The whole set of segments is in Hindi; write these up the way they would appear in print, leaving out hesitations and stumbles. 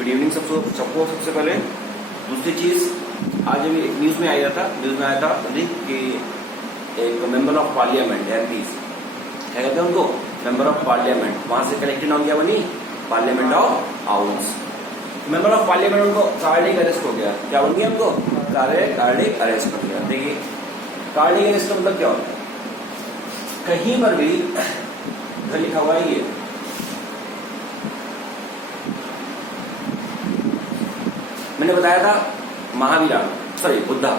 गुड इवनिंग सबको। सबसे पहले दूसरी चीज, आज अभी एक न्यूज में आया था कि एक मेंबर ऑफ पार्लियामेंट एमपी, क्या कहते हैं उनको, मेंबर ऑफ पार्लियामेंट, वहां से कलेक्टेड नाम क्या बनी, parliament of house. Member of parliament उनको कार्डिक अरेस्ट हो गया। क्या बन गया उनको, कार्डिक अरेस्ट हो गया। देखिए कार्डिक अरेस्ट का मतलब क्या होता है, कहीं पर भी इधर लिखा हुआ है, ये मैंने बताया था महावीरा, सॉरी बुद्धा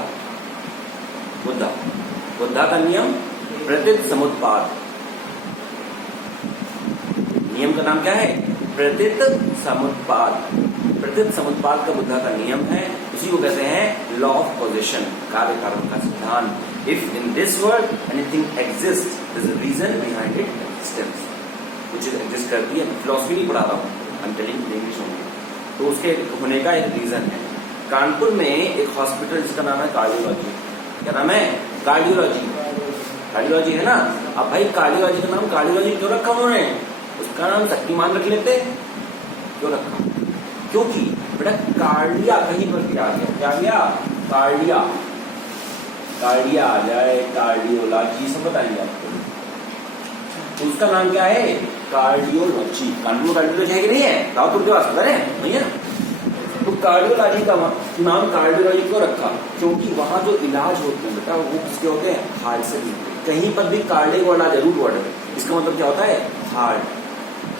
का नियम प्रतित समुत्पाद। नियम का नाम क्या है, प्रतित समुत्पाद का बुद्धा का नियम है। उसी को कहते हैं लॉ ऑफ पोजिशन, कार्य कारण का सिद्धांत। If in this world anything exist, there is a reason behind it existence. कुछ एग्जिस्ट करती है, फिलोसफी नहीं पढ़ा रहा हूं, I am telling English only, तो उसके होने का एक रीजन है। कानपुर में एक हॉस्पिटल जिसका नाम है कार्डियोलॉजी, क्या नाम है, कार्डियोलॉजी है ना। अब भाई कार्डियोलॉजी का नाम कार्डियोलॉजी क्यों रखा उन्होंने, उसका नाम शक्तिमान रख लेते, क्यों रखा, क्योंकि बेटा कार्डिया कहीं पर भी आ गया, क्या गया, कार्डिया आ जाए, कार्डियोलॉजी सब बताएंगे आपको। तो उसका नाम क्या है, कार्डियोलॉजी। कानपुर कार्डियोलॉजी है कि नहीं है, दाऊदपुर के पास है भैया। तो कार्डियोलॉजी का नाम कार्डियोलॉजी क्यों रखा, क्योंकि वहां जो इलाज होते हैं बेटा वो किसके होते हैं, हार्ट से। कहीं पर भी कार्डियक वर्ड आ जाए, रूट वर्ड है, इसका मतलब क्या होता है, हार्ट।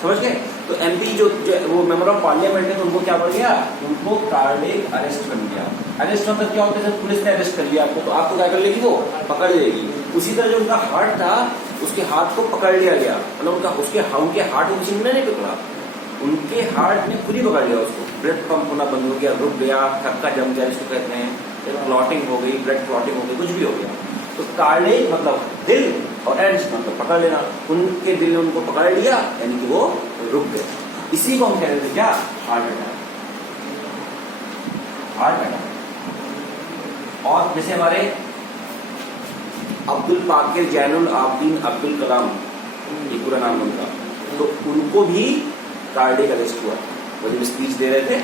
समझ गए। तो एमपी जो वो मेंबर ऑफ पार्लियामेंट है, तो उनको क्या बढ़ गया, उनको कार्डियक अरेस्ट कर लिया। अरेस्ट मतलब क्या होता है, जब पुलिस ने अरेस्ट कर लिया आपको, तो आपको क्या कर लेगी, वो पकड़ लेगी। उसी तरह जो उनका हार्ट था, उसके हाथ को पकड़ लिया गया, मतलब उसके हार्ट को किसी ने नहीं पकड़ा, उनके हार्ट ने खुद ही पकड़ लिया उसको। ब्लड पंप होना बंद हो गया, रुक गया, थक्का जम गया, जिसको कहते हैं, क्लॉटिंग हो गई, ब्लड क्लॉटिंग हो गई, कुछ भी हो गया। तो कार्डियक मतलब दिल, और अरेस्ट मतलब पकड़ लेना। उनके दिल ने उनको पकड़ लिया, यानी कि वो रुक गए। इसी को हम कह रहे थे क्या, हार्ट अटैक। और जैसे हमारे अब्दुल पाकिर जैनुल आबदीन अब्दुल कलाम, ये पूरा नाम उनका, तो उनको भी कार्डियक अरेस्ट हुआ, वो जब स्पीच दे रहे थे,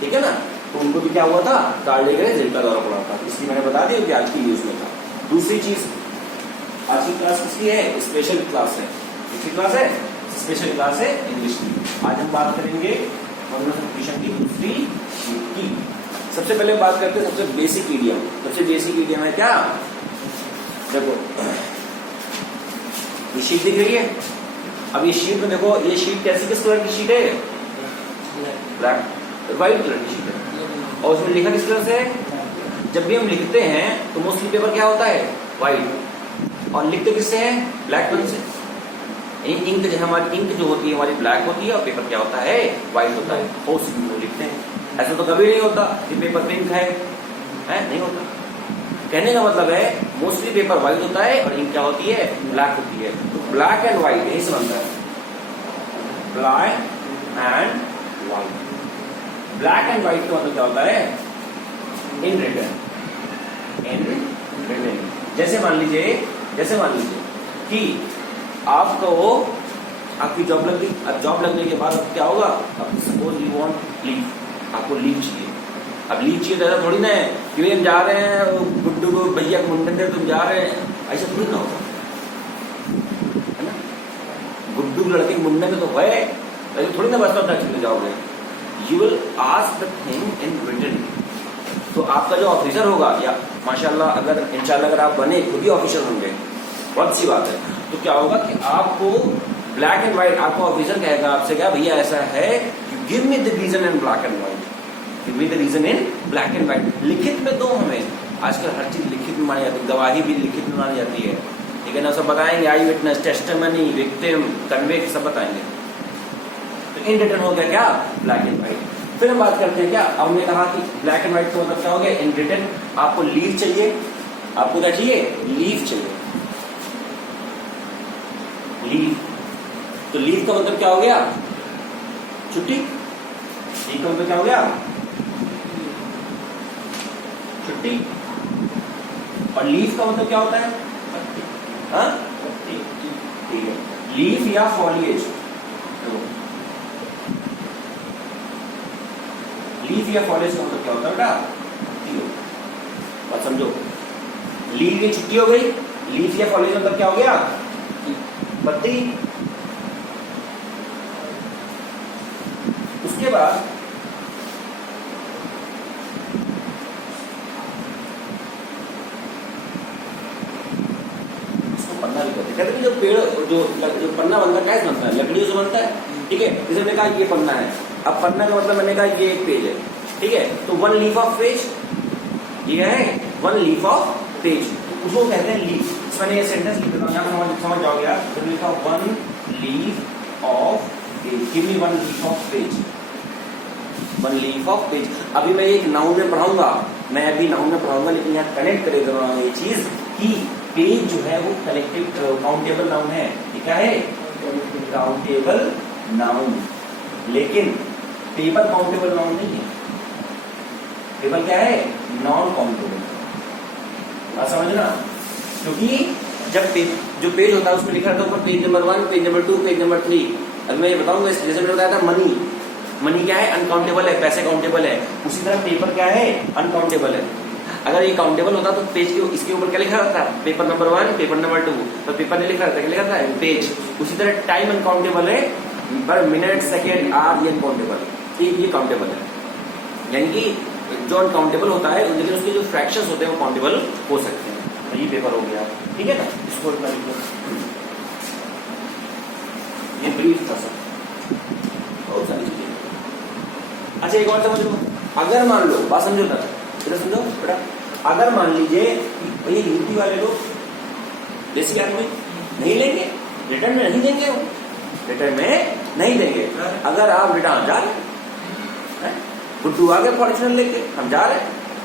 ठीक है ना, तो उनको भी क्या हुआ था, कार्डियक अरेस्ट, दिल का दौरा पड़ा था। इसलिए मैंने बता दिया कि आज की न्यूज में था। दूसरी चीज, आज की क्लास किसकी है, स्पेशल क्लास है। किसकी क्लास है, स्पेशल क्लास है इंग्लिश की। आज हम बात करेंगे ट्यूशन की दूसरी शीट की। सबसे पहले बात करते हैं सबसे बेसिक इडियम। सबसे बेसिक इडियम है क्या, देखो ये शीट दिख रही है। अब ये शीट में देखो, ये शीट कैसी, किस कलर की शीट है, ब्लैक, व्हाइट कलर की शीट है। और उसमें लिखा किस कलर से है, जब भी हम लिखते हैं तो मोस्टली पेपर क्या होता है, व्हाइट, और लिखते किससे है, ब्लैक पेन से। इंक जो हमारी इंक जो होती है हमारी ब्लैक होती है, और पेपर क्या होता है, व्हाइट होता है, और उसमें लिखते हैं। ऐसा तो कभी नहीं होता कि पेपर पिंक है, नहीं होता। कहने का मतलब है मोस्टली पेपर व्हाइट होता है और इंक क्या होती है, ब्लैक होती है। तो ब्लैक एंड व्हाइट यही से बनता है, black and white. Black and white का मतलब क्या होता है, इन रिटन। जैसे मान लीजिए कि आपको आपकी जॉब लग गई। अब जॉब लगने के बाद क्या होगा, अब सपोज यू वांट लीव, आपको लीव चाहिए। अब लीव चाहिए तो ऐसा थोड़ी ना है कि भाई हम जा रहे हैं गुड्डू को भैया के मुंडन में तुम जा रहे हैं, ऐसा थोड़ी ना होगा, है ना। गुड्डू लड़के के मुंडन में तो है, ऐसे थोड़ी ना बस चले जाओगे। You will ask the thing in written. तो आपका जो ऑफिसर होगा, या माशाल्लाह अगर इंशाल्लाह अगर आप बने खुद ही ऑफिसर होंगे, बहुत सी बात है, तो क्या होगा कि आपको ब्लैक एंड व्हाइट, आपको ऑफिसर कहेगा आपसे क्या, भैया ऐसा है, you give me the reason in black and white, give me the reason in black and white. लिखित में दो हमें, आजकल हर चीज लिखित में मानी जाती है, गवाही भी लिखित में मानी जाती है, ठीक है ना, सब बताएंगे, आई विटनेस, टेस्टिमनी, विक्टिम, कन्विक्ट, सब बताएंगे। तो इन रिटन हो गया क्या, ब्लैक एंड व्हाइट। फिर हम बात करते हैं क्या, अब हमने कहा कि ब्लैक एंड व्हाइट का मतलब क्या हो गया, इन रिटन। आपको लीव चाहिए, आपको क्या चाहिए, लीव चाहिए, लीव। तो लीव का मतलब क्या हो गया, छुट्टी। लीव का मतलब क्या हो गया, छुट्टी। और लीव का मतलब क्या होता है, हाँ, ठीक है, लीव या फॉलिएज। लीव या फॉलेज का मतलब क्या होता है बेटा? छुट्टी हो। बात समझो, लीव ये छुट्टी हो गई, लीव या फॉलेज मतलब क्या हो गया? पत्ती। उसके बाद पन्ना भी कहते हैं। जो पेड़ जो पन्ना बनता है कैसे बनता है? लकड़ियों से बनता है, ठीक है। जैसे मैंने कहा ये पन्ना है, अब पन्ना का मतलब मैंने कहा ये एक पेज है, ठीक है। तो वन लीफ ऑफ पेज, ये है वन लीफ ऑफ पेज, उसको कहते हैं लीफ। मैंने ये सेंटेंस लिख देता हूँ, यहाँ समझ जाओगे यार। तो लिखा one leaf of page, give me one leaf of page, one leaf of page. अभी मैं एक नाउन में पढ़ाऊंगा, मैं अभी नाउन में पढ़ाऊंगा, लेकिन यहाँ कनेक्ट करे कर रहा हूँ ये चीज कि पेज जो है वो कलेक्टिव काउंटेबल नाउन है। ये क्या है? Countable noun. लेकिन पेपर काउंटेबल नाउन नहीं है। पेपर क्या है? Non countable. बात समझना, क्योंकि जब जो पेज होता है उसमें लिखा रहता है ऊपर page number 1, page number 2, page number 3। अब मैं ये बताऊंगा, जैसे मैंने बताया था मनी, मनी क्या है? अनकाउंटेबल है, पैसे काउंटेबल है। उसी तरह पेपर क्या है? अनकाउंटेबल है। अगर ये काउंटेबल होता तो पेज के इसके ऊपर क्या लिखा रहता है? Paper number 1, paper number 2। तो पेपर नहीं लिखा रहता, क्या लिखा रहता है? पेज। उसी तरह टाइम अनकाउंटेबल है, पर मिनट, सेकेंड, आवर ये अनकाउंटेबल, ये काउंटेबल है। यानी कि जो अनकाउंटेबल होता है, लेकिन उसके जो फ्रैक्शंस होते हैं वो काउंटेबल हो सकते हैं। ये पेपर हो गया, ठीक है ना। इसको इतना लिख लो, ये ब्रीफ था सब, बहुत सारी चीजें। अच्छा एक और समझ लो, अगर मान लो, बात समझो ना, समझो बेटा। अगर मान लीजिए भैया यूपी वाले लोग बेसिक आदमी नहीं लेंगे, रिटर्न में नहीं देंगे, वो रिटर्न में नहीं देंगे। अगर आप रिटर्न जा रहे, गुड्डू आ गए फॉर्चुनर लेके, हम जा रहे,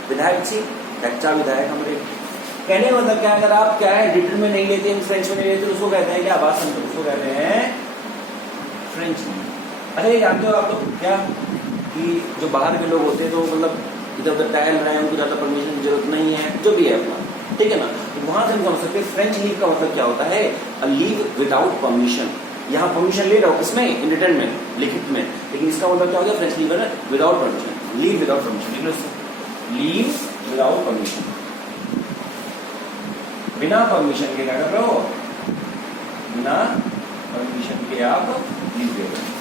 विधायक जी, कच्चा विधायक हमारे, कहने का मतलब क्या? अगर आप क्या है रिटर्न में नहीं लेते, फ्रेंच में नहीं लेते, तो उसको कहते हैं क्या? बात समझो, उसको कहते हैं फ्रेंच में। अच्छा ये जानते हो आप लोग क्या कि जो बाहर के लोग होते हैं तो मतलब इधर उधर टहल रहे हैं, उनको ज्यादा परमिशन की जरूरत नहीं है, जो भी है अपना, ठीक है ना। तो वहां से हम समझ सकते हैं फ्रेंच लीव का मतलब क्या होता है? A leave without permission. यहाँ परमिशन ले रहा हूँ किसमें? इन रिटर्न में, लिखित में, लेकिन इसका मतलब क्या हो गया? फ्रेंच लीव है ना, without permission, leave without permission. Leave without permission, बिना परमिशन के क्या कर रहे हो? बिना परमिशन के आप लीव दे रहे हो।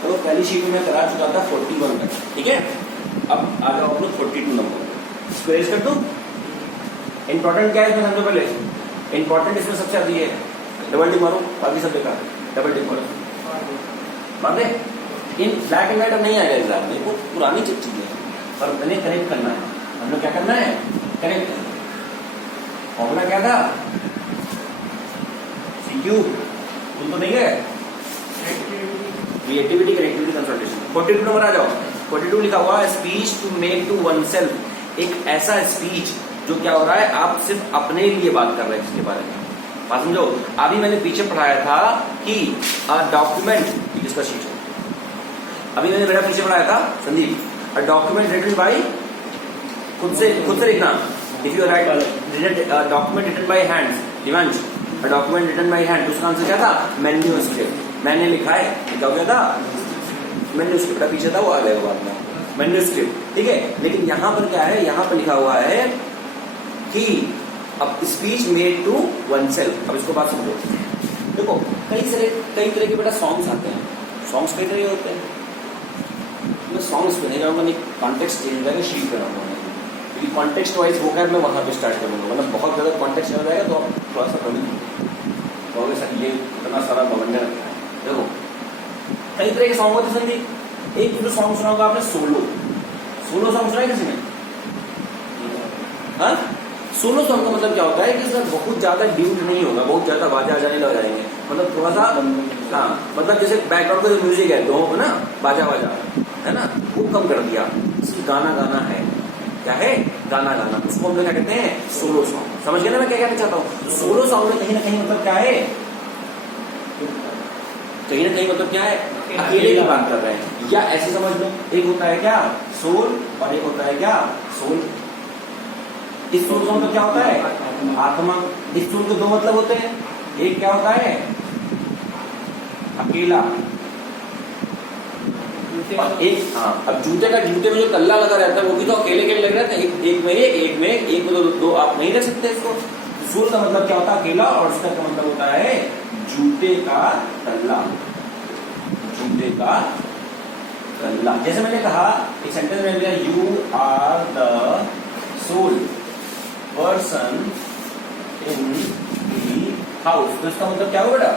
तो पहली शीट में करा चुका था 41 तक, ठीक है। अब आ जाओ आप लोग 42 नंबर, इसको रेज कर दूं। इंपॉर्टेंट क्या है इसमें समझो पहले। इंपॉर्टेंट इसमें सबसे ज्यादा है, डबल टिक मारो, बाकी सब बेकार, डबल टिक मारो। बात है इन ब्लैक एंड व्हाइट अब नहीं आएगा एग्जाम में, वो पुरानी चिट्ठी है, पर मैंने कनेक्ट करना है। हम लोग क्या करना है? कनेक्ट। फॉर्मूला क्या था? सीक्यू, तुम तो नहीं गए? Creativity, connectivity, consultation. 42 नंबर आ जाओ। 42 लिखा हुआ है speech to make to oneself. एक ऐसा स्पीच जो क्या हो रहा है? आप सिर्फ अपने लिए बात कर रहे हैं जिसके बारे में। बात समझो, अभी मैंने पीछे पढ़ाया था कि डॉक्यूमेंट किसका शीट है। अभी मैंने मेरा पीछे पढ़ाया था Sandeep, a document written by, खुद से लिखना। If you write document written by hands, Divansh, a document written by hand, उसका आंसर क्या था? मैन्यूस्क्रिप्ट। मैंने लिखा है, लिखा हो गया था मैन्यूस्क्रिप्ट, पीछे था वो आ जाएगा बाद में, मैन्यूस्क्रिप्ट, ठीक है। लेकिन यहाँ पर क्या है? यहाँ पर लिखा हुआ है कि अब speech made to oneself. अब इसको बात समझो, देखो कई तरह के बेटा सॉन्ग्स आते हैं, सॉन्ग्स कई तरह के होते हैं। मैं सॉन्ग्स पे नहीं जाऊंगा, नहीं, कॉन्टेक्स्ट चेंज हो जाएगा, शीट पे जाऊंगा, क्योंकि कॉन्टेक्स्ट वाइज होकर मैं वहां पे स्टार्ट करूंगा, मतलब बहुत ज्यादा कॉन्टेक्स्ट हो जाएगा तो आप थोड़ा सा कमी कहोगे सर ये इतना सारा बवंडर है। देखो कई तरह के सॉन्ग होते हैं संदीप। एक जो सॉन्ग सुना होगा आपने, सोलो सॉन्ग सुना है किसी ने? हाँ, सोलो सॉन्ग का मतलब क्या होता है कि सर बहुत ज्यादा ड्यूट नहीं होगा, बहुत ज्यादा बाजा जाने लग जाएंगे, मतलब थोड़ा सा, हाँ, मतलब जैसे बैकग्राउंड का जो म्यूजिक है तो ना बाजा है ना, वो कम कर दिया। सिर्फ गाना है, क्या है? गाना, उसको हम लोग क्या कहते हैं? Solo song. समझ गए ना मैं क्या कहना चाहता हूँ? सोलो सॉन्ग में कहीं ना कहीं मतलब क्या है? कहीं ना कहीं मतलब क्या है, अकेले की बात कर रहे हैं। या ऐसे समझ लो, एक होता है क्या सोल और एक होता है क्या सोल। इस सोल का मतलब क्या होता है आत्मा। इस सोल के दो मतलब होते हैं, एक क्या होता है अकेला, और एक अब जूते में जो तल्ला लगा रहता है वो भी तो अकेले लग रहा था। एक में दो आप नहीं रख सकते इसको। सोल का मतलब क्या होता है अकेला, और उसका क्या मतलब होता है जूते का तल्ला, जूते का तल्ला। जैसे मैंने कहा एक सेंटेंस में दिया you are the sole person in the house. तो इसका मतलब क्या होगा बेटा,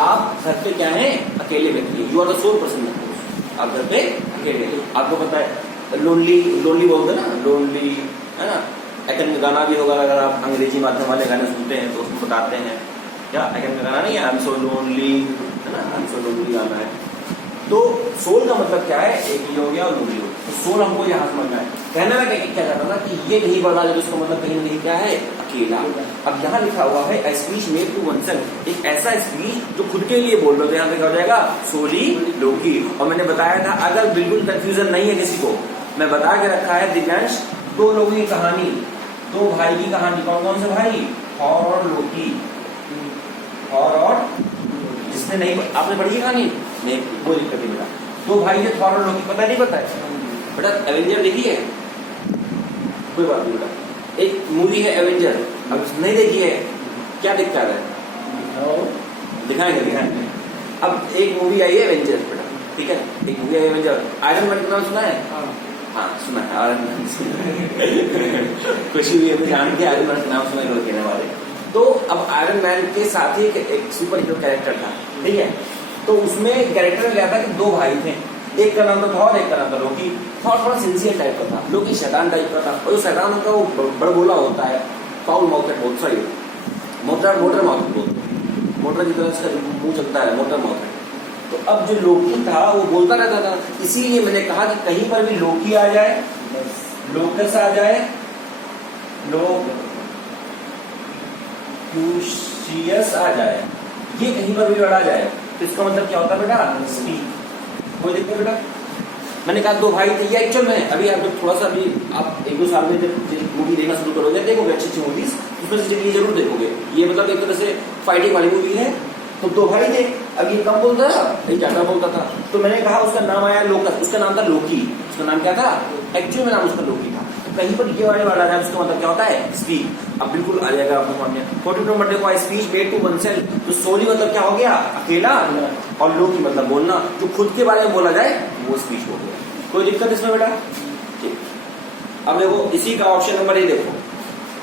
आप घर पे क्या है अकेले व्यक्ति, you are the sole person in house, आप घर पे अकेले। आपको पता है लोनली बोलते ना, लोनली है ना। एकन का गाना भी होगा, अगर आप अंग्रेजी माध्यम वाले गाने सुनते हैं तो उसमें बताते हैं क्या, एकन का गाना नहीं है आई एम सो लोनली, है ना, आई एम सो लोनली गाना है। तो सोल का मतलब क्या है, एक ही हो गया और लोनली हो। तो सोल हमको यहाँ समझना है। कहना है क्या चाहता था कि ये नहीं बढ़ा है, उसका मतलब कहीं नहीं क्या है अकेला। अब यहाँ लिखा हुआ है स्पीच मेड टू वनसेल्फ, एक ऐसा स्पीच जो खुद के लिए बोल रहे हो, यहाँ पे क्या हो जाएगा सोली लोकी। और मैंने बताया था अगर बिल्कुल कंफ्यूजन नहीं है किसी को, मैं बता के रखा है दिव्यांश, दो लोगों की कहानी, दो भाई की कहानी। कौन कौन से भाई, थॉर और लोकी। थॉर और जिसने नहीं आपने पढ़ी कहानी नहीं, वो दिक्कत है बेटा। दो भाई थे थॉर और लोकी, पता नहीं पता है बेटा, एवेंजर देखी है, कोई बात नहीं बेटा। एक मूवी है एवेंजर, अब नहीं देखी है क्या दिक्कत है, दिखाएंगे। अब एक मूवी आई है एवेंजर बेटा, ठीक है, एक मूवी आई एवेंजर। आयरन मैन का नाम सुना है? हाँ सुना है आयरन मैन। खुशी हुई है जान के आयरन मैन का नाम सुना लोग कहने वाले। तो अब आयरन मैन के साथ ही एक सुपर हीरो कैरेक्टर था, ठीक है। तो उसमें कैरेक्टर में था कि दो भाई थे, एक का नाम था थॉर, एक का नाम था लोकी। थॉर थोड़ा सिंसियर टाइप का था, लोकी शैतान टाइप का था। और जो शैतान होता है वो बड़बोला होता है, फाउल माउथेड बहुत सॉरी मोटर माउथ बोलते, मोटर की तरह इसका मुंह चलता है, मोटर माउथ। तो अब जो लोकी था वो बोलता रहता था, इसीलिए मैंने कहा कि कहीं पर भी लोकी आ जाए, लोकस आ जाए, लोक्यूशियस आ जाए, ये कहीं पर भी लड़ा जाए तो इसका मतलब क्या होता है बेटा स्पीक। कोई दिक्कत बेटा, मैंने कहा दो भाई थे, ये एक्चुअल में अभी आप थोड़ा सा अभी आप एक दो साल में जब मूवी देखना शुरू करोगे, देखोगे अच्छी मूवीज, उसमें से ये जरूर देखोगे। ये मतलब एक तरह से फाइटिंग वाली मूवी है। तो दो भाई थे, अब ये कम बोलता था, ये ज्यादा बोलता था। तो मैंने कहा उसका नाम आया लोकस, उसका नाम था लोकी। उसका नाम क्या था, एक्चुअल में नाम उसका लोकी था। तो कहीं पर ये वाले वाला है, उसका मतलब क्या होता है स्पीक। अब बिल्कुल आ जाएगा आपको समझ में। 42 नंबर देखो, स्पीच मेड टू वनसेल्फ। तो सोली मतलब क्या हो गया अकेला, और लोकी मतलब बोलना, जो खुद के बारे में बोला जाए वो स्पीच हो गया। कोई दिक्कत इसमें बेटा? ठीक। अब देखो इसी का ऑप्शन नंबर ए देखो,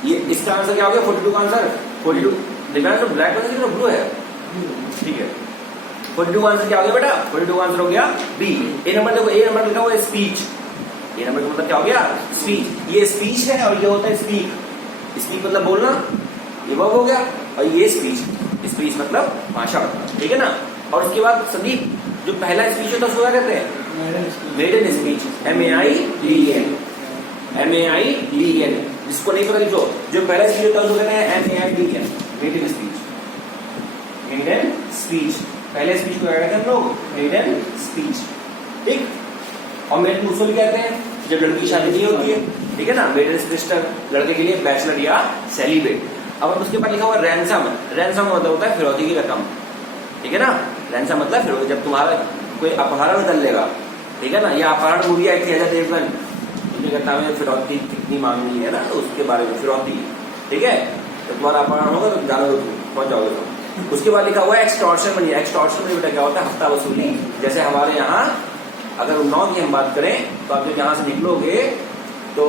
ये इसका आंसर क्या हो गया 42 का आंसर। 42 देखा तो ब्लैक कलर से ब्लू है, ठीक है। 42 आंसर क्या हो गया बेटा, 42 आंसर हो गया बी। ए नंबर देखो, ए नंबर लिखा हुआ है स्पीच। ए नंबर का मतलब क्या हो गया स्पीच। ये स्पीच है और ये होता है स्पीक। स्पीक मतलब बोलना, ये वर्ब हो गया, और ये स्पीच, स्पीच मतलब भाषा, ठीक है ना। और उसके बाद संदीप जो पहला स्पीच होता है उसको क्या कहते हैं मेडन स्पीच, MAILEN, MAILEN। जिसको नहीं पता लिखो, जो पहला स्पीच होता है उसको कहते हैं MAILEN, maiden speech. Maiden speech, पहले स्पीच को क्या कहते हैं हम लोग मेडन स्पीच, ठीक। और मेडन उसको भी कहते हैं जब लड़की की शादी नहीं होती है, ठीक है ना। मेडन स्पीच लड़के के लिए बैचलर या सेलिब्रेट। अब उसके बाद लिखा हुआ रैंसम। रैंसम मतलब होता है फिरौती की रकम, ठीक है ना। रैंसम मतलब फिरौती, जब तुम्हारा कोई अपहरण कर लेगा, ठीक है ना। या अपहरण मूवी आई थी अजय देवगन, कहता है फिरौती कितनी मांगनी है ना, तो उसके बारे में फिरौती, ठीक है। तो तुम्हारा अपहरण होगा तो जानो पहुंच जाओगे तुम। उसके बाद लिखा हुआ है एक्सटॉर्शन मनी। एक्सटॉर्शन मनी बेटा क्या होता है हफ्ता वसूली। जैसे हमारे यहाँ अगर उन्नाव की हम बात करें तो आप जब यहाँ से निकलोगे तो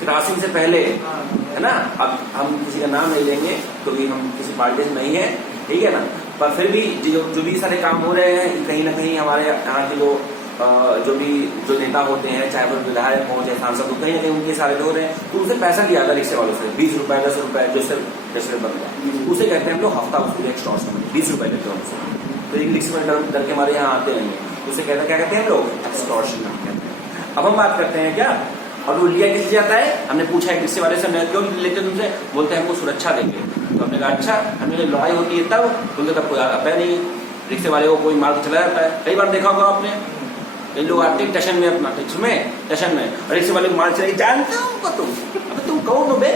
क्रॉसिंग से पहले, है ना। अब हम किसी का नाम नहीं लेंगे क्योंकि हम किसी पार्टी से नहीं है, ठीक है ना। पर फिर भी जो भी सारे काम हो रहे हैं कहीं ना कहीं हमारे यहाँ के जो नेता होते हैं, चाहे वो विधायक हो चाहे सांसद हो, कहीं ना कहीं उनके सारे जो हो रहे हैं, तो उनसे पैसा लिया था रिक्शे वालों से 20 रुपए 10 रुपए, जो सिर्फ 10 रुपए बन गया, उसे कहते हैं हम लोग हफ्ता वसूली एक्सटॉर्शन मनी। 20 रुपए देते हैं उनसे। तो एक रिक्शे में डर के हमारे यहाँ आते नहीं है, उसे कहते क्या कहते हैं हम लोग एक्सटॉर्शन मनी कहते हैं। अब हम बात करते हैं क्या, और वो लिया किससे जाता है, हमने पूछा है रिक्शे वाले से, मैं क्यों लेते तुमसे, बोलते हैं हमको सुरक्षा देंगे। तो हमने कहा अच्छा, हमने कहा लड़ाई होती है तब, बोलते तब कोई आता नहीं है, रिक्शे वाले को कोई मार के चला जाता है। कई बार देखा होगा आपने, कई लोग आते हैं स्टेशन में, अपना स्टेशन में, और रिक्शे वाले को मार चले, जानते हो उनको तुम, अब तुम कौन हो बे।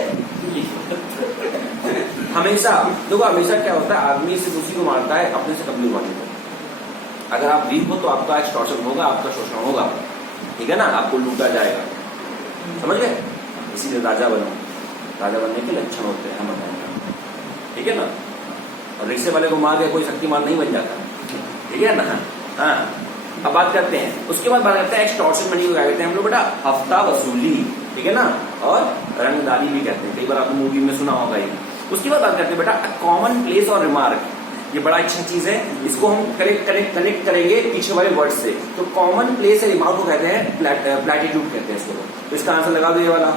हमेशा देखो, हमेशा क्या होता है, आदमी से दूसरी को मारता है अपने से कमजोर वाले को। अगर आप वीक हो तो आपका एक्सटॉर्शन होगा, आपका शोषण होगा, ठीक है ना, आपको लूटा जाएगा, समझ गए। इसीलिए राजा बनो, राजा बनने के लक्षण होते हैं हम बताएंगे, ठीक है ना। और रिक्शे वाले को मार के कोई शक्तिमान नहीं बन जाता, ठीक है ना। हाँ, अब बात करते हैं, उसके बाद बात करते हैं एक्सटॉर्शन मनी को क्या कहते हैं हम लोग बेटा, हफ्ता वसूली, ठीक है ना, और रंगदारी भी कहते हैं, कई बार आपने मूवी में सुना होगा ये। उसके बाद बात करते हैं बेटा कॉमन प्लेस और रिमार्क, ये बड़ा अच्छा चीज है, इसको हम कनेक्ट करेंगे पीछे वाले वर्ड से। तो कॉमन प्लेस और रिमार्क को कहते हैं प्लैटिट्यूड कहते हैं इसको, तो इसका आंसर लगा दो ये वाला।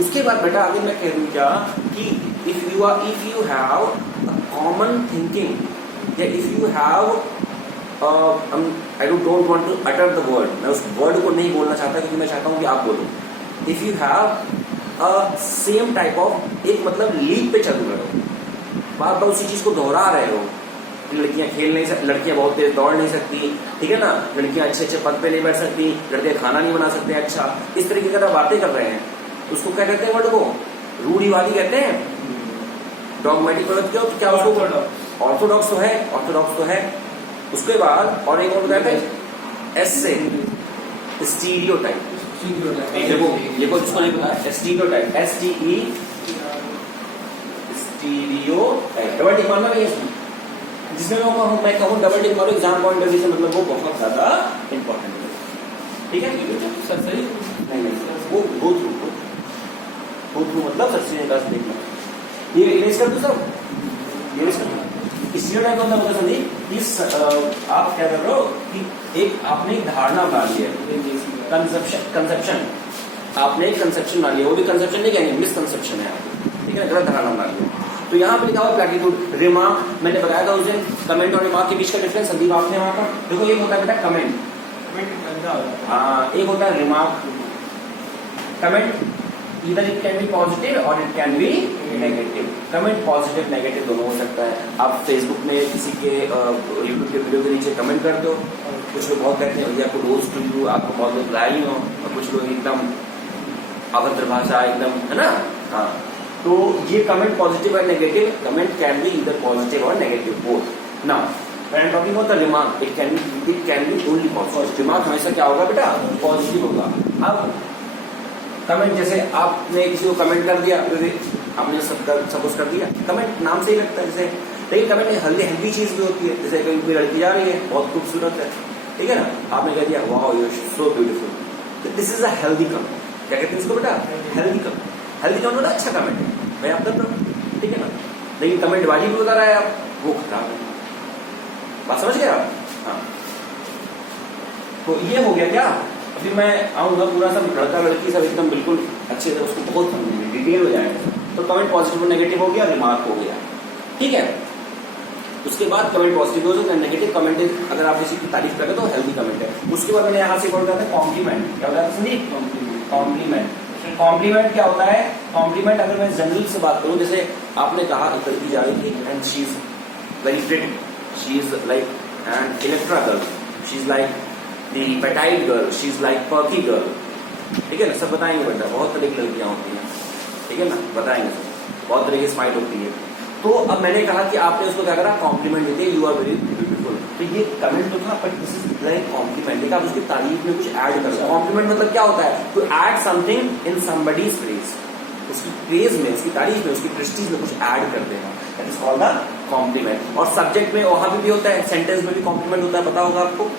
उसके बाद बेटा आगे मैं कह दूं क्या कि if you have common thinking, या if you have I don't want to utter the word, मैं उस वर्ड को नहीं बोलना चाहता क्योंकि मैं चाहता हूं कि आप बोलो। If you have same type of, एक मतलब लीग पे चल रहे हो, बार बार उसी चीज को दोहरा रहे हो, लड़कियां खेल नहीं सकती, लड़कियां बहुत तेज दौड़ नहीं सकती, ठीक है ना, लड़कियां अच्छे अच्छे पद पे नहीं बैठ सकती, लड़के खाना नहीं बना सकते अच्छा, इस तरीके की अगर बातें कर रहे हैं, उसको क्या कहते हैं वर्ड को, रूढ़िवादी कहते हैं। डॉगमेटिक वर्ड क्यों, क्या उसको ऑर्थोडॉक्स तो है, ऑर्थोडॉक्स तो है। उसके बाद और एक और कहते हैं एस से स्टीरियोटाइप, देखो ये कोई इसको नहीं पता, stereotype, STE stereotype, double tick मारना नहीं है इसमें, जिसमें मैं कहूँ डबल टिक मारो एग्जाम पॉइंट ऑफ व्यू से, मतलब वो बहुत ज्यादा इंपॉर्टेंट है, ठीक है सर, सही नहीं वो गो थ्रू मतलब सर से देखना, ये इरेज कर दो सब, इरेज कर दो। स्टीरियोटाइप का मतलब संदीप, आप क्या कर रहे हो कि एक आपने एक धारणा बना ली है, कंसेप्शन, आपने एक कंसेप्शन बना लिया, वो भी कंसेप्शन नहीं कहेंगे, मिसकंसेप्शन है, ठीक है, गलत धारणा बना लिया। तो यहाँ पे लिखा हुआ प्लैटिट्यूड, रिमार्क, मैंने बताया था उस दिन, कमेंट और रिमार्क के बीच का डिफरेंस संदीप आपने वहां पर देखो, एक होता है बेटा कमेंट, हाँ, एक होता है remark. Comment either it can be positive और it can be negative, comment positive negative दोनों हो सकता है। आप फेसबुक में किसी के यूट्यूब के वीडियो के नीचे कमेंट कर दो, कुछ लोग बहुत कहते हैं भैया को रोज टू यू, आपको बहुत लोग लाई हो, और कुछ लोग एकदम अभद्र भाषा एकदम, है ना, हाँ, तो ये कमेंट पॉजिटिव और negative, comment can be either positive और negative both. Now when talking about the remark, it can be only positive, remark हमेशा क्या होगा बेटा, पॉजिटिव होगा। अब कमेंट, जैसे आपने किसी को कमेंट कर दिया, आपने सपोज कर दिया, कमेंट नाम से ही लगता है जैसे, लेकिन कमेंट एक हेल्दी चीज भी होती है, जैसे कोई लड़की जा रही है, बहुत खूबसूरत है, ठीक है ना, आपने कह दिया wow you are so beautiful, तो this is a healthy comment, क्या कहते हैं इसको बेटा, हेल्दी कमेंट। हेल्दी कमेंट होता अच्छा कमेंट है, मैं आप कर रहा हूँ, ठीक है ना, लेकिन कमेंट बाजी भी बता रहा है आप, वो खराब है, बात समझ गए आप, हाँ। तो ये हो गया क्या, फिर मैं आऊंगा पूरा सब लड़का लड़की सब एकदम बिल्कुल अच्छे से उसको बहुत समझेंगे, डिटेल हो जाएगा। तो कमेंट पॉजिटिव और नेगेटिव हो गया, रिमार्क हो गया, ठीक है। उसके बाद कमेंट पॉजिटिव हो जाए, नेगेटिव कमेंट अगर आप किसी की तारीफ करें तो हेल्दी कमेंट है। उसके बाद मैंने यहाँ से बोल रहा था कॉम्प्लीमेंट, क्या होता है संदीप, कॉम्प्लीमेंट। कॉम्प्लीमेंट क्या होता है, कॉम्प्लीमेंट अगर मैं जनरल से बात करूं, जैसे आपने कहा एक लड़की जा रही थी and she is very pretty, she is like and Electra girl, she is like the petite girl, she is like perky girl, ठीक है ना, सब बताएंगे बेटा, बहुत तरह की लड़कियां होती हैं, ठीक है ना, बताएंगे सब, बहुत तरह की स्माइल होती है। तो अब मैंने कहा कि आपने उसको क्या करा, कॉम्प्लीमेंट देते, यू आर वेरी ब्यूटीफुल, तो ये कमेंट तो था, but this is like compliment, लेकिन आप उसकी तारीफ में कुछ ऐड कर, कॉम्प्लीमेंट मतलब क्या होता है, to add something in somebody's praise, उसकी प्रेज में, उसकी तारीफ में, उसकी प्रेस्टीज में कुछ ऐड कर देना, that is called the compliment. और सब्जेक्ट में वहां भी होता है, सेंटेंस में भी कॉम्प्लीमेंट होता है, पता होगा आपको।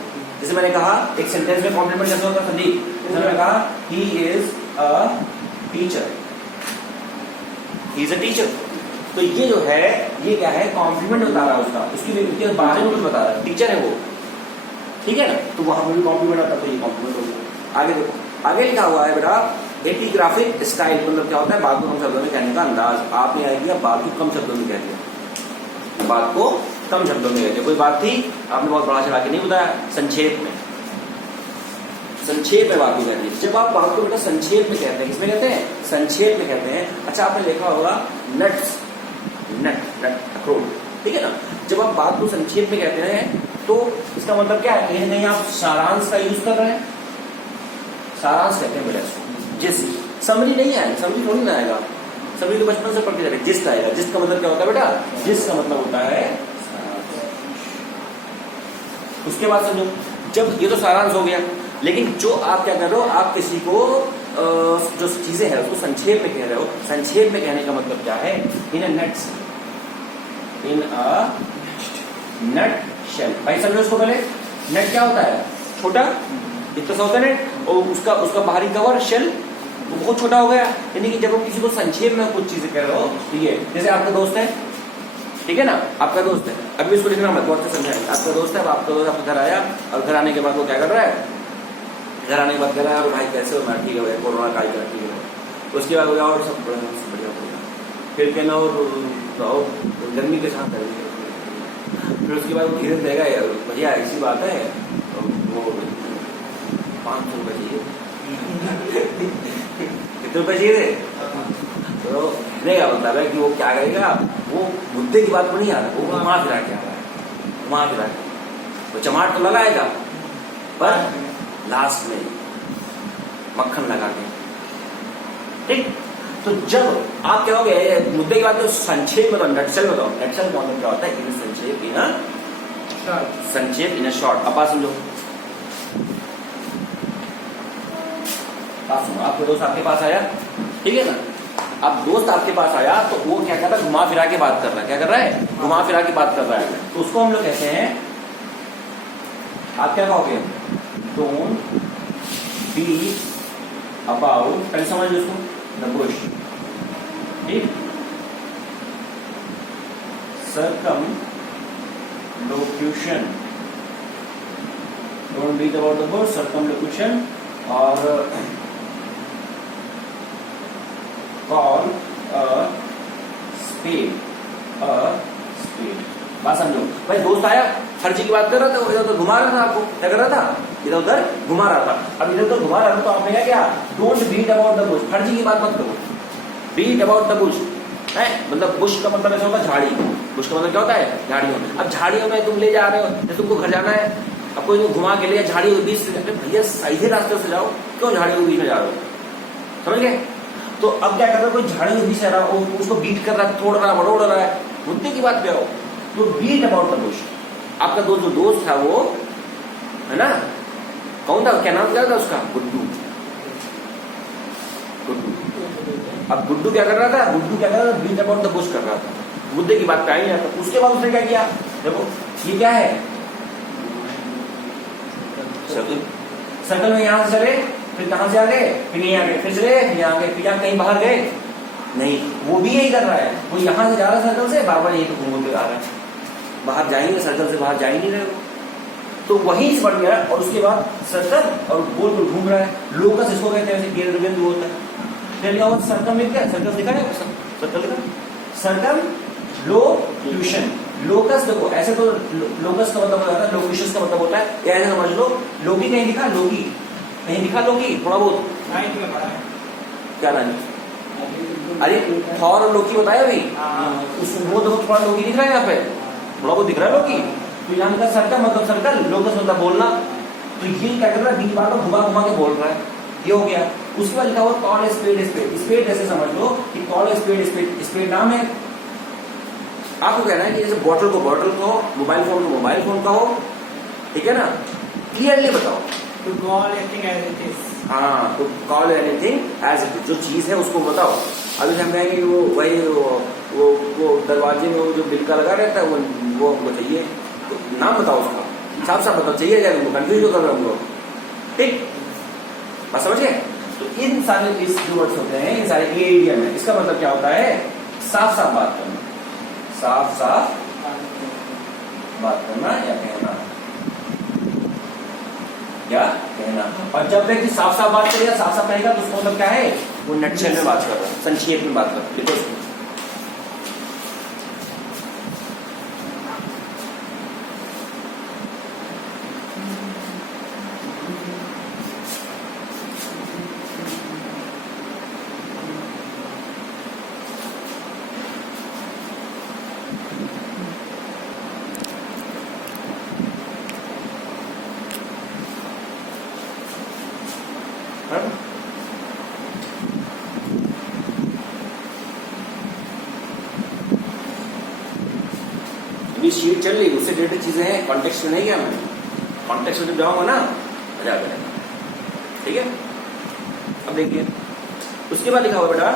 जैसे मैंने कहा एक सेंटेंस में कॉम्प्लीमेंट कैसे होता है संदीप, जैसे मैंने कहा he is a teacher, he is a teacher, तो ये जो है ये क्या है, कॉम्प्लीमेंट बता रहा है उसका, उसके बारे में कुछ बता रहा है, टीचर है वो, ठीक है ना, तो वहां पर भी कॉम्प्लीमेंट आता है, तो ये कॉम्प्लीमेंट हो गया। आगे देखो, आगे लिखा हुआ है बेटा एपिग्राफिक स्टाइल, मतलब क्या होता है, बात को कम शब्दों में कहने का अंदाज। आपने आ गया बात को कम शब्दों में कह दिया, बात को कम शब्दों में कहते, कोई बात थी आपने बहुत बड़ा चढ़ा के नहीं बताया, संक्षेप में, संक्षेप में बात को कहते हैं। जब आप बात को बेटा संक्षेप में कहते हैं, किसमें कहते हैं, संक्षेप में कहते हैं। अच्छा आपने देखा होगा नट्स, नट, अखरोट, ठीक है ना। जब आप बात को संक्षेप में कहते हैं तो इसका मतलब क्या है, कहीं ना कहीं आप सारांश का यूज कर रहे हैं। सारांश कहते हैं बेटा इसको, जिस समरी नहीं आएगा, समरी थोड़ी ना आएगा, समरी तो बचपन से पढ़ते जाएगा, जिस्ट आएगा। जिस्ट का मतलब क्या होता है बेटा, जिस का मतलब होता है। उसके बाद समझो, जब ये तो सारांश हो गया, लेकिन जो आप क्या कर रहे हो, आप किसी को जो चीजें हैं उसको संक्षेप में कह रहे हो। संक्षेप में कहने का मतलब क्या है, इन अ नट शेल। भाई समझो उसको पहले, नेट क्या होता है, छोटा इतना सा होता है नेट, और उसका बाहरी कवर शेल वो बहुत छोटा हो गया। यानी कि जब हम किसी को संक्षेप में कुछ चीजें कह रहे हो, ठीक है, जैसे आपका दोस्त है, ठीक है ना, आपका दोस्त है, अभी उसको लिखना मत, बहुत समझाएंगे। आपका दोस्त है, अब आपका दोस्त आपके घर आया, और घर आने के बाद वो क्या कर रहा है, घर आने के बाद कह रहा है भाई कैसे हो, मैं ठीक है, कोरोना काल का ठीक है। उसके बाद और सब बढ़िया हो गया, फिर कहना और गर्मी के साथ है। फिर उसके बाद वो धीरे से कहेगा भैया ऐसी बात है, वो 500 रुपये चाहिए। कितने रुपये चाहिए थे, तो कहने का मतलब है कि वो क्या करेगा, वो मुद्दे की बात को नहीं आ रहा, वो घुमा फिरा के आ रहा है, घुमा फिरा के। वो चमाट तो लगाएगा पर लास्ट में मक्खन लगा के, ठीक। तो जब आप क्या हो गए मुद्दे की बात तो संक्षेप में, नटशेल बताओ, नटशेल का मतलब क्या होता है, इन संक्षेप, इन संक्षेप, इन शॉर्ट। अब बात समझो, बात सुनो, आपके दोस्त आपके पास आया, ठीक है ना, अब दोस्त आपके पास आया तो वो क्या कर रहा है, घुमा फिरा के बात कर रहा है। क्या कर रहा है, घुमा फिरा के बात कर रहा है, तो उसको हम लोग कहते हैं, आप क्या कहोगे, डोंट बी अबाउट, पहले समझ लो उसको, द बुश, ठीक। Circumlocution, don't be about the bush, circumlocution, और कॉल अ स्पेड, बात समझो। भाई दोस्त आया, फर्जी की बात कर रहा था, वो इधर उधर घुमा रहा था, आपको क्या कर रहा था, इधर उधर घुमा रहा था। अब इधर उधर घुमा रहा था तो आपने क्या किया, don't beat about the bush, फर्जी की बात मत करो, बीट अबाउट द बुश है, मतलब बुश का मतलब ऐसा होता है झाड़ी, बुश का मतलब क्या होता है, झाड़ियों। अब झाड़ियों में तुम ले जा रहे हो, जैसे तुमको घर जाना है, अब कोई घुमा के लिए झाड़ियों के बीच से, भैया सीधे रास्ते से जाओ, क्यों झाड़ियों के बीच में जा रहे हो, समझ गए। तो अब क्या कर रहा है, कोई झाड़ियों के बीच से रहा, उसको बीट कर रहा है, तोड़ रहा है, मरोड़ रहा है, मुद्दे की बात पे आओ, तो बीट अबाउट द बुश। आपका जो दोस्त था वो है ना, कौन था, क्या नाम क्या था उसका, गुड्डू। अब गुड्डू क्या कर रहा था, बीट अबाउट द बुश कर रहा था, मुद्दे की बात पे आई नहीं। उसके बाद उसने क्या किया, देखो ये क्या है, सर्कल में यहां से चले, फिर कहां से आ गए, फिर नहीं आ गए, फिर चले, फिर यहाँ गए, फिर यहाँ कहीं बाहर गए नहीं, वो भी यही कर रहा है, वो यहां से जा रहा है सर्कल से, बार बार यही तो घूमते आ रहा है, बाहर जाएंगे सर्कल से, बाहर जा ही नहीं रहे हो, तो वहीं से बढ़ गया। और उसके बाद सर्कल और गोल गोल घूम रहा है, लोकस इसको कहते हैं, केंद्र बिंदु होता है। फिर क्या होता है, सर्कल में क्या, सर्कल दिखा है, सर्कल दिखा, सर्कल लोक्यूशन, लोकस देखो ऐसे तो लोकस का मतलब होता है, लोक्यूशन का मतलब होता है, या ऐसे समझ लो, लोकी कहीं दिखा, लोकी कहीं दिखा, लोकी थोड़ा बहुत क्या नाम, अरे थॉर और लोकी बताया अभी, वो देखो थोड़ा लोकी दिख रहा है, यहाँ पे थोड़ा बहुत दिख रहा है लोकी। तो यहाँ का सर्कल मतलब सर्कल, लोकस मतलब बोलना, तो ये क्या कर रहा है, बीच बार को घुमा घुमा के बोल रहा है, ये हो गया। उसके बाद लिखा हुआ कॉल स्पेड, स्पेड ऐसे समझ लो कि कॉल स्पेड, स्पेड नाम है। आपको कहना है कि जैसे बॉटल को बॉटल कहो, मोबाइल फोन को मोबाइल फोन कहो, ठीक है ना, क्लियरली बताओ, to call anything as it is। हाँ, तो call anything as it is, जो चीज है उसको बताओ। अभी हम कहेंगे वो वही वो दरवाजे में वो जो बिल का लगा रहता है, वो हमको चाहिए, तो नाम बताओ उसका, साफ साफ बताओ, चाहिए जाए, कंफ्यूज कर रहे हम लोग, ठीक, बात समझ गए। तो इन सारे इस जो वर्ड्स होते हैं, इन सारे ये इडियम है, इसका मतलब क्या होता है, साफ साफ बात करना, साफ साफ बात करना या कहना, या कहना। और जब व्यक्ति साफ साफ बात करेगा, साफ साफ कहेगा, तो उसको मतलब क्या है, वो नटशेल में बात कर रहा है, संक्षेप में बात कर रहा है, देखो उसको। अभी शीट चल रही, उससे रिलेटेड चीजें हैं, कॉन्टेक्स्ट में नहीं गया मैं, कॉन्टेक्स्ट में जब जाऊंगा ना मजा आ जाएगा। ठीक है, अब देखिए उसके बाद लिखा हुआ बेटा,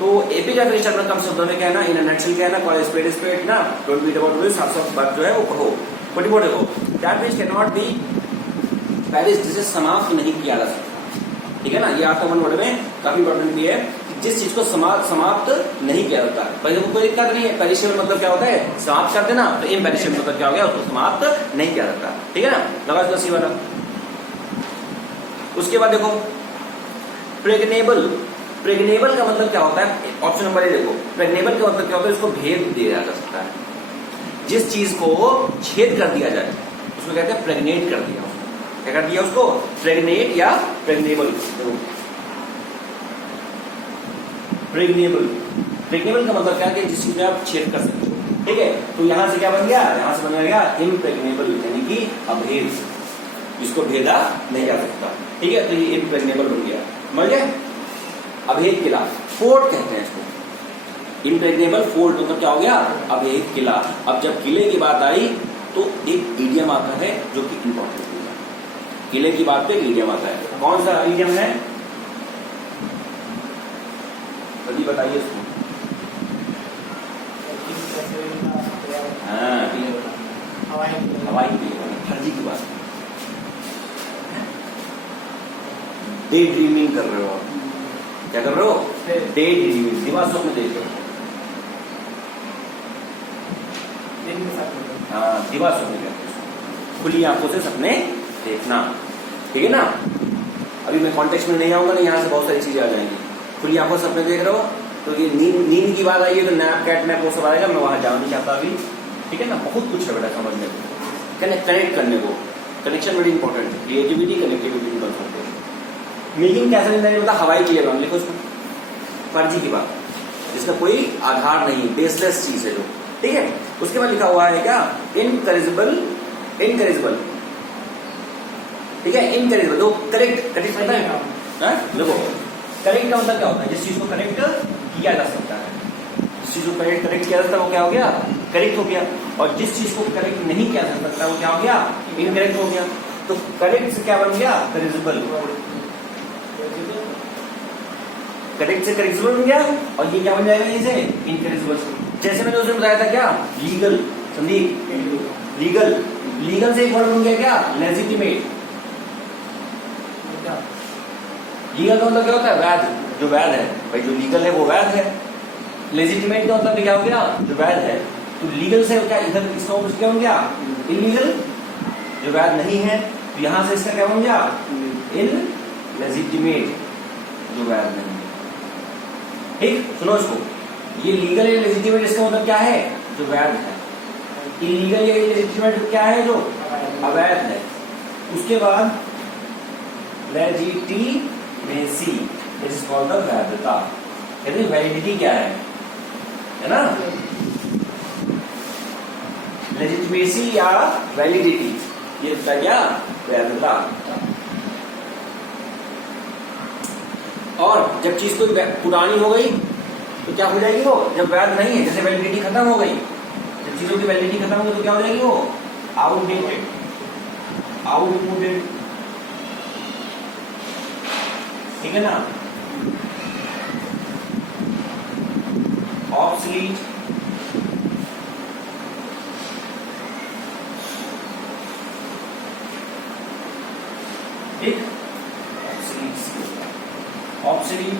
तो एपी का फिनिश अपना कम शब्दों में कहना, इन नटशेल कहना, कॉल स्पेड स्पेड ना, डोंट बीट अबाउट दिस, साफ बात जो है वो कहो, छोटी मोटी कहो। That means can not be, पहले जिसे समाप्त नहीं किया जा सकता। ठीक है ना, ये आपका 1 वर्ड में काफी इंपॉर्टेंट भी है कि जिस चीज को समाप्त नहीं किया जाता है। पहले कोई दिक्कत नहीं है, पेरिशेबल मतलब क्या होता है, समाप्त कर देना, तो इम्पेरिशेबल मतलब क्या हो गया, उसको समाप्त नहीं किया जाता। ठीक है ना, लगा इसका सी वाला। उसके बाद देखो प्रेग्नेबल, प्रेग्नेबल का मतलब क्या होता है, ऑप्शन नंबर ए देखो, प्रेग्नेबल का मतलब क्या होता है, इसको भेद दिया जा सकता है, जिस चीज को छेद कर दिया जाए उसको कहते हैं प्रेग्नेट कर दिया, क्या कर दिया उसको, प्रेग्नेट या प्रेग्नेबल। प्रेग्नेबल, प्रेग्नेबल का मतलब क्या है कि जिस चीज में आप छेद कर सकते हो। ठीक है, तो यहां से क्या बन गया, यहां से बन गया इम्प्रेग्नेबल, यानी कि अभेद, इसको भेदा नहीं जा सकता। ठीक है, तो ये इम्प्रेग्नेबल बन गया, समझ गए। अभेद किला, फोर्ट कहते हैं इसको, इम्प्रेग्नेबल फोर्ट मतलब क्या हो गया, अभेद किला। अब जब किले की बात आई तो एक ईडियम आता है जो कि इंपॉर्टेंट है, किले की बात पे ईडियम आता है। कौन सा ईडियम है, जल्दी बताइए उसको। हाँ, हवाई फर्जी की बात, डे ड्रीमिंग कर रहे हो आप, क्या कर रहे हो, डे ड्रीमिंग, दिमाग में देख रहे हो। हाँ, दिमाग में खुली आंखों से सपने देखना। ठीक है ना, अभी मैं कॉन्टेक्स्ट में नहीं आऊंगा ना, यहाँ से बहुत सारी चीजें आ जाएंगी। खुली आंखों से सपने देख रहे हो, तो ये नींद की बात आई है तो नैप कैट नैप वो सब आएगा, मैं वहां जाना नहीं चाहता अभी। ठीक है ना, बहुत कुछ है बेटा समझने को, कनेक्ट करने को, कनेक्शन बड़ी इंपॉर्टेंट है, क्रिएटिविटी कनेक्टिविटी बन सकते हैं। मेकिंग कैसे नहीं होता, हवाई चीजें नाम लिखो उसको, फर्जी की बात जिसका कोई आधार नहीं, बेसलेस चीज है जो। ठीक है, उसके बाद लिखा हुआ है क्या, इनकरेजिबल, इनकरेजिबल। ठीक है, इनकरेजिबल, तो करेक्ट, करेक्ट होता है, देखो करेक्ट का मतलब क्या होता है, जिस चीज को करेक्ट किया जा सकता है, जिस चीज को करेक्ट किया जा सकता है वो क्या हो गया, करेक्ट हो गया। और जिस चीज को करेक्ट नहीं किया जा सकता वो क्या हो गया, इनकरेक्ट हो गया। तो करेक्ट से क्या बन गया, करेजिबल, करेक्ट से करेक्टेबल बन गया, और ये क्या बन जाएगा, इसे इनकरेजिबल। जैसे मैंने उसने बताया था क्या, लीगल, संदीप, लीगल, लीगल से एक वर्ड बन गया क्या, लेजिटिमेट। लीगल का मतलब क्या होता है, वैध, जो वैध है भाई, जो लीगल है वो वैध है। लेजिटिमेट का मतलब क्या हो गया, जो वैध है। तो लीगल से क्या इधर इसका क्या बन गया, इलीगल, जो वैध नहीं है। तो यहां से इसका क्या बन गया, इन लेजिटिमेट, जो वैध नहीं है। ठीक, सुनो इसको, ये लीगल या लेजिटिमेट इसका मतलब क्या है, जो वैध है। इलीगल या लेजिटिमेट क्या है, जो अवैध है। उसके बाद legitimacy, this is called the वैधता, यानी वैलिडिटी क्या है ना, लेजिटिमेसी या वैलिडिटी, ये इसका क्या, वैधता। और जब चीज कोई पुरानी हो गई तो क्या हो जाएगी वो, जब वैध नहीं है, जैसे वैलिडिटी खत्म हो गई, जब चीजों की वैलिडिटी खत्म हो गई तो क्या हो जाएगी वो, आउटडेटेड, आउटडेटेड। ठीक है ना, ऑब्सलीट, ठीक, ऑब्सलीट,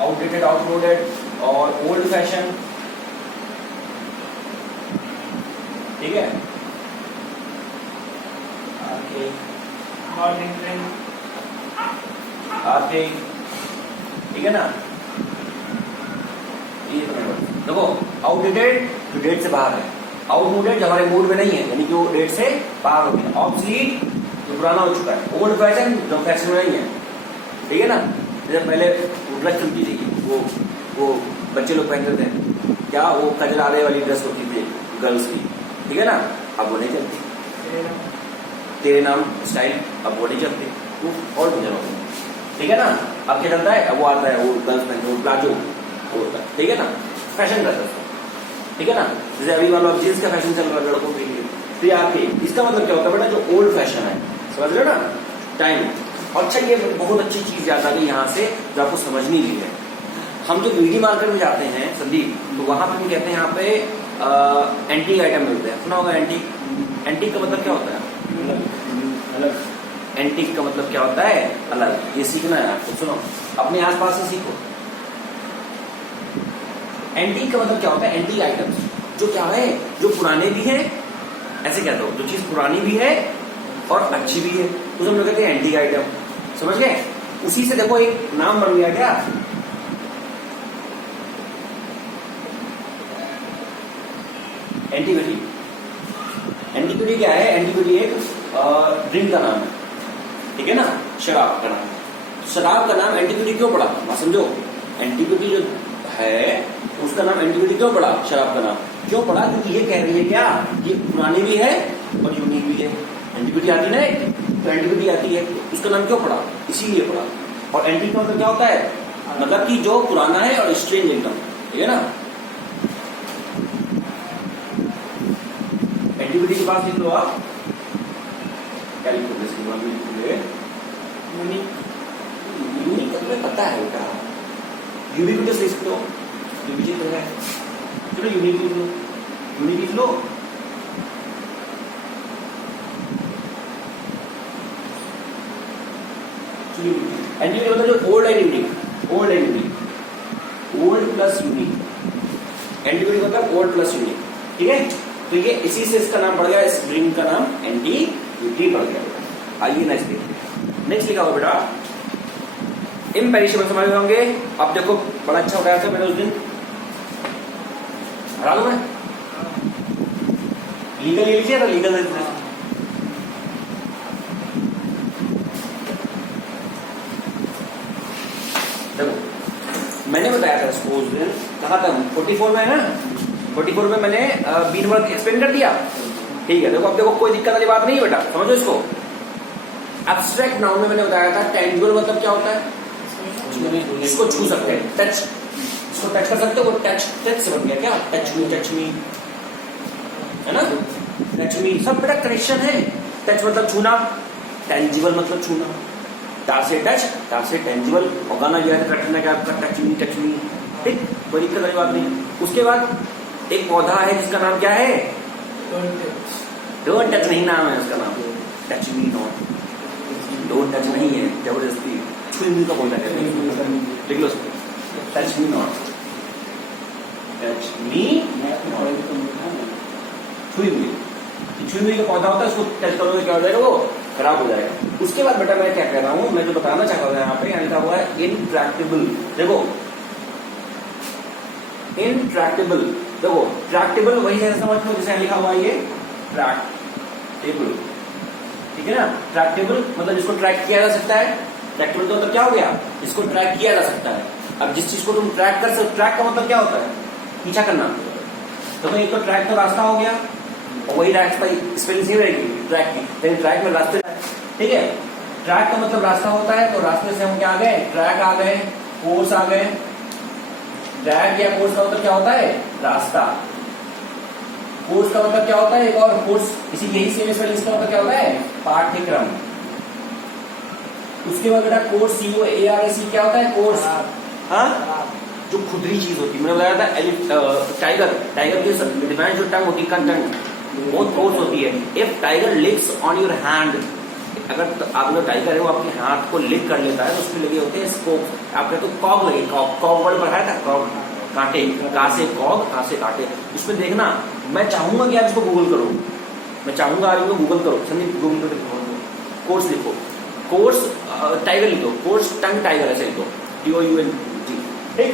आउटडेटेड, आउटमोडेड और ओल्ड फैशन। ठीक है, आगे आगे, ठीक है ना, ये देखो आउटडेटेड जो डेट से बाहर है, आउटमोडेड जो हमारे मूड में नहीं है, यानी कि वो डेट से बाहर हो गया, ऑब्सलीट जो पुराना हो चुका है, ओल्ड फैशन जो फैशन में नहीं है। ठीक है ना, जैसे पहले ड्रेस चलती थी, वो बच्चे लोग पहनते थे क्या, वो कजरारे वाली ड्रेस होती थी गर्ल्स की। ठीक है ना, अब वो नहीं चलती, तेरे नाम स्टाइल अब वो नहीं चलती, वो और गुजर होती है। ठीक है ना, अब क्या चलता है, अब वो आता है, वो गर्ल्स पहनते, वो प्लाजो होता है। ठीक है ना, फैशन रहता है, ठीक है ना। जैसे अभी मान लो जींस का फैशन चल रहा है लड़कों के लिए, तो ये आपके इसका मतलब क्या होता है बेटा, जो ओल्ड फैशन है, समझ रहे हो ना, टाइम। और अच्छा ये बहुत अच्छी चीज याद आ गई यहाँ से जो आपको समझनी भी है। हम जो बीडी मार्केट में जाते हैं संदीप, तो वहां पर हम कहते हैं यहाँ पे एंटीक आइटम मिलते हैं, सुना होगा एंटीक। एंटीक का मतलब क्या होता है, अलग। एंटीक का मतलब क्या होता है, अलग। ये सीखना है आपको, सुनो अपने आसपास से सीखो। एंटीक का मतलब क्या होता है, एंटीक आइटम्स जो क्या है, जो पुराने भी हैं, ऐसे कहता हूं, जो चीज पुरानी भी है और अच्छी भी है, उसे हम लोग कहते हैं एंटीक आइटम, समझ गए। उसी से देखो एक नाम बन गया क्या, एंटीक्विटी। एंटीक्विटी क्या है, एंटीक्विटी एक ड्रिंक का नाम है, ठीक है ना, शराब का नाम। शराब का नाम एंटीक्विटी क्यों पड़ा, ना समझो। एंटीक्विटी जो है उसका नाम एंटीक्विटी क्यों पड़ा, शराब का नाम क्यों पड़ा, क्योंकि ये कह रही है क्या, ये पुरानी भी है और यूनिक भी है। एंटीक्विटी आती ना, तो एंटीक्विटी आती है, उसका नाम क्यों पड़ा, इसीलिए पड़ा। और एंटीक का मतलब क्या होता है, मतलब कि जो पुराना है और स्ट्रेंज एकदम, ठीक है ना। एंटीक्विटी के पास लिख लो आप, क्या लिखोगे इसके बाद लिखोगे, यूनिक तुम्हें पता है बेटा, यूबिक्विटस लिख सकते हो, यूबिक्विटी तो है, चलो यूनिक लिख लो, यूनिक लिख लो। एंटीक्विटी मतलब जो old and unique, old and unique, old plus unique. Antiquity मतलब ओल्ड प्लस यूनिक, ठीक है। तो ये इसी से इसका नाम पड़ गया, इस ड्रिंक का नाम एंटीक्विटी पड़ गया। आइए नेक्स्ट देखिए, नेक्स्ट लिखा हुआ बेटा इम्पेरिशेबल, समझ रहे होंगे। अब देखो बड़ा अच्छा उठाया था मैंने उस दिन, हरा दो मैं लीगल ले लीजिए, लीगल देखो मैंने बताया था इसको उस दिन, कहा था 44 में है ना, 44 में मैंने बीन वर्क एक्सप्लेन कर दिया, ठीक है। देखो अब देखो कोई दिक्कत वाली बात नहीं है बेटा, समझो इसको। एब्स्ट्रैक्ट नाउन में मैंने बताया था टेंजिबल मतलब क्या होता है, इसको छू सकते हैं, टच, इसको टच कर सकते हो, टच, टच से बन गया क्या, टच मी, है ना, टच मी, सब बेटा कनेक्शन है। टच मतलब छूना, टेंजिबल मतलब छूना, टा से टच, टा से टेंजिबल, और गाना जो है कटना क्या आपका, टच मी, ठीक, कोई दिक्कत वाली बात नहीं। उसके बाद एक पौधा है जिसका नाम क्या है, डोंट टच नहीं नाम है उसका नाम, touch me not, don't touch नहीं है, जबरदस्ती छुई का पौधा है, लिख लो touch me not, touch me छुई हुई का पौधा होता है, उसको टच करोगे क्या हो जाएगा, वो खराब हो जाएगा। उसके बाद बेटा मैं क्या कह रहा हूं, मैं जो बताना चाहता हूं यहाँ पे लिखा हुआ है इनट्रैक्टेबल, देखो इनट्रैक्टेबल, देखो ट्रैक्टेबल वही है, समझ लो जैसे लिखा हुआ है ये ट्रैक्टेबल, ठीक है ना। ट्रैक्टेबल मतलब जिसको ट्रैक किया जा सकता है, ट्रैक्टेबल तो मतलब क्या हो गया, इसको ट्रैक किया जा सकता है। अब जिस चीज को तुम ट्रैक कर सकते, ट्रैक का मतलब क्या होता है, पीछा करना। तो एक तो ट्रैक तो रास्ता हो गया, और वही रास्ता स्पेलिंग सेम रहेगी ट्रैक की, लेकिन ट्रैक में रास्ते, ठीक है। ट्रैक का मतलब रास्ता होता है, तो रास्ते से हम क्या आ गए, ट्रैक आ गए, कोर्स आ गए। ट्रैक या कोर्स का मतलब क्या होता है, रास्ता। कोर्स का मतलब क्या होता है, एक और कोर्स, इसी यही सेम स्पेलिंग का मतलब क्या होता है, पाठ्यक्रम। उसके बाद बेटा कोर्स, COARS क्या होता है, कोर्स, हाँ, जो खुदरी चीज होती है। मैंने बताया था टाइगर, टाइगर की डिफाइन जो टंग होती है, कंटेंट बहुत कोर्स होती है। If tiger लिक्स on your hand, अगर तो आप लोग टाइगर है वो आपके हाथ को लिक कर लेता है, तो उसमें लगे होते हैं स्कोप, आप कहते हो कॉग लगे, कॉग वर्ड पढ़ाया था, कॉग कांटे, का से कॉग, का से कांटे। उसमें देखना, मैं चाहूंगा कि आप इसको गूगल करो, मैं चाहूंगा आप इसको गूगल करो, समझिए, गूगल करो, कोर्स लिखो, कोर्स टाइगर लिखो, कोर्स टंग टाइगर ऐसे लिखो, TOUNG, ठीक।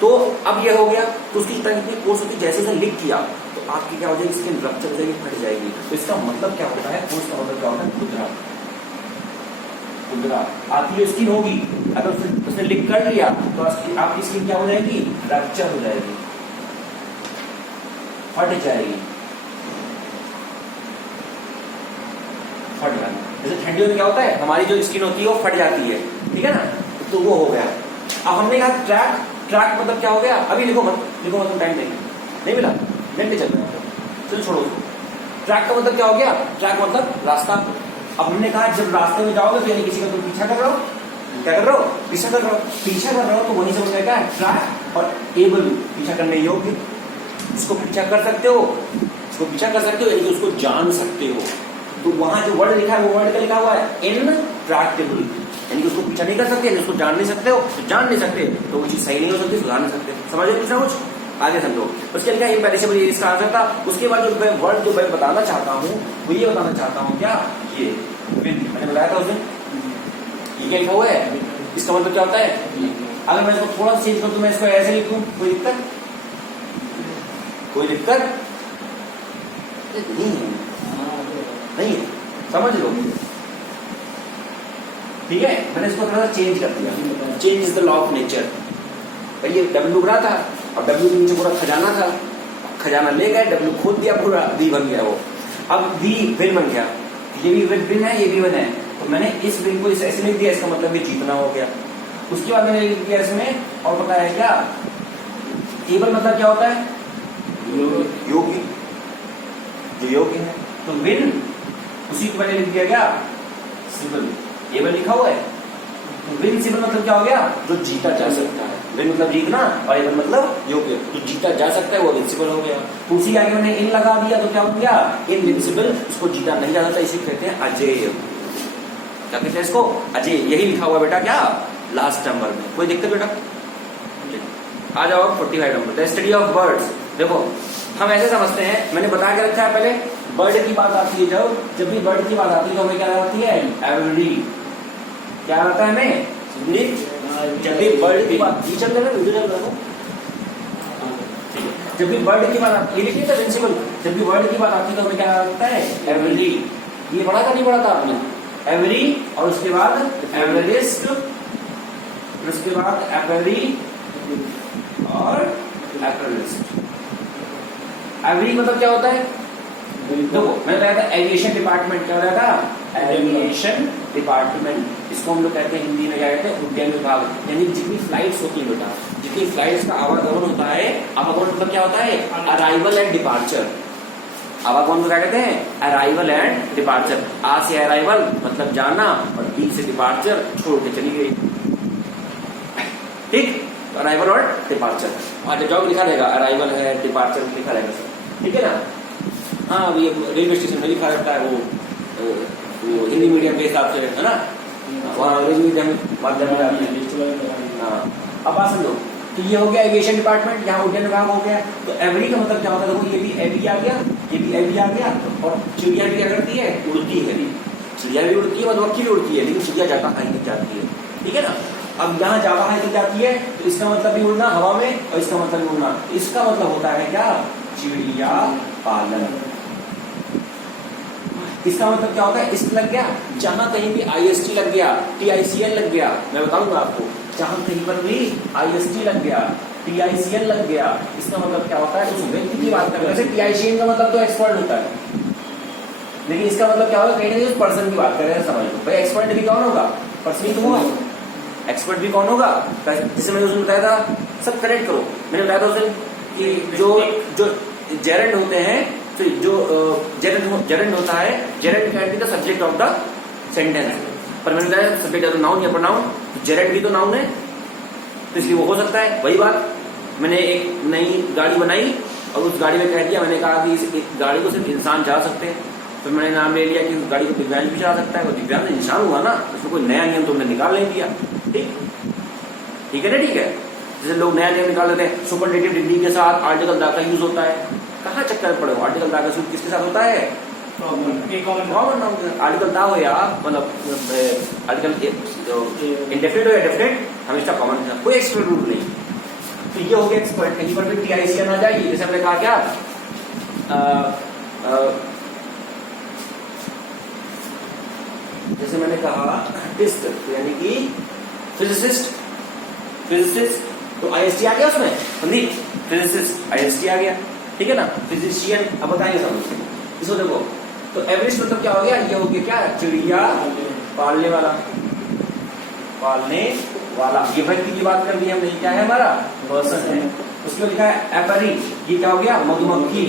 तो अब ये हो गया, तो उसकी टंग की कोर्स होती, जैसे उसे लिक किया तो आपकी क्या हो जाएगी, स्किन रप्चर हो जाएगी, फट जाएगी। तो इसका मतलब क्या होता है, कोर्स का मतलब क्या होता है, खुदरा, खुदरा। आपकी स्किन होगी, अगर उसने लिक कर लिया तो आपकी स्किन क्या हो जाएगी, रप्चर हो जाएगी, फट जाएगी, फट जाएगी। जैसे ठंडियों में क्या होता है, हमारी जो स्किन होती है वो फट जाती है, ठीक है ना, तो वो हो गया। अब हमने कहा ट्रैक, ट्रैक मतलब क्या हो गया, अभी लिखो मत, देखो मतलब टाइम नहीं मिला, लेट चल रहे हैं, चलो छोड़ो उसको। ट्रैक का मतलब क्या हो गया? ट्रैक मतलब रास्ता। अब हमने कहा जब रास्ते में जाओगे तो यानी किसी का तुम पीछा कर रहे हो, क्या कर रहे हो? पीछा कर रहे हो। पीछा कर रहे हो तो वहीं से बोलते हैं क्या? ट्रैक और एबल, पीछा करने योग्य। उसको पीछा कर सकते हो, उसको पीछा कर सकते हो यानी कि उसको जान सकते हो। तो वहां जो वर्ड लिखा है वो वर्ड का लिखा हुआ है इनट्रैक्टेबल, यानी कि उसको पीछा नहीं कर सकते, उसको जान नहीं सकते हो। तो जान नहीं सकते तो वो चीज सही नहीं हो सकती, सुधार नहीं सकते। समझे कुछ ना कुछ? आगे समझो। उसके लिए इम्पेरिशेबल इसका आंसर था। उसके बाद जो वर्ड जो मैं बताना चाहता हूँ वो ये बताना चाहता हूँ क्या, ये विन मैंने बताया था उस दिन, ये क्या लिखा हुआ है, इसका मतलब क्या होता है? अगर मैं इसको थोड़ा चेंज करूँ तो मैं इसको ऐसे लिखूं, कोई दिक्कत? कोई दिक्कत नहीं है, समझ लो। ठीक है, मैंने इसको थोड़ा सा चेंज कर दिया। Change is the law of nature. ये डब्ल्यू बड़ा था और डब्ल्यू के नीचे पूरा खजाना था, खजाना ले गए, डब्ल्यू खोद दिया, पूरा वी बन गया वो। अब वी विन बन गया, ये भी विन है, ये भी विन है। तो मैंने इस विन को ऐसे लिख दिया, इसका मतलब ये जीतना हो गया। उसके बाद मैंने लिख दिया इसमें और पता है क्या, एबल मतलब क्या होता है? योगी, जो योग्य है। तो विन उसी को मैंने लिख दिया क्या, सिबल। एबल लिखा हुआ है तो विन सिबल मतलब क्या हो गया, जो जीता जा सकता है। विन मतलब जीतना और एबल मतलब योग्य, जो जीता जा सकता है वो विंसिबल हो गया। तो उसी आगे मैंने इन लगा दिया तो क्या हो गया, इनविंसिबल, उसको जीता नहीं जा सकता, इसी कहते हैं अजय। क्या कहते हैं इसको? अजय। यही लिखा हुआ बेटा क्या, लास्ट नंबर में। कोई दिक्कत बेटा? आ जाओ 45 number, the study of birds. देखो हम ऐसे समझते हैं, मैंने बता के रखा है पहले, बर्ड की बात आती है जब भी बर्ड की बात आती है तो हमें क्या आती है, एवरी। क्या आता है हमें? जब भी बर्ड की बात, ये चल रहा है वीडियो चल रहा है, जब भी बर्ड की बात आती है, लिखिए प्रिंसिपल, जब भी वर्ड की बात आती है तो हमें क्या आता है, एवरी। ये पढ़ा था नहीं पढ़ा था आपने? एवरी और उसके बाद एवरेस्ट, उसके बाद एवरी और एवरेस्ट। एवरी मतलब क्या होता है? देखो मैंने बताया था एविएशन डिपार्टमेंट। क्या बताया था? Aviation department. इसको हम लोग कहते हैं हिंदी में क्या कहते हैं, उड्डयन विभाग। यानी जितनी फ्लाइट्स होती है बेटा, जितनी फ्लाइट्स का आवागमन होता है, आवागमन मतलब क्या होता है, अराइवल एंड डिपार्चर। आवागमन को क्या कहते हैं, अराइवल एंड डिपार्चर। आ से अराइवल मतलब जाना और बी से डिपार्चर, छोड़ के चली गई। ठीक, तो अराइवल और डिपार्चर आगे जॉब लिखा रहेगा, अराइवल है डिपार्चर लिखा रहेगा सर, ठीक है ना। हाँ अभी रेलवे स्टेशन में लिखा रहता है वो हिंदी मीडियम के हिसाब से है ना, वहाँ अंग्रेजी मीडियम माध्यम में आती है। हाँ अब बात समझो, तो ये हो गया एविएशन डिपार्टमेंट, यहाँ उड्डयन विभाग हो गया। तो एवरी का मतलब क्या होता है, देखो ये भी एवरी आ गया, ये भी एवरी आ गया। और चिड़िया भी क्या करती है, उड़ती है। चिड़िया भी उड़ती है, मधुमक्खी भी उड़ती है, लेकिन चिड़िया जाता कहीं तक जाती है, ठीक है ना। अब यहाँ जावा है तक जाती है, तो इसका मतलब भी उड़ना हवा में, और इसका मतलब भी उड़ना। इसका मतलब होता है क्या, चिड़िया पालन। इसका मतलब क्या होता है, इस लग गया, जहां कहीं भी आईएसटी लग गया, टीआईसीएल लग गया, मैं बताऊंगा आपको, जहां कहीं पर भी आईएसटी लग गया, टीआईसीएल लग गया, इसका मतलब क्या होता है, उस व्यक्ति की बात कर रहे हैं। वैसे टीआईसीएल का मतलब तो एक्सपर्ट होता है, लेकिन इसका मतलब क्या होगा, कहीं ना कहीं उस पर्सन की बात कर रहे हैं, समझ लो भाई। एक्सपर्ट भी कौन होगा, पर्सन ही तो होगा। एक्सपर्ट भी कौन होगा, जैसे मैंने उसने बताया था, सब करेक्ट करो, मैंने बताया था उस दिन कि जो जेरेंड होते हैं, तो जो जेरेंड होता है, gerund can be the subject of the sentence. पर मैंने बताया सब्जेक्ट ऑफ नाउन या प्रोनाउन, जेरेंड भी तो नाउन है, तो इसलिए वो हो सकता है। वही बात, मैंने एक नई गाड़ी बनाई और उस गाड़ी में कह दिया, मैंने कहा कि इस गाड़ी को सिर्फ इंसान चला सकते हैं, फिर मैंने नाम ले लिया कि उस गाड़ी को दिव्यांग भी चला सकता है। वो दिव्यांग इंसान हुआ ना, उसमें कोई नया नियम तो हमने निकाल नहीं दिया। ठीक है ना, ठीक है। जैसे लोग नया नियम निकाल लेते हैं, सुपरलेटिव डिग्री के साथ आर्टिकल दा का यूज होता है। कहाँ चक्कर पड़े हो, आर्टिकल दा का यूज किसके साथ होता है, कॉमन नाउन। आर्टिकल दा हो या मतलब आर्टिकल इंडेफिनिट हो या डेफिनिट, हमेशा कॉमन है, कोई एक्सपर्ट रूल नहीं। तो ये हो गया एक्सपर्ट। कहीं पर भी टीआईसीएल आ जाएगी, जैसे हमने कहा क्या, जैसे मैंने कहा आर्टिस्ट यानी कि फिजिसिस्ट, तो आईएसटी आ गया उसमें, संदीप फिजिसिस्ट आईएसटी आ गया, ठीक है ना। फिजिशियन अब बताएंगे समझ इसको। देखो तो एवरेस्ट मतलब क्या हो गया, ये हो गया क्या, चिड़िया पालने वाला, पालने वाला। ये व्यक्ति की बात कर दी हमने, क्या है हमारा, पर्सन है। उसके बाद लिखा है एपरी, ये क्या हो गया? मधुमक्खी,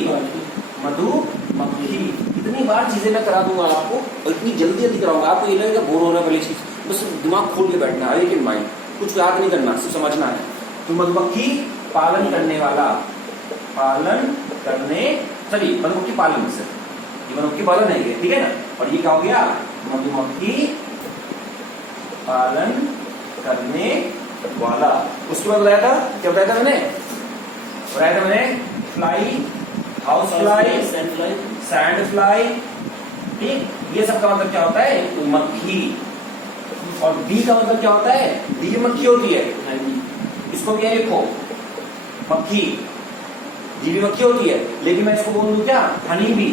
मधुमक्खी। इतनी बार चीजें मैं करा दूंगा आपको और इतनी जल्दी जल्दी कराऊंगा, आपको ये लगेगा बोर हो रहा है पहले चीज, बस दिमाग खोल के बैठना है, एक इन माइंड, कुछ याद नहीं करना, सिर्फ समझना है। तो मधुमक्खी पालन करने वाला, पालन करने, चलिए मधुमक्खी पालन से, ये मधुमक्खी पालन है ये, ठीक है ना। और ये क्या हो गया? मधुमक्खी पालन करने वाला। उसके बाद बताया था, क्या बताया था मैंने? बताया था मैंने fly, house fly, sand fly, ठीक। ये सब का मतलब क्या होता है? मक्खी। और बी का मतलब क्या होता है? बी मक्खी होती है, इसको क्या लिखो? मक्खी, ये भी मक्खी होती है, लेकिन मैं इसको बोल दूं क्या? हनी बी,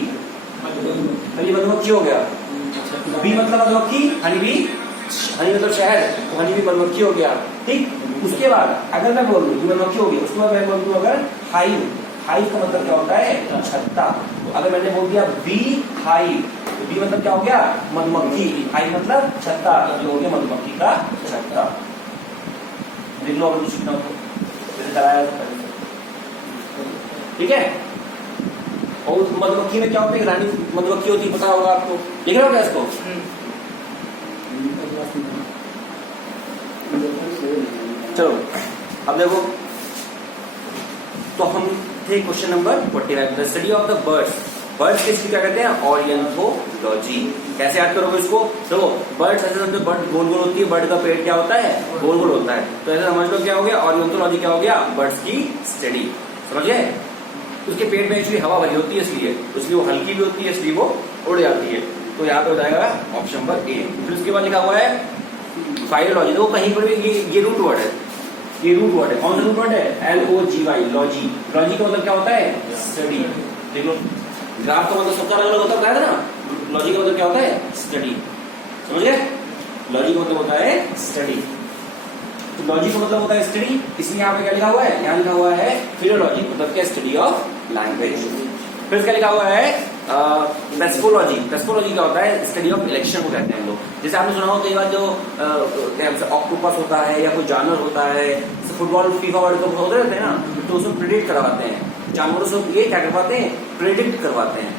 चलिए मधुमक्खी हो गया। बी मतलब मधुमक्खी, हनी बी, हनी मतलब शहद, तो हनी बी मधुमक्खी हो गया, ठीक। उसके बाद अगर मैं बोल दूं मधुमक्खी होगी, उसके बाद मैं बोल दूं अगर हाइव, हाइव का मतलब क्या होता है? छत्ता। तो अगर मैंने बोल दिया बी हाइव, तो बी मतलब क्या हो गया? मधुमक्खी, हाइव मतलब छत्ता, जो हो गया मधुमक्खी का छत्ता। देख लो अगर कुछ सीखना हो तो, जैसे कराया था पहले, ठीक है। और मधुमक्खी में क्या होता है? रानी मधुमक्खी होती है, पता होगा आपको, देख रहे हो क्या इसको? चलो अब देखो, तो हम थे question number 45, the study of the birds. Birds किसकी क्या कहते हैं? ऑर्निथोलॉजी। कैसे याद करोगे इसको? देखो बर्ड्स ऐसे समझो, बर्ड गोल गोल होती है, बर्ड का पेट क्या होता है? गोल गोल होता है, तो ऐसे समझ लो क्या हो गया? ऑर्निथोलॉजी क्या हो गया? बर्ड्स की स्टडी, समझ गए? उसके पेट में एक्चुअली हवा भरी होती है, इसलिए वो हल्की भी होती है, इसलिए वो उड़ जाती है। तो याद हो जाएगा ऑप्शन नंबर ए। फिर उसके बाद लिखा हुआ है फाइलोलॉजी। तो कहीं पर भी ये रूट वर्ड है, ये रूट वर्ड है। कौन सा रूट वर्ड है? LOGY, logy. लॉजी का मतलब क्या होता है? स्टडी। देखो ग्राफ का मतलब सबका अलग अलग होता है ना, लॉजी का मतलब क्या होता है? स्टडी, समझ गए? लॉजी का मतलब होता है स्टडी, तो लॉजी का मतलब होता है स्टडी, इसलिए यहाँ पे क्या लिखा हुआ है? यहाँ लिखा हुआ है फिलोलॉजी, मतलब क्या? Study of language. फिर क्या लिखा हुआ है? पेस्कोलॉजी। पेस्कोलॉजी क्या होता है? स्टडी ऑफ इलेक्शन को कहते हैं हम लोग। जैसे आपने सुना होगा कई बार जो ऑक्टोपस होता है या कोई जानवर होता है, जैसे फुटबॉल फीफा वर्ल्ड कप होते रहते हैं ना, तो उसमें प्रेडिक्ट करवाते हैं जानवरों से, ये क्या करवाते हैं? प्रेडिक्ट करवाते हैं,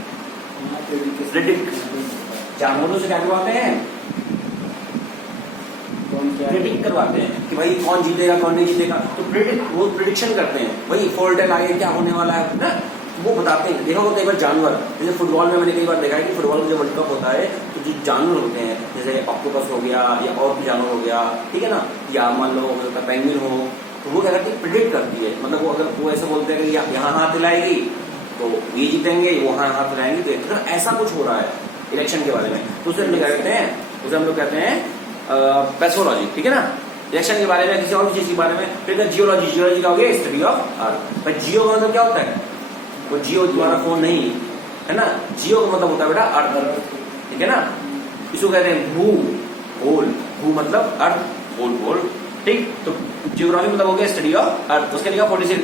प्रेडिक्ट। जानवरों से क्या करवाते हैं? प्रेडिक्ट करवाते हैं कि भाई कौन जीतेगा कौन नहीं जीतेगा, तो प्रेडिक्ट, वो प्रेडिक्शन करते हैं, भाई फोल्टेल आगे क्या होने वाला है ना, वो बताते हैं। देखा होगा कई बार जानवर, जैसे फुटबॉल में मैंने कई बार देखा है कि फुटबॉल में जब वर्ल्ड कप होता है तो जो जानवर होते हैं, जैसे ऑक्टोपस हो गया या और भी जानवर हो गया, ठीक है ना, या मान लो पेंगुइन हो, तो वो क्या करती है? प्रेडिक्ट करती है। मतलब वो अगर वो ऐसे बोलते हैं कि यहाँ हाथ हिलाएगी तो ये जीतेंगे, वहां हाथ हिलाएंगे, तो अगर ऐसा कुछ हो रहा है इलेक्शन के बारे में, तो उसे हम क्या कहते हैं? उसे हम लोग कहते हैं पेस्कोलॉजी, ठीक है ना। इलेक्शन के बारे में, किसी और चीज के बारे में। फिर जियोलॉजी, जियोलॉजी का हो गया स्टडी ऑफ अर्थ। भाई जियो का मतलब क्या होता है? वो जियो तुम्हारा फोन नहीं है ना, जियो का मतलब होता है बेटा अर्थ, ठीक है ना। इसको कहते हैं भू गोल, भू मतलब अर्थ, गोल गोल, ठीक। तो जियोग्राफी मतलब हो गया स्टडी ऑफ अर्थ। उसके लिखा 46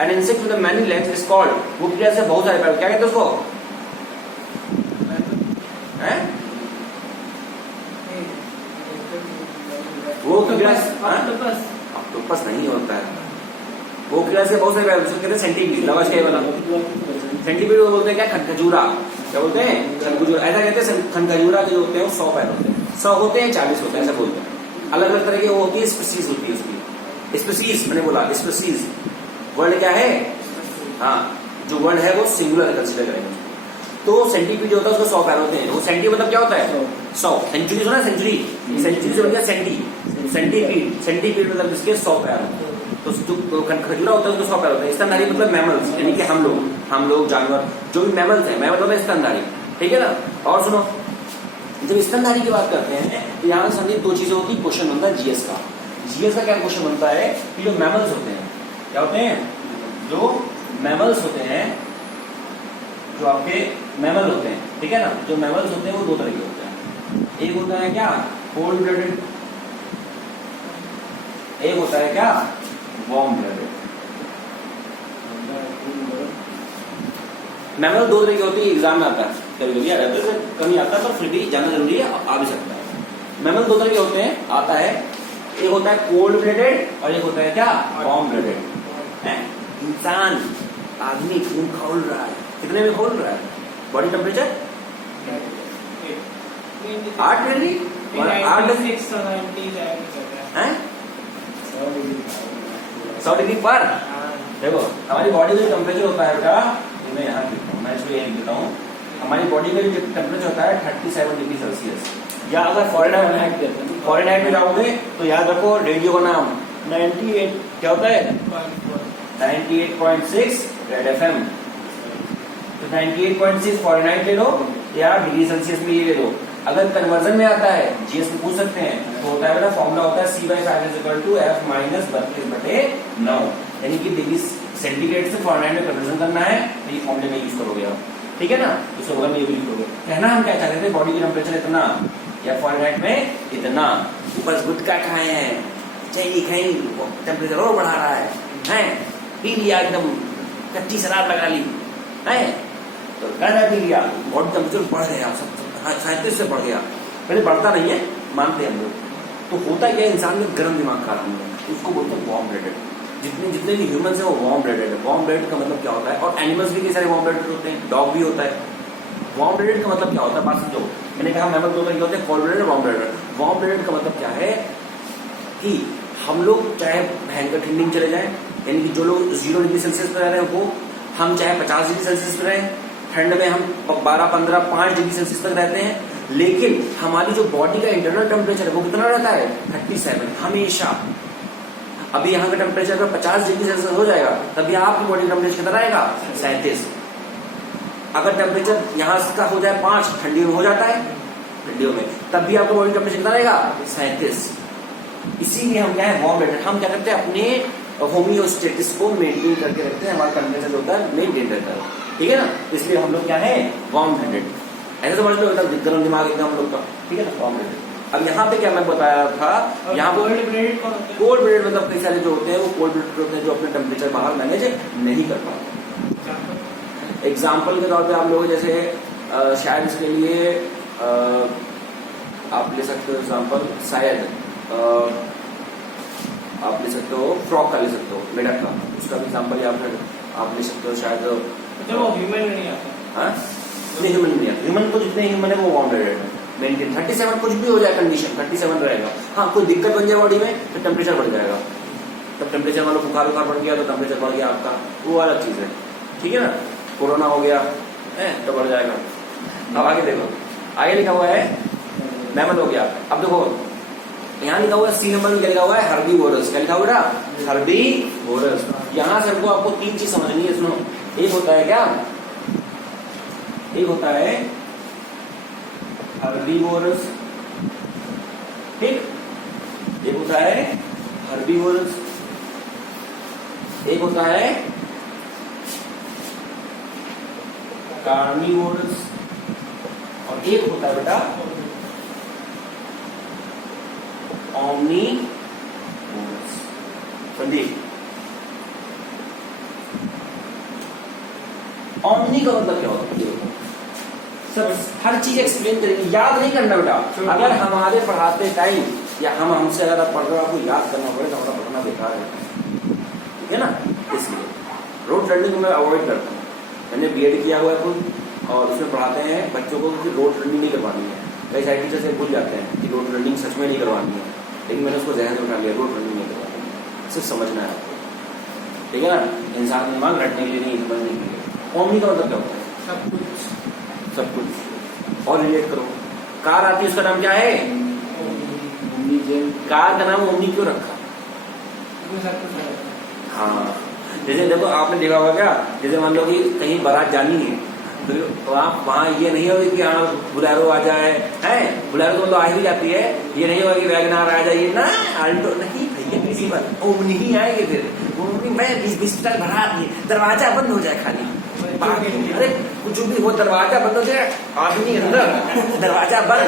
and insect with many legs is called, वो क्रिया से बहुत सारे पैर, क्या कहते हैं उसको? हैं? वो क्रिया ऑक्टोपस नहीं होता है, वो क्रिया से बहुत सारे पैर, उसको कहते हैं सेंटीपीड, लवज के वाला सेंटीपीड बोलते हैं क्या? खनखजूरा, क्या बोलते हैं? खनखजूरा। ऐसा कहते हैं खनखजूरा के जो होते हैं वो 100 पैर होते हैं, 100 होते हैं 40 होते हैं, ऐसा बोलते हैं। अलग अलग तरह की वो होती है, स्पीसीज होती है उसकी। स्पीसीज मैंने बोला, स्पीसीज वर्ड क्या है? हाँ, जो वर्ड है वो सिंगुलर कंसीडर करेंगे। तो सेंटीपीड होता है उसको 100 पैर होते हैं। वो सेंटी मतलब क्या होता है? 100। सेंचुरी सुना? सेंचुरी, सेंचुरी से बन गया सेंटी, सेंटीपीड। सेंटीपीड मतलब इसके 100 पैर होते हैं। तो जो खजूरा होता है उसको 100 पैर होते हैं। स्तनधारी मतलब मैमल्स, यानी कि हम लोग जानवर जो भी मैमल्स हैं, मैमल होता है स्तनधारी, ठीक है ना। और सुनो, जब स्तनधारी की बात करते हैं तो यहाँ समझिए दो चीजें होती है। क्वेश्चन बनता है जीएस का। जीएस का क्या क्वेश्चन बनता है कि जो मैमल्स होते हैं, क्या होते हैं? जो मैमल्स होते हैं, जो आपके मैमल होते हैं, ठीक है ना, जो मैमल्स होते हैं वो दो तरह के होते हैं। एक होता है क्या? कोल्ड ब्लडेड, एक होता है क्या? Warm blooded. मैमल दो तरह की होती है, एग्जाम में आता है, कभी कभी आता है, कभी आता है, पर फिर भी जानना जरूरी है, आ भी सकता है। मैमल दो तरह के होते हैं, आता है एक होता है कोल्ड ब्लडेड और एक होता है क्या, वार्म ब्लडेड। इंसान आदमी खून खौल रहा है, कितने में खौल रहा है? Body temperature 8 degree, 8 degree 100 degree पर। देखो हमारी बॉडी का जो टेम्परेचर होता है बेटा, मैं यहाँ लिखता हूँ, मैं इसको ये लिख देता हूँ, हमारी बॉडी का जो टेम्परेचर होता है 37 डिग्री सेल्सियस। या अगर फॉरेनहाइट में जाओगे तो याद रखो रेडियो का नाम 98 क्या होता है, 98.6 रेड एफएम। तो 98.6 फॉरेनहाइट ले लो या डिग्री सेल्सियस में ये ले लो। अगर कन्वर्जन में आता है, जीएस में पूछ सकते हैं, तो होता है बेटा फॉर्मूला होता है C/5 F-(-) यानी कि डिग्री सेंटीग्रेड से फॉरेनहाइट में कन्वर्जन करना है तो ये फॉर्मूले में यूज करोगे आप, ठीक है ना। तो उसको में ये भी लिखोगे। कहना हम क्या चाहते थे, बॉडी की टेम्परेचर इतना या फॉरेनहाइट में इतना, ऊपर गुटखा खाए हैं, चाहिए खाई, टेम्परेचर और बढ़ा रहा है, पी लिया एकदम कच्ची शराब लगा ली है, तो गाना पी लिया, बॉडी टेम्परेचर बढ़ गया, 37 से बढ़ गया। पहले बढ़ता नहीं है, मानते हैं हम लोग। तो होता क्या, इंसान में गर्म दिमाग का आदमी है, उसको बोलते हैं वार्म ब्लडेड। जितने भी ह्यूमंस है वो वार्म ब्लडेड है। वार्म ब्लडेड का मतलब क्या होता है, और एनिमल्स भी कई सारे वार्म ब्लडेड होते हैं, डॉग भी होता है। वार्म ब्लडेड का मतलब क्या होता है, बात समझो। मैंने कहा मैमल दो तरह होते हैं, कोल्ड ब्लडेड और वार्म ब्लडेड। वार्म ब्लडेड का मतलब क्या है कि हम लोग चाहे भयंकर ठंडी में चले जाएं, यानी कि जो लोग 0 डिग्री सेल्सियस पे रह रहे हैं वो, हम चाहे 50 डिग्री सेल्सियस पे रहें, ठंड में हम 12, 15, 5 डिग्री सेल्सियस तक रहते हैं, लेकिन हमारी जो बॉडी का इंटरनल टेम्परेचर है वो कितना रहता है, 37 हमेशा। अभी यहाँ का टेम्परेचर अगर 50 डिग्री सेल्सियस हो जाएगा तभी आपकी बॉडी का टेम्परेचर कितना रहेगा, 37। अगर टेम्परेचर यहाँ का हो जाए 5, ठंडियों में हो जाता है, ठंडियों में, तब भी आपका बॉडी टेम्परेचर कितना रहेगा, 37। इसीलिए हम क्या है, वार्म ब्लडेड। हम क्या करते हैं, अपने होमियोस्टेटिस को मेंटेन करके रखते हैं, हमारा टेम्परेचर होता है मेंटेन रहता है, ठीक है ना। इसलिए हम लोग क्या है, वार्म ब्लडेड। ऐसे समझ लो, गर्म दिमाग एकदम हम लोग का, ठीक है ना, वार्म ब्लडेड। अब यहाँ पे क्या मैं बताया था, यहाँ कोल्ड ब्लडेड मतलब कई सारे जो होते हैं वो कोल्ड ब्लडेड होते हैं, जो अपने टेम्परेचर बाहर मैनेज नहीं कर पाते। एग्जाम्पल के तौर पे आप लोग जैसे शायद इसके लिए आप ले सकते हो एग्जाम्पल, शायद आप ले सकते हो फ्रॉक का, ले सकते हो मेढक का, उसका भी एग्जाम्पल आप ले सकते हो। शायद चलो ह्यूमन में नहीं आता, नहीं ह्यूमन नहीं आता। ह्यूमन को जितने ह्यूमन है वो वार्म ब्लडेड है, मेंटेन 37 कुछ भी हो जाए कंडीशन 37 रहेगा। हाँ कोई दिक्कत बन जाए बॉडी में तो टेम्परेचर बढ़ जाएगा, तब टेम्परेचर मान लो बुखार बढ़ गया तो टेम्परेचर बढ़ गया आपका, वो अलग चीज है, ठीक है ना। कोरोना हो गया है तो बढ़ जाएगा। अब आगे देखो, आगे लिखा हुआ है मैमल हो गया। अब देखो यहाँ लिखा हुआ है C नंबर में क्या लिखा हुआ है, हर्बीवोरस। क्या लिखा हुआ है, हर्बीवोरस। यहाँ से हमको आपको 3 चीज समझनी है, सुनो। एक होता है क्या, एक होता है हर्बीवोरस, ठीक, एक होता है हर्बीवोरस, एक होता है कार्निवोरस, और एक होता है बेटा ओमनीवोरस। संदीप, ओमनी का मतलब क्या होता है, सब हर चीज एक्सप्लेन करेंगे, याद नहीं करना बेटा। अगर हमारे पढ़ाते टाइम या हमसे अगर आप पढ़ रहे हो, आपको याद करना पड़ेगा, हमारा पढ़ना बेकार है, ठीक है ना। इसलिए रोड लर्निंग को मैं अवॉइड करता हूँ। मैंने बीएड किया हुआ है खुद, और उसमें पढ़ाते हैं बच्चों को कि रोड लर्निंग नहीं करवानी है। कई सारे टीचर से भूल जाते हैं कि रोड लर्निंग सच में नहीं करवानी है, लेकिन मैंने उसको जहन में उठा लिया, रोड लर्निंग नहीं करवानी है, सिर्फ समझना है आपको, ठीक है ना। इंसान का दिमाग रटने के लिए नहीं, समझने के लिए। ओमनी का मतलब क्या होता है, सब कुछ, सब कुछ। और रिलेट करो, कार आती है, उसका नाम क्या है, कार का नाम ओमनी क्यों रखा, हाँ। जैसे देखो आपने देखा होगा क्या, जैसे मान लो कि कहीं बारात जानी है तो आप वहाँ ये नहीं होगी कि हाँ बुलेरो आ जाए, है बुलेरो तो आ ही जाती है, ये नहीं होगा कि वैगनार आ जाइए ना, आल्टो नहीं भैया, किसी बात ओमनी ही आएगी। फिर ओमनी मैं 20 टन भरा दिए, दरवाजा बंद हो जाए खाली, अरे कुछ भी हो, दरवाजा बंद हो जाए, आदमी अंदर, दरवाजा बंद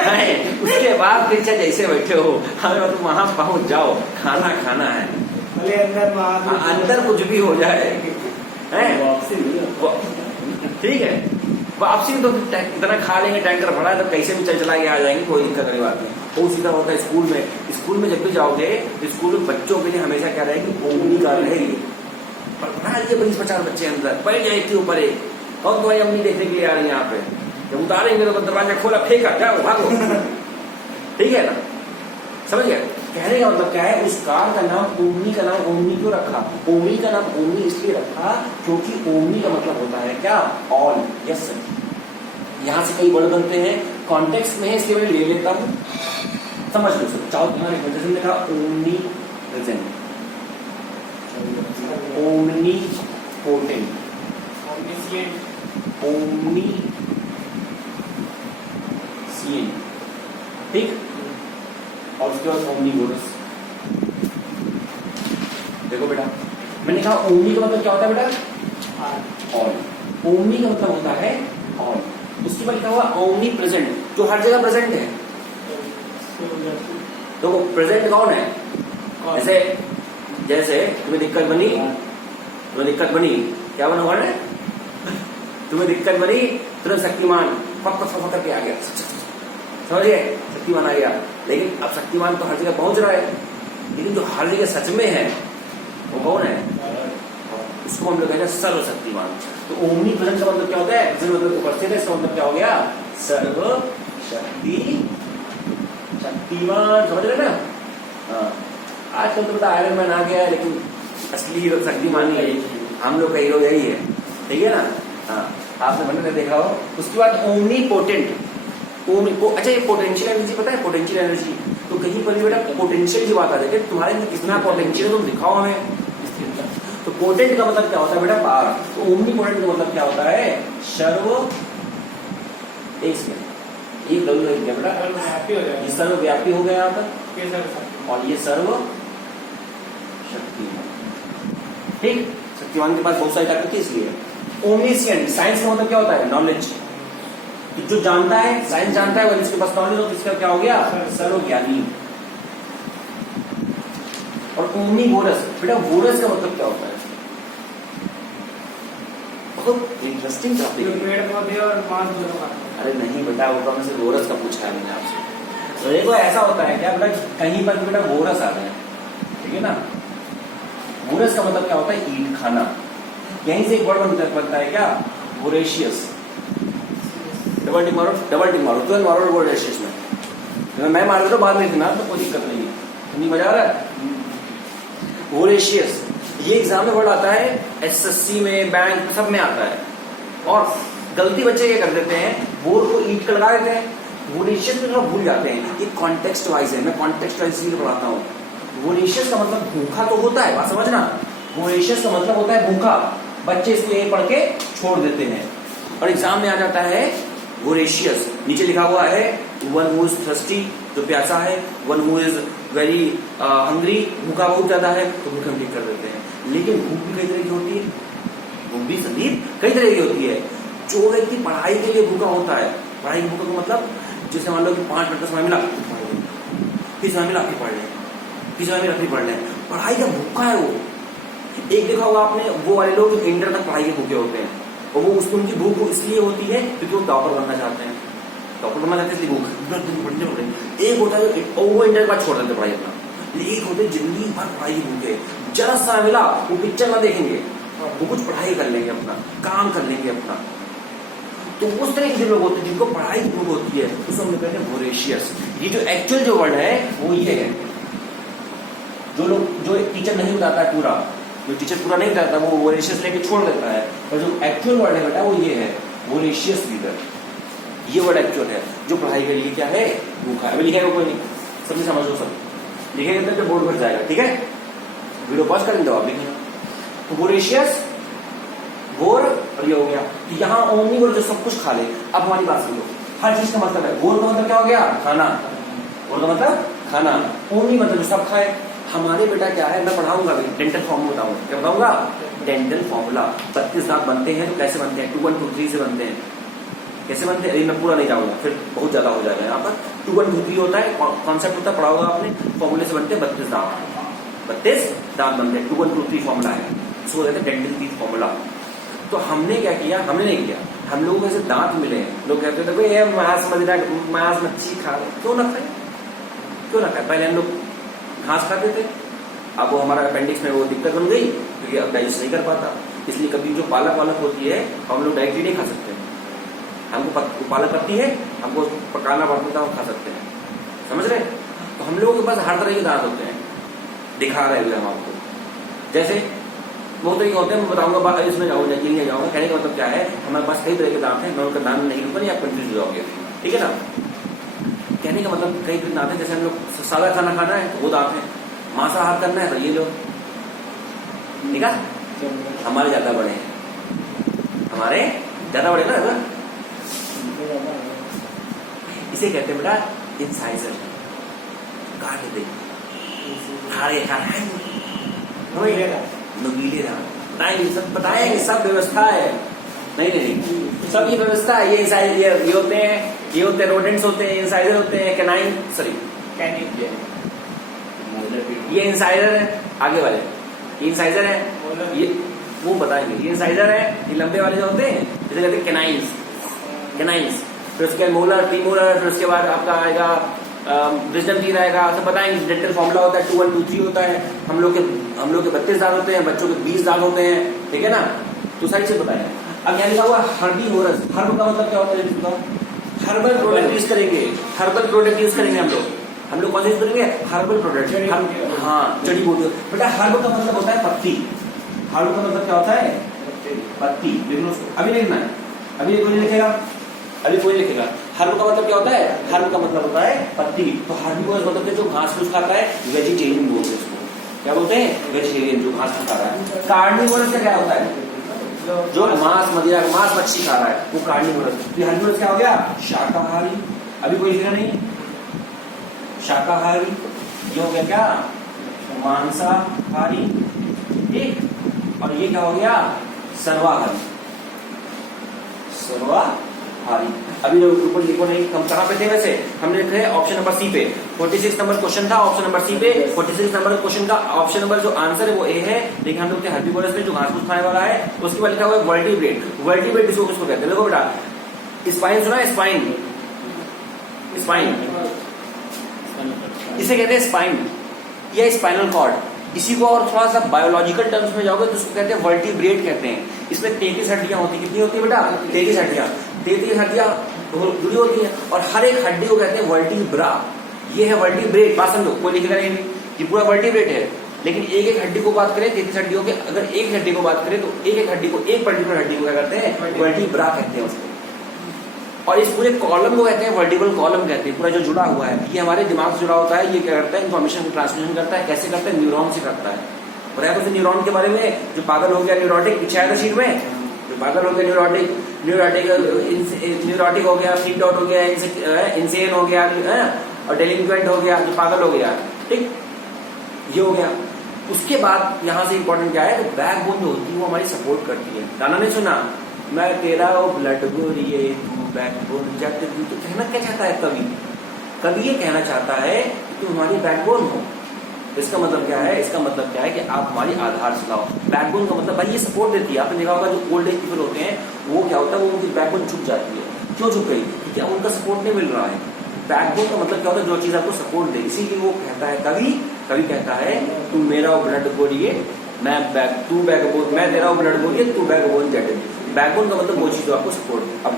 है, उसके बाद पीछे जैसे बैठे हो, हमें मतलब वहां पहुंच जाओ, खाना खाना है, अंदर कुछ भी हो जाए, ठीक है। वापसी में तो इतना खा लेंगे, टैंकर भरा है तो कैसे भी चला के आ जाएंगे, कोई दिक्कत नहीं बात नहीं। वो सीधा होता है स्कूल में। स्कूल में जब भी जाओगे तो स्कूल में बच्चों के लिए हमेशा क्या रहेगी, ओमनी का रहेगी। पर बना लिए 20-50 बच्चे अंदर, बैठ जाए इतने ऊपर एक, कौन तुम्हारी अम्मी देखने के लिए आ रही है यहाँ पे, जब उतारेंगे तो दरवाजा खोला फेंका, जाओ भागो। ठीक है ना, समझ गया? कहने का मतलब क्या है, उस कार का नाम ओमनी का नाम ओमनी क्यों रखा? ओमनी का नाम ओमनी इसलिए रखा क्योंकि ओमनी का मतलब होता है क्या, ऑल, यस। यहां से कई वर्ड बनते हैं, कॉन्टेक्स्ट में है इसलिए मैं ले लेता हूं, समझ लो सब। चाहो तुम्हारे जैसे लिखा omni present, omni potent, omni CN, ठीक। और उसके बाद ओमनी गोरस। देखो बेटा, मैंने कहा ओमनी का मतलब क्या होता है बेटा, ऑल। ओमनी का मतलब होता है ऑल। उसके बाद लिखा हुआ ओमनी प्रेजेंट, जो हर जगह प्रेजेंट है। तो वो प्रेजेंट कौन है? जैसे तुम्हें दिक्कत बनी, क्या बना हुआ है? तुम्हें दिक्कत बनी, तुरंत शक्तिमान फक करके आ गया, समझिए, शक्तिमान आ गया। लेकिन अब शक्तिमान तो हर जगह पहुंच रहा है, लेकिन जो हर जगह सच में है वो कौन है? उसको हम लोग कहते हैं सर्वशक्तिमान। तो ओमनी प्रेजेंट का मतलब क्या होता है? मतलब उपस्थित है, इसका मतलब क्या हो गया? शक्तिमान, समझ रहे ना? हाँ, आजकल तो पता आयरन मैन आ गया है, लेकिन असली हीरो शक्तिमान ही है, हम लोग का हीरो यही है, ठीक है ना? हाँ, आपने मैंने देखा हो। उसके बाद ओमनी पोटेंट, अच्छा ये पोटेंशियल एनर्जी पता है? पोटेंशियल एनर्जी तो कहीं पर भी बेटा पोटेंशियल की बात आ जाए, तुम्हारे अंदर कितना पोटेंशियल है तुम दिखाओ हमें। तो पोटेंट का मतलब क्या होता है बेटा? पावर। तो ओमनी पोटेंट का मतलब क्या होता है? सर्व, एक सेकंड, ये गलत हो गया बेटा, ये सर्वव्यापी हो गया यहाँ पर, और ये सर्व शक्तिमान, ठीक। शक्तिमान के पास बहुत सारी ताकत थी इसलिए। ओमनिशिएंट, साइंस का मतलब क्या होता है? नॉलेज। जो जानता है, साइंस जानता है, और जिसके पास नॉलेज हो, इसका क्या हो गया? सर्वज्ञानी। और ओमनी वोरस, बेटा वोरस का मतलब क्या होता है? बहुत इंटरेस्टिंग टॉपिक है। पेड़ पौधे और मांस दोनों का। अरे नहीं बेटा, वो कम से वोरस का पूछा है मैंने आपसे। तो देखो ऐसा होता है क्या बेटा, कहीं पर बेटा वोरस आ गए, ठीक है ना? वोरस का मतलब क्या होता है? ईट, खाना। यहीं से एक वर्ड बनता है क्या? वोरेशियस। डबल टिक मारो, तुरंत मारो वोरेशियस में। मैं मार देता हूँ बाद में इतना, तो कोई दिक्कत नहीं है। नहीं मजा आ रहा है? वोरेशियस, ये एग्जाम में वर्ड आता है, एसएससी में, बैंक सब में आता है। और गलती बच्चे क्या कर देते हैं, वोर को ईट का लगा देते हैं, वोरेशियस में थोड़ा भूल जाते हैं। ये कॉन्टेक्स्ट वाइज है, मैं कॉन्टेक्स्ट वाइज इसलिए पढ़ाता हूँ। वोरेशियस का मतलब भूखा तो होता है, बात समझना। वोरेशियस का मतलब होता है भूखा, बच्चे इसलिए पढ़ के छोड़ देते हैं। और एग्जाम में आ जाता है वोरेशियस, नीचे लिखा हुआ है वन हु इज थर्स्टी, जो प्यासा है, one who is very hungry, भूखा बहुत ज्यादा है, तो भूखे हम टिक कर देते हैं। लेकिन भूख भी कई तरह की होती है, भूख भी संदीप कई तरह की होती है। जो व्यक्ति पढ़ाई के लिए भूखा होता है, पढ़ाई के भूखा का मतलब जैसे मान लो कि 5 मिनट का समय मिला, फिर समय मिला, फिर पढ़ लें, फिर समय मिला, फिर पढ़ लें, पढ़ाई का भूखा है वो। एक देखा होगा आपने, वो वाले लोग जो इंटर तक पढ़ाई के भूखे होते हैं, और वो उसको उनकी भूख इसलिए होती है क्योंकि वो टॉपर बनना चाहते हैं, टॉपर बनना चाहते हैं इसलिए भूख पढ़ने पड़े। एक होता है जो वो इंटर के बाद छोड़ देते पढ़ाई अपना, एक होते हैं जिंदगी भर पढ़ाई के भूखे, जरा सा मिला वो पिक्चर ना देखेंगे, वो कुछ पढ़ाई कर लेंगे, अपना काम कर लेंगे अपना। तो उस तरह के लोग होते हैं जिनको पढ़ाई की भूख होती है, उसको हम कहते हैं वोरेशियस। ये जो एक्चुअल जो वर्ड है वो ये है, जो टीचर नहीं बताता है पूरा, जो टीचर पूरा नहीं बताता वो वोरेशियस लेके छोड़ देता है, और जो एक्चुअल वर्ड है बेटा वो ये है, वोरेशियस रीडर। ये वर्ड एक्चुअल है, जो पढ़ाई के लिए क्या है, भूखा है। लिखेगा कोई नहीं, सबसे समझो, सब लिखेगा तो बोर्ड भर जाएगा, ठीक है? वीडियो पॉज कर दो आप, लिखेंगे तो वोरेशियस, वोर, और ये हो गया। यहाँ ओमनी वर्ड जो सब कुछ खा ले। अब हमारी बात सुनो, हर चीज का मतलब है, वोर का मतलब क्या हो गया? खाना। वोर का मतलब खाना, ओमनी मतलब जो सब खाए। हमारे बेटा क्या है, मैं पढ़ाऊंगा भी, डेंटल फॉर्मूला बताऊंगा, क्या बताऊंगा? Dental formula. 32 दांत बनते हैं तो कैसे बनते हैं? 2 1 2 3 से बनते हैं। कैसे बनते हैं? अरे मैं पूरा नहीं जाऊंगा, फिर बहुत ज्यादा हो जाएगा। यहाँ पर 2 1 2 3 होता है, कॉन्सेप्ट होता है, पढ़ा होगा आपने। फॉर्मूले से बनते हैं 32 दांत, 32 दांत बनते हैं। 2 1 2 3 फॉर्मूला है, इसको कहते हैं डेंटल टीथ फॉर्मूला। तो हमने क्या किया? हमने नहीं किया, हम लोगों को ऐसे दांत मिले हैं, लोग कहते थे भाई मांस मदिरा, मांस मच्छी खा रहे, क्यों ना खाए? क्यों रखा है? पहले हम लोग घास खाते थे, अब वो हमारा अपेंडिक्स में वो दिक्कत बन गई क्योंकि अब डाइजेस्ट नहीं कर पाता, इसलिए कभी जो पालक वालक होती है हम लोग डायरेक्टली नहीं खा सकते। हमको पालक पत्ती है, हमको पकाना पड़ता है, हम खा सकते हैं, समझ रहे? तो हम लोगों के पास हर तरह के दांत होते हैं, दिखा रहे हैं हम आपको। जैसे बहुत तरीके होते हैं, मैं बताऊंगा, इसमें जाऊंगा नहीं जाऊंगा। कहने का मतलब क्या है, हमारे पास कई तरह के दांत हैं, मैं उनका नाम नहीं लूंगा, नहीं आप कंफ्यूज हो जाओगे, ठीक है ना? कहने का मतलब कई तरह दांत हैं, जैसे हम लोग सादा खाना खाना है तो वो दांत है, मांसाहार करना है तो ये लो, ठीक है? हमारे ज्यादा बड़े हैं, हमारे ज्यादा बड़े ना, इसे कहते हैं बेटा इंसाइजर, काट दे, खाड़े खाना नुकीले दांत। नहीं, सब बताएंगे, सब व्यवस्था है। नहीं नहीं नहीं, सब ये व्यवस्था है। ये इंसाइजर ये होते हैं रोडेंट्स होते हैं, इंसाइजर होते हैं, कैनाइन, सॉरी कैनिन, ये इंसाइजर है, आगे वाले ये इंसाइजर है, ये वो बताएंगे, ये इंसाइजर है, ये लंबे वाले जो होते हैं जिसे कहते हैं कैनाइंस, फिर उसके बाद मोलर, प्रीमोलर, फिर उसके बाद आपका आएगा विजडम टीथ आएगा, सब बताएंगे। डेंटल फॉर्मूला होता है 2 1 2 3 होता है। हम लोग के 32 दांत होते हैं, बच्चों के 20 दांत होते हैं, ठीक है ना? तो सारी चीज बताएंगे। अब यहाँ लिखा हुआ हर्बीवोरस, हर्ब का मतलब क्या होता है बताओ? हर्बल प्रोडक्ट यूज करेंगे, हर्बल प्रोडक्ट यूज करेंगे हम लोग कौन सा यूज करेंगे? हर्बल प्रोडक्ट, हाँ जड़ी बूटी। बेटा हर्ब का मतलब होता है पत्ती, हर्ब का मतलब क्या होता है? पत्ती। लिखना उसको, अभी लिखना है, अभी कोई नहीं लिखेगा, अभी कोई लिखेगा। हर्ब का मतलब क्या होता है? हर्ब का मतलब होता है पत्ती। तो हर्बीवोरस मतलब जो घास फूस खाता है, वेजिटेरियन बोलते हैं उसको, क्या बोलते हैं? वेजिटेरियन, जो घास फूस खा रहा है। कार्निवोरस का क्या होता है? जो मांस मदिरा, मांस मच्छी खा रहा है, वो कार्निवोरस। हर्बीवोरस क्या हो गया? शाकाहारी। अभी कोई लिखा नहीं, शाकाहारी। ये हो गया क्या? मांसाहारी, ठीक। और ये क्या हो गया? सर्वाहारी, सर्वाहारी। अभी लोग ऊपर लिखो नहीं, हम कहां पे थे वैसे? हमने लिखे ऑप्शन नंबर सी पे। 46 नंबर क्वेश्चन था ऑप्शन नंबर सी पे। 46 नंबर क्वेश्चन का ऑप्शन नंबर जो आंसर है वो ए है, लेकिन हम लोग थे हर्बीवोरस में जो घास फूस खाने वाला है। उसके बाद लिखा हुआ है वर्टिब्रेट। वर्टिब्रेट इसको किसको कहते हैं? देखो बेटा, स्पाइन सुना है? स्पाइन, स्पाइन इसे कहते हैं स्पाइन या स्पाइनल कॉर्ड। इसी को और थोड़ा सा बायोलॉजिकल टर्म्स में जाओगे तो उसको कहते हैं वर्टिब्रेट कहते हैं। इसमें 33 हड्डियां होती है। कितनी होती है बेटा? 33 हड्डियां। 33 हड्डियां जुड़ी होती है और हर एक हड्डी को कहते हैं वर्टिब्रा। ये है वर्टिब्रेट, बात समझो, कोई लिखेगा नहीं, ये पूरा वर्टिब्रेट है। लेकिन एक एक हड्डी को बात करें, 33 हड्डियों के, अगर एक हड्डी को बात करें तो एक एक हड्डी को, एक पर्टिकुलर हड्डी को क्या करते हैं? वर्टिब्रा कहते हैं उसको। और इस पूरे कॉलम को कहते हैं वर्टिब्रल कॉलम कहते हैं। पूरा जो जुड़ा हुआ है ये हमारे दिमाग से जुड़ा होता है। ये क्या करता है? इन्फॉर्मेशन को ट्रांसमिशन करता है। कैसे करता है? न्यूरॉन से करता है। बताया तो न्यूरॉन के बारे में, जो पागल हो गया न्यूरोटिक, पीछे आया था शीट में, जो पागल हो गया न्यूरोटिक हो गया, फ्रीक आउट हो गया, इंसेन हो गया और डेलिंक्वेंट हो गया, जो पागल हो गया, ठीक, ये हो गया। उसके बाद यहां से इंपॉर्टेंट क्या है? बैकबोन जो होती है वो हमारी सपोर्ट करती है। गाना नहीं सुना? मैं तेरा ब्लड गोरिए तू बैकबोन जट दी। तो कहना क्या चाहता है कवि? कवि ये कहना चाहता है कि तुम हमारी बैकबोन हो। इसका मतलब क्या है? इसका मतलब क्या है कि आप हमारी आधारशिला हो। बैकबोन का मतलब भाई ये सपोर्ट देती है। आपने देखा होगा जो ओल्ड एज पीपल होते हैं वो क्या होता है? वो उनकी बैकबोन झुक जाती है। क्यों झुक गई? क्योंकि अब उनका सपोर्ट नहीं मिल रहा है। बैकबोन का मतलब क्या होता है? जो चीज आपको सपोर्ट दे। इसीलिए वो कहता है कवि कहता है तुम मेरा ब्लड गोरिए, तू बैकबोन, मैं तेरा ब्लड गोरिए तू बैकबोन जट दी। बैकबोन का मतलब वो चीज जो आपको सपोर्ट। अब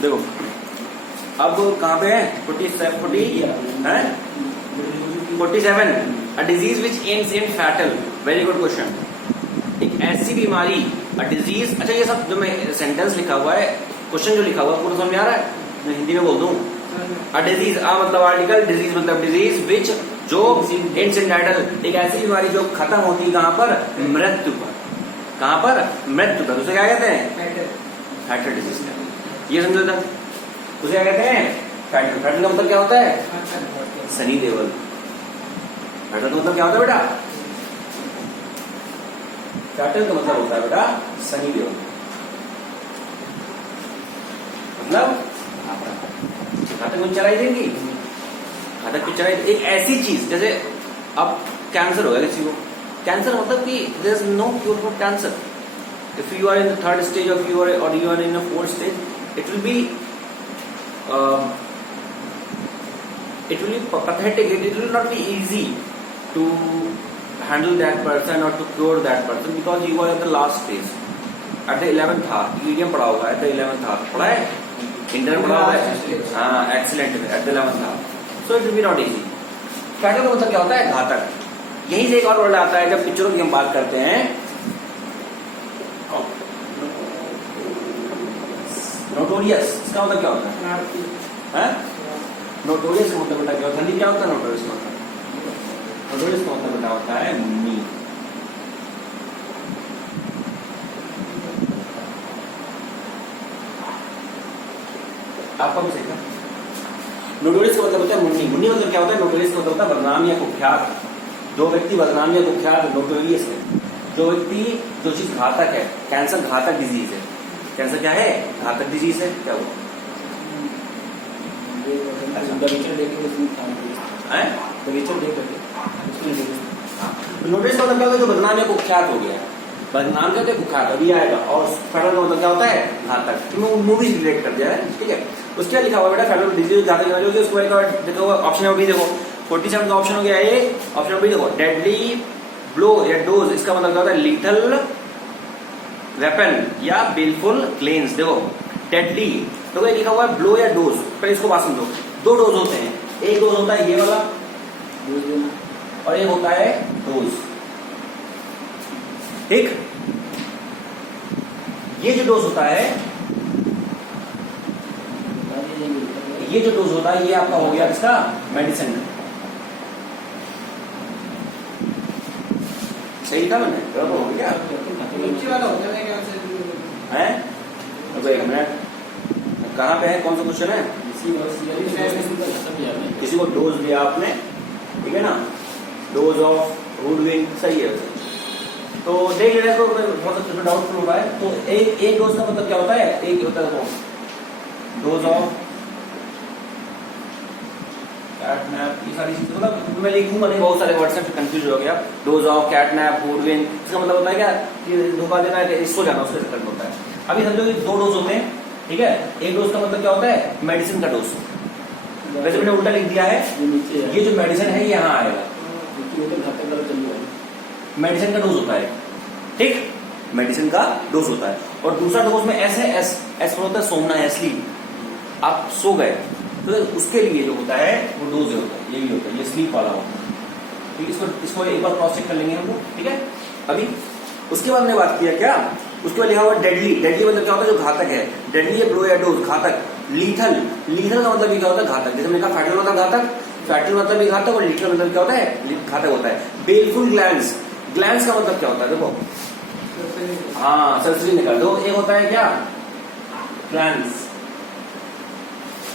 देखो अब कहां पे है? 47 a disease which aims in fatal. Very good question. एक ऐसी बीमारी, अ डिजीज, अच्छा ये सब जो मैं सेंटेंस लिखा हुआ है, क्वेश्चन जो लिखा हुआ है पूरा समझ में आ रहा है? मैं हिंदी में बोल दूं। अ डिजीज, आ मतलब आर्टिकल, डिजीज मतलब डिजीज विच, जो एंड्स इन टाइटल। एक ऐसी बीमारी जो खत्म होती है कहां पर? मृत्यु पर। कहां पर? मृत्यु पर। उसे क्या कहते हैं? Fatal disease. ये समझो था, उसे क्या कहते हैं? फैटल। फैटल का मतलब क्या होता है? सनी देओल। फैटल का मतलब क्या होता है बेटा? फैटल का मतलब होता है बेटा सनी देओल। मतलब घातक कुछ चलाई देंगी, घातक कुछ चलाई। एक ऐसी चीज जैसे अब कैंसर हो गया किसी को, कैंसर मतलब कि there is no cure for cancer. If you are in the 3rd stage of your और you are in the 4th stage, it will be pathetic. It will not be easy to handle that person or to cure that person because you are at the last phase. At the 11th hour, EDM पढ़ा होगा at the 11th hour. पढ़ा है? इंटरनेट पढ़ा हुआ है? हाँ, excellent at the 11th hour. So it will be not easy. Fatal का मतलब क्या होता है? घातक। यहीं से एक और वर्ड आता है जब पिक्चरों की हम बात करते हैं। नोटोरियस, इसका मतलब क्या होता है? नोटोरियस का मतलब बेटा क्या होता है? क्या होता है नोटोरियस का मतलब? नोटोरियस का मतलब बेटा होता है मुन्नी। आपका भी सही था। नोटोरियस का मतलब होता है मुन्नी। मुन्नी मतलब क्या होता है? नोटोरियस का मतलब होता है बदनाम या कुख्यात। जो व्यक्ति बदनाम या कुख्यात नोटोरियस है। जो व्यक्ति जो चीज घातक है, कैंसर घातक डिजीज है। कैंसर क्या है? घातक डिजीज है। क्या हुआ? नोटोरियस का मतलब क्या होता है? जो बदनाम या कुख्यात हो गया। बदनाम कहते हैं, कुख्यात अभी आएगा। और फेडरल का मतलब क्या होता है? घातक। मूवी रिलेट कर दिया है, ठीक है। उसके क्या लिखा हुआ बेटा? फेडरल डिजीज घातक उसको देखो ऑप्शन बी देखो 47 का ऑप्शन हो गया ए। ऑप्शन बी देखो डेडली ब्लो या डोज, इसका मतलब क्या होता है? लिथल वेपन या बिलफुल क्लेंस। देखो डेडली तो लिखा हुआ है ब्लो या डोज। पर इसको बात समझो, दो डोज होते हैं। एक डोज होता है ये वाला और एक होता है डोज, ठीक। ये जो डोज होता है, ये जो डोज होता है ये आपका हो गया इसका मेडिसिन। सही था मैंने? हो गया है? अब एक मिनट, कहाँ पे है? कौन सा क्वेश्चन है? किसी को डोज दिया आपने, ठीक है ना? डोज ऑफ वुडविंग, सही है। तो देख लेना इसको, बहुत डाउटफुल हो रहा है। तो एक डोज का मतलब क्या होता है? एक होता है डोज ऑफ कैटनैप, ये सारी चीजें मतलब मैं लिखूंगा नहीं, बहुत सारे वर्ड से कंफ्यूज हो गया। डोज ऑफ कैटनैप, वुडविंग, इसका मतलब होता है क्या? कि धोखा देना है, इसको जाना, उसके चक्कर में होता है। अभी समझो कि दो डोज होते हैं, ठीक है। एक डोज का मतलब क्या होता है? मेडिसिन का डोज। वैसे मैंने उल्टा लिख दिया है, ये जो मेडिसिन है यहाँ आएगा। मेडिसिन का डोज होता है, ठीक। मेडिसिन का डोज होता है। और दूसरा डोज में एस है, एस होता है सोना है, स्लीप। आप सो गए तो उसके लिए जो होता है वो डोज होता है, ये भी होता है, ये स्लीप वाला होता है। ठीक, इसको एक बार क्रॉस चेक कर लेंगे हम लोग, ठीक है। अभी उसके बाद मैंने बात किया क्या? उसके बाद लिखा हुआ डेडली। डेडली मतलब क्या होता है? जो घातक है। डेडली है ब्लो या डोज, घातक। लीथल, लीथल का मतलब क्या होता है? घातक। जैसे मैंने कहा फैटल मतलब घातक, फैटल मतलब भी घातक, और लीथल मतलब क्या होता है? घातक होता है। बेलफुल ग्लैंड्स, ग्लैंड्स का मतलब क्या होता है? देखो, हाँ सरसरी निकाल दो। एक होता है क्या? ग्लैंड्स,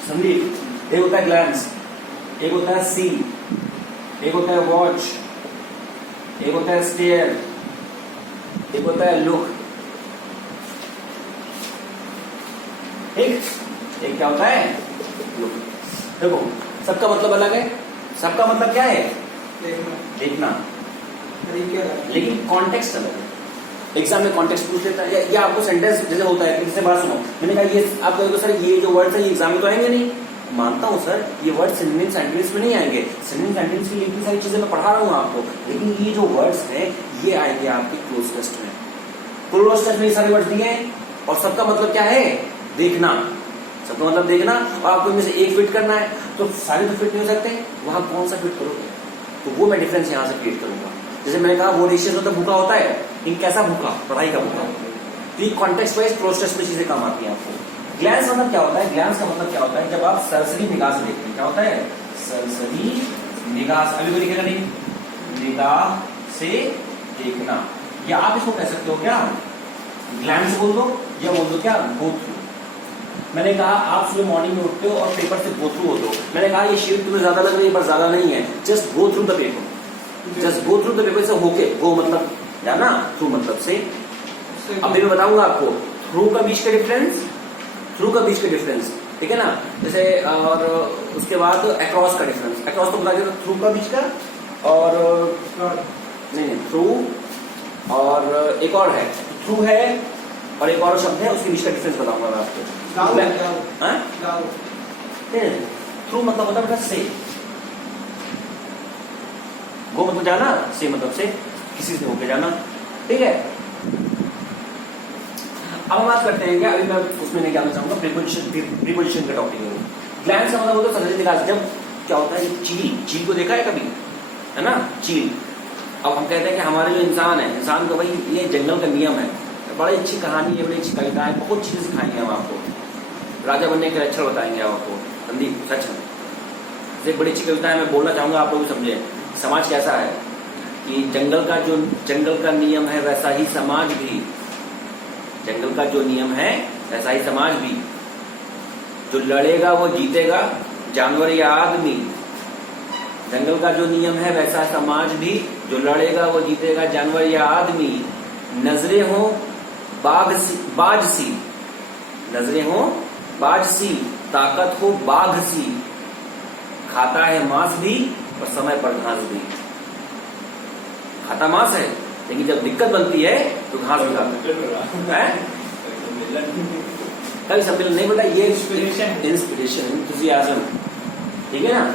समझी? एक होता है ग्लैंड्स, एक होता है सी, एक होता है वॉच, एक होता है स्टेयर, एक होता है लुक, ठीक। एक क्या होता है? लुक। देखो सबका मतलब अलग है, सबका मतलब क्या है? देखना, लेकिन कॉन्टेक्स्ट अलग है। एग्जाम में कॉन्टेक्स्ट पूछ लेता है, या आपको सेंटेंस जैसे होता है, जैसे बात सुनो, मैंने कहा ये आप कहोगे सर ये जो वर्ड्स है ये एग्जाम में तो आएंगे नहीं। मानता हूं सर, ये वर्ड सिनोनिम सेंटेंस में नहीं आएंगे। सिनोनिम सेंटेंस की इतनी सारी चीजें मैं पढ़ा रहा हूं आपको, लेकिन ये जो वर्ड्स हैं ये आएंगे आपके क्लोज टेस्ट में। क्लोज टेस्ट में ये सारे वर्ड्स दिए हैं और सबका मतलब क्या है? देखना। सबका मतलब देखना, और आपको इनमें से एक फिट करना है। तो सारे तो फिट नहीं हो सकते, वहां कौन सा फिट करोगे? तो वो मैं डिफरेंस यहां से क्रिएट करूंगा। जैसे मैंने कहा वो रेशियस होता भूखा होता है, इन कैसा भूखा? पढ़ाई का भूखा। तो ये कॉन्टेक्स्ट वाइज क्लोज टेस्ट में चीजें काम आती हैं आपको। ग्लैंस मतलब क्या होता है? ग्लैंस का मतलब क्या होता है? जब आप सरसरी निगाह से देखते हैं, क्या होता है? सरसरी निगाह। अभी कोई लिखेगा नहीं, निगाह से देखना, या आप इसको कह सकते हो क्या? ग्लैंस बोल दो, या बोल दो क्या? Go through. मैंने कहा आप सुबह मॉर्निंग में उठते हो और पेपर से गो थ्रू होते हो। मैंने कहा ये शीट तुम्हें ज्यादा लग रही है, पर ज्यादा नहीं है। Just go through the paper, just go through the paper से होके, गो मतलब जाना, थ्रू मतलब से। अभी मैं बताऊंगा आपको थ्रू का बीच का डिफरेंस, थ्रू का बीच का डिफरेंस, ठीक है ना। जैसे और उसके बाद अक्रॉस का डिफरेंस। अक्रॉस तो बता दिया, थ्रू का बीच का, और नहीं थ्रू, और एक और है थ्रू है, और एक और शब्द है, उसके बीच का डिफरेंस बताऊंगा मैं आपको। गाओ, मैं- गाओ, हाँ? गाओ। थ्रू मतलब होता है बेटा से, वो मतलब जाना, से मतलब से किसी से होके जाना, ठीक है। अब हम बात करते हैं क्या, अभी मैं उसमें नहीं जाना चाहूंगा, प्रीपोजिशन का टॉपिक है। ग्लैंस का मतलब होता है सतही निकास। जब क्या होता है, चील को देखा है कभी, है ना, चील। अब हम कहते हैं कि हमारे जो इंसान है, इंसान का भाई ये जंगल का नियम है। बड़ी अच्छी कहानी है, बड़ी अच्छी कविताएं, बहुत चीजें सिखाएंगे हम आपको, राजा बनने के लक्षण बताएंगे आपको संदीप, सच में। एक बड़ी अच्छी कविता है, मैं बोलना चाहूंगा आप लोग समझे समाज कैसा है, कि जंगल का नियम है वैसा ही समाज भी, जंगल का जो नियम है वैसा ही समाज भी, जो लड़ेगा वो जीतेगा, जानवर या आदमी। जंगल का जो नियम है वैसा समाज भी, जो लड़ेगा वो जीतेगा, जानवर या आदमी। नजरें हो बाज सी, नजरें हो बाज सी, ताकत हो बाघ सी, खाता है मांस भी और समय पर घास भी। खाता मांस है, लेकिन जब दिक्कत बनती है तो घास भी खाता है। कभी सम्मेलन नहीं बेटा, ये इंस्पिरेशन इंथुजियाज्म, ठीक है ना।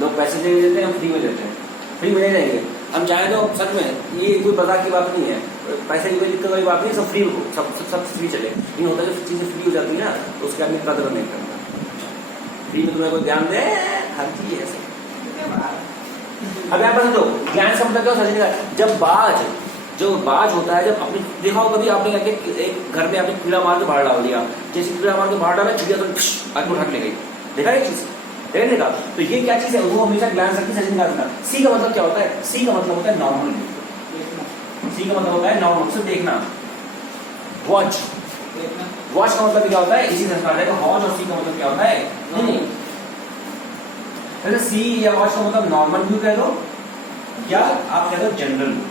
लोग पैसे दे देते हैं, हम फ्री में देते हैं, फ्री में नहीं देंगे हम चाहे तो। सच में ये कोई मजाक की बात नहीं है, पैसे की कोई दिक्कत वाली बात नहीं, सब फ्री हो, सब फ्री चले। नहीं होता, जब चीजें फ्री हो जाती है ना तो उसके आदमी कदर नहीं करता। फ्री में तुम्हें कोई ध्यान दे, हर चीज ऐसे। अब यहाँ पर समझो, ज्ञान का मतलब क्या होता है, जब बाज होता है, जब अपनी देखा हो कभी आपने एक घर में आपने कीड़ा मार के बाहर डाल दिया, जैसे कीड़ा मार के बाहर डाला, चिड़िया तो आग उठा के ले गई, देखा ये चीज, देखा। तो ये क्या चीज है, वो हमेशा ग्लैंस रखी, सही निकालना। सी का मतलब क्या होता है, सी का मतलब होता है नॉर्मल, सी का मतलब होता है नॉर्मल, सिर्फ देखना। वॉच का मतलब क्या होता है, इसी से स्टार्ट है। वॉच और सी का मतलब क्या होता है, नहीं। सी या वॉच का मतलब नॉर्मल व्यू कह दो, या आप कह दो जनरल व्यू।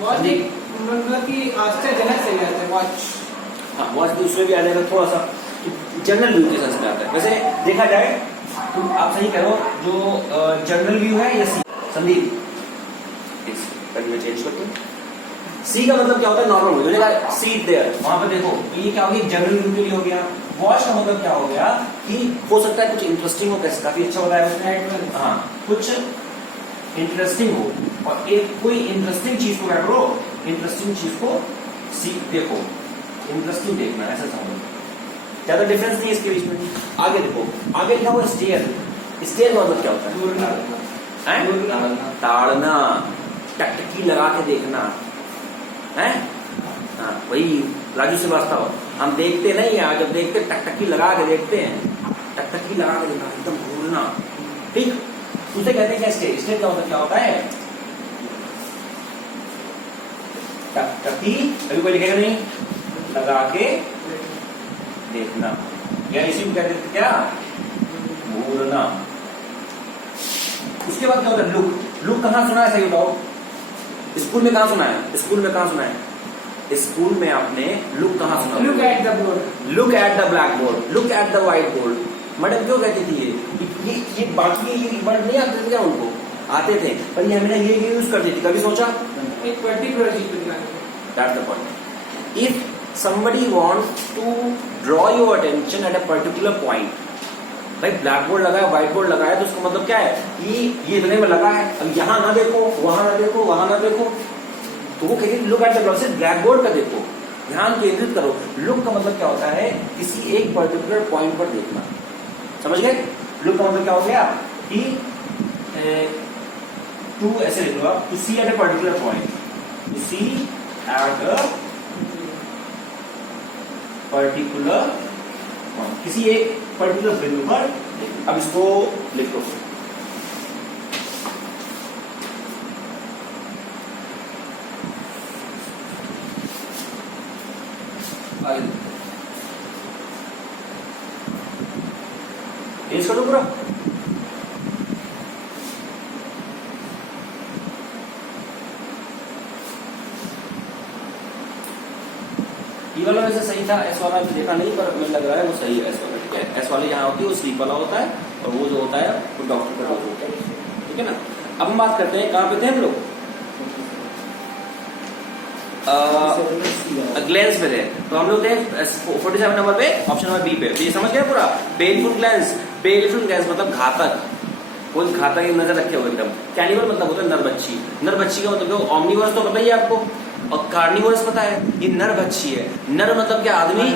वॉच मतलब कि आश्चर्यजनक से आता है वॉच। हाँ, वॉच भी उसमें भी आ जाएगा थोड़ा सा, जनरल व्यू के सेंस में आता है। वैसे देखा जाए तो आप सही करो, जो जनरल व्यू है या सी, संदीप मैं चेंज करता हूँ। सी का मतलब क्या होता है, नॉर्मल व्यू। देखा सीट देयर, वहां पर देखो, ये क्या हो गया, जनरल व्यू के लिए हो गया। वॉच का मतलब क्या हो गया, कि हो सकता है कुछ इंटरेस्टिंग हो, कैसे काफी अच्छा बताया उसने, हाँ कुछ इंटरेस्टिंग हो, और एक कोई इंटरेस्टिंग चीज को क्या करो, इंटरेस्टिंग चीज को देखो, इंटरेस्टिंग देखना, ऐसा समझो। ज्यादा डिफरेंस नहीं है इसके बीच में। आगे देखो, आगे क्या हो, स्टेयर। स्टेयर का मतलब क्या होता है, ताड़ना, टकटकी लगा के देखना है। हाँ, वही राजू श्रीवास्तव, हम देखते नहीं है, जब देखते टकटकी लगा के देखते हैं, टकटकी लगा के देखना, एकदम घूरना, ठीक। उसे कहते हैं क्या, स्टेयर। स्टेयर का मतलब क्या होता है, टकटकी, अभी कोई लिखेगा नहीं, लगा के देखना, या इसी को कहते थे क्या, घूरना। उसके बाद क्या होता है, लुक कहाँ सुना है, सही बताओ। स्कूल में कहाँ सुना है, स्कूल में कहाँ सुना है, स्कूल में आपने लुक कहाँ सुना, look at the board, look at the black board, look at the white board. Madam क्यों कहती थी ये बाकी ये वर्ड नहीं आते थे क्या उनको, आते थे, पर ये हमें ये यूज करती थी, कभी सोचा, एक पर्टिकुलर चीज पे ध्यान दो। That's the point. If somebody wants to draw your attention at a particular point, भाई ब्लैक बोर्ड लगा है, व्हाइट बोर्ड लगा है, तो उसका मतलब क्या है, ये इतने में लगा है, अब यहाँ ना देखो, वहां ना देखो, वहां ना देखो, तो वो कहती है लुक एट द ब्लैक, सिर्फ ब्लैक बोर्ड का देखो, ध्यान केंद्रित करो। लुक का मतलब क्या होता है, किसी एक पर्टिकुलर पॉइंट पर देखना, समझ गए। लुक का मतलब क्या हो गया, कि टू ऐसे लिख लो आप, to see at a particular point, to see at a particular, किसी एक पर्टिकुलर बिंदु पर। अब इसको लिखो, इसको तो पूरा ये वाला वैसे सही था, एस वाला देखा नहीं, पर मुझे लग रहा है वो सही है, एस वाला, ठीक है। एस वाले यहाँ होती है, वो स्लीप वाला होता है, और वो जो होता है वो डॉक्टर का डोज होता है, ठीक है ना। अब हम बात करते हैं, कहाँ पे थे हम लोग, ग्लैंस पे थे, तो हम लोग थे 47 नंबर पे, ऑप्शन नंबर बी पे। तो ये समझ गया पूरा। पेनफुल ग्लैंस, पेनफुल ग्लैंस मतलब घातक, कोई घातक की नजर रखे हुए एकदम। कैनिबल मतलब होता है नरबच्ची। नरबच्ची का मतलब ऑमनीवोरस तो पता ही है आपको, और कार्निवोरस पता है, ये नरबच्ची है। नर मतलब क्या, आदमी,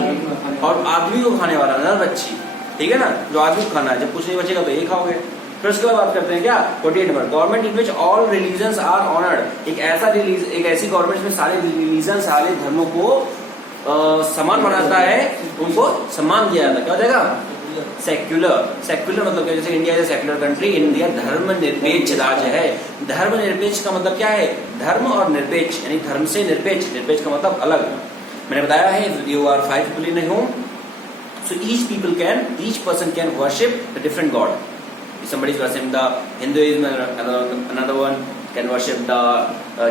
और आदमी को खाने वाला नरबच्ची, ठीक है ना, जो आदमी को खाना है। जब कुछ नहीं बचेगा तो ये खाओगे। फिर उसके बाद बात करते हैं क्या, 48 number, government in which all religions are honoured. एक ऐसी गवर्नमेंट में सारे रिलीजन, सारे धर्मों को समान बनाता है, उनको सम्मान दिया जाता है। क्या हो जाएगा, सेक्युलर। सेक्युलर मतलब क्या, जैसे India is secular country, India धर्मनिरपेक्ष राज्य है। धर्मनिरपेक्ष का मतलब क्या है, धर्म और निरपेक्ष, यानी धर्म से निरपेक्ष। निरपेक्ष का मतलब अलग। मैंने बताया है, you are 5 people in a home, so each person can worship a different god. If somebody is worshipping the Hinduism, another one can worship the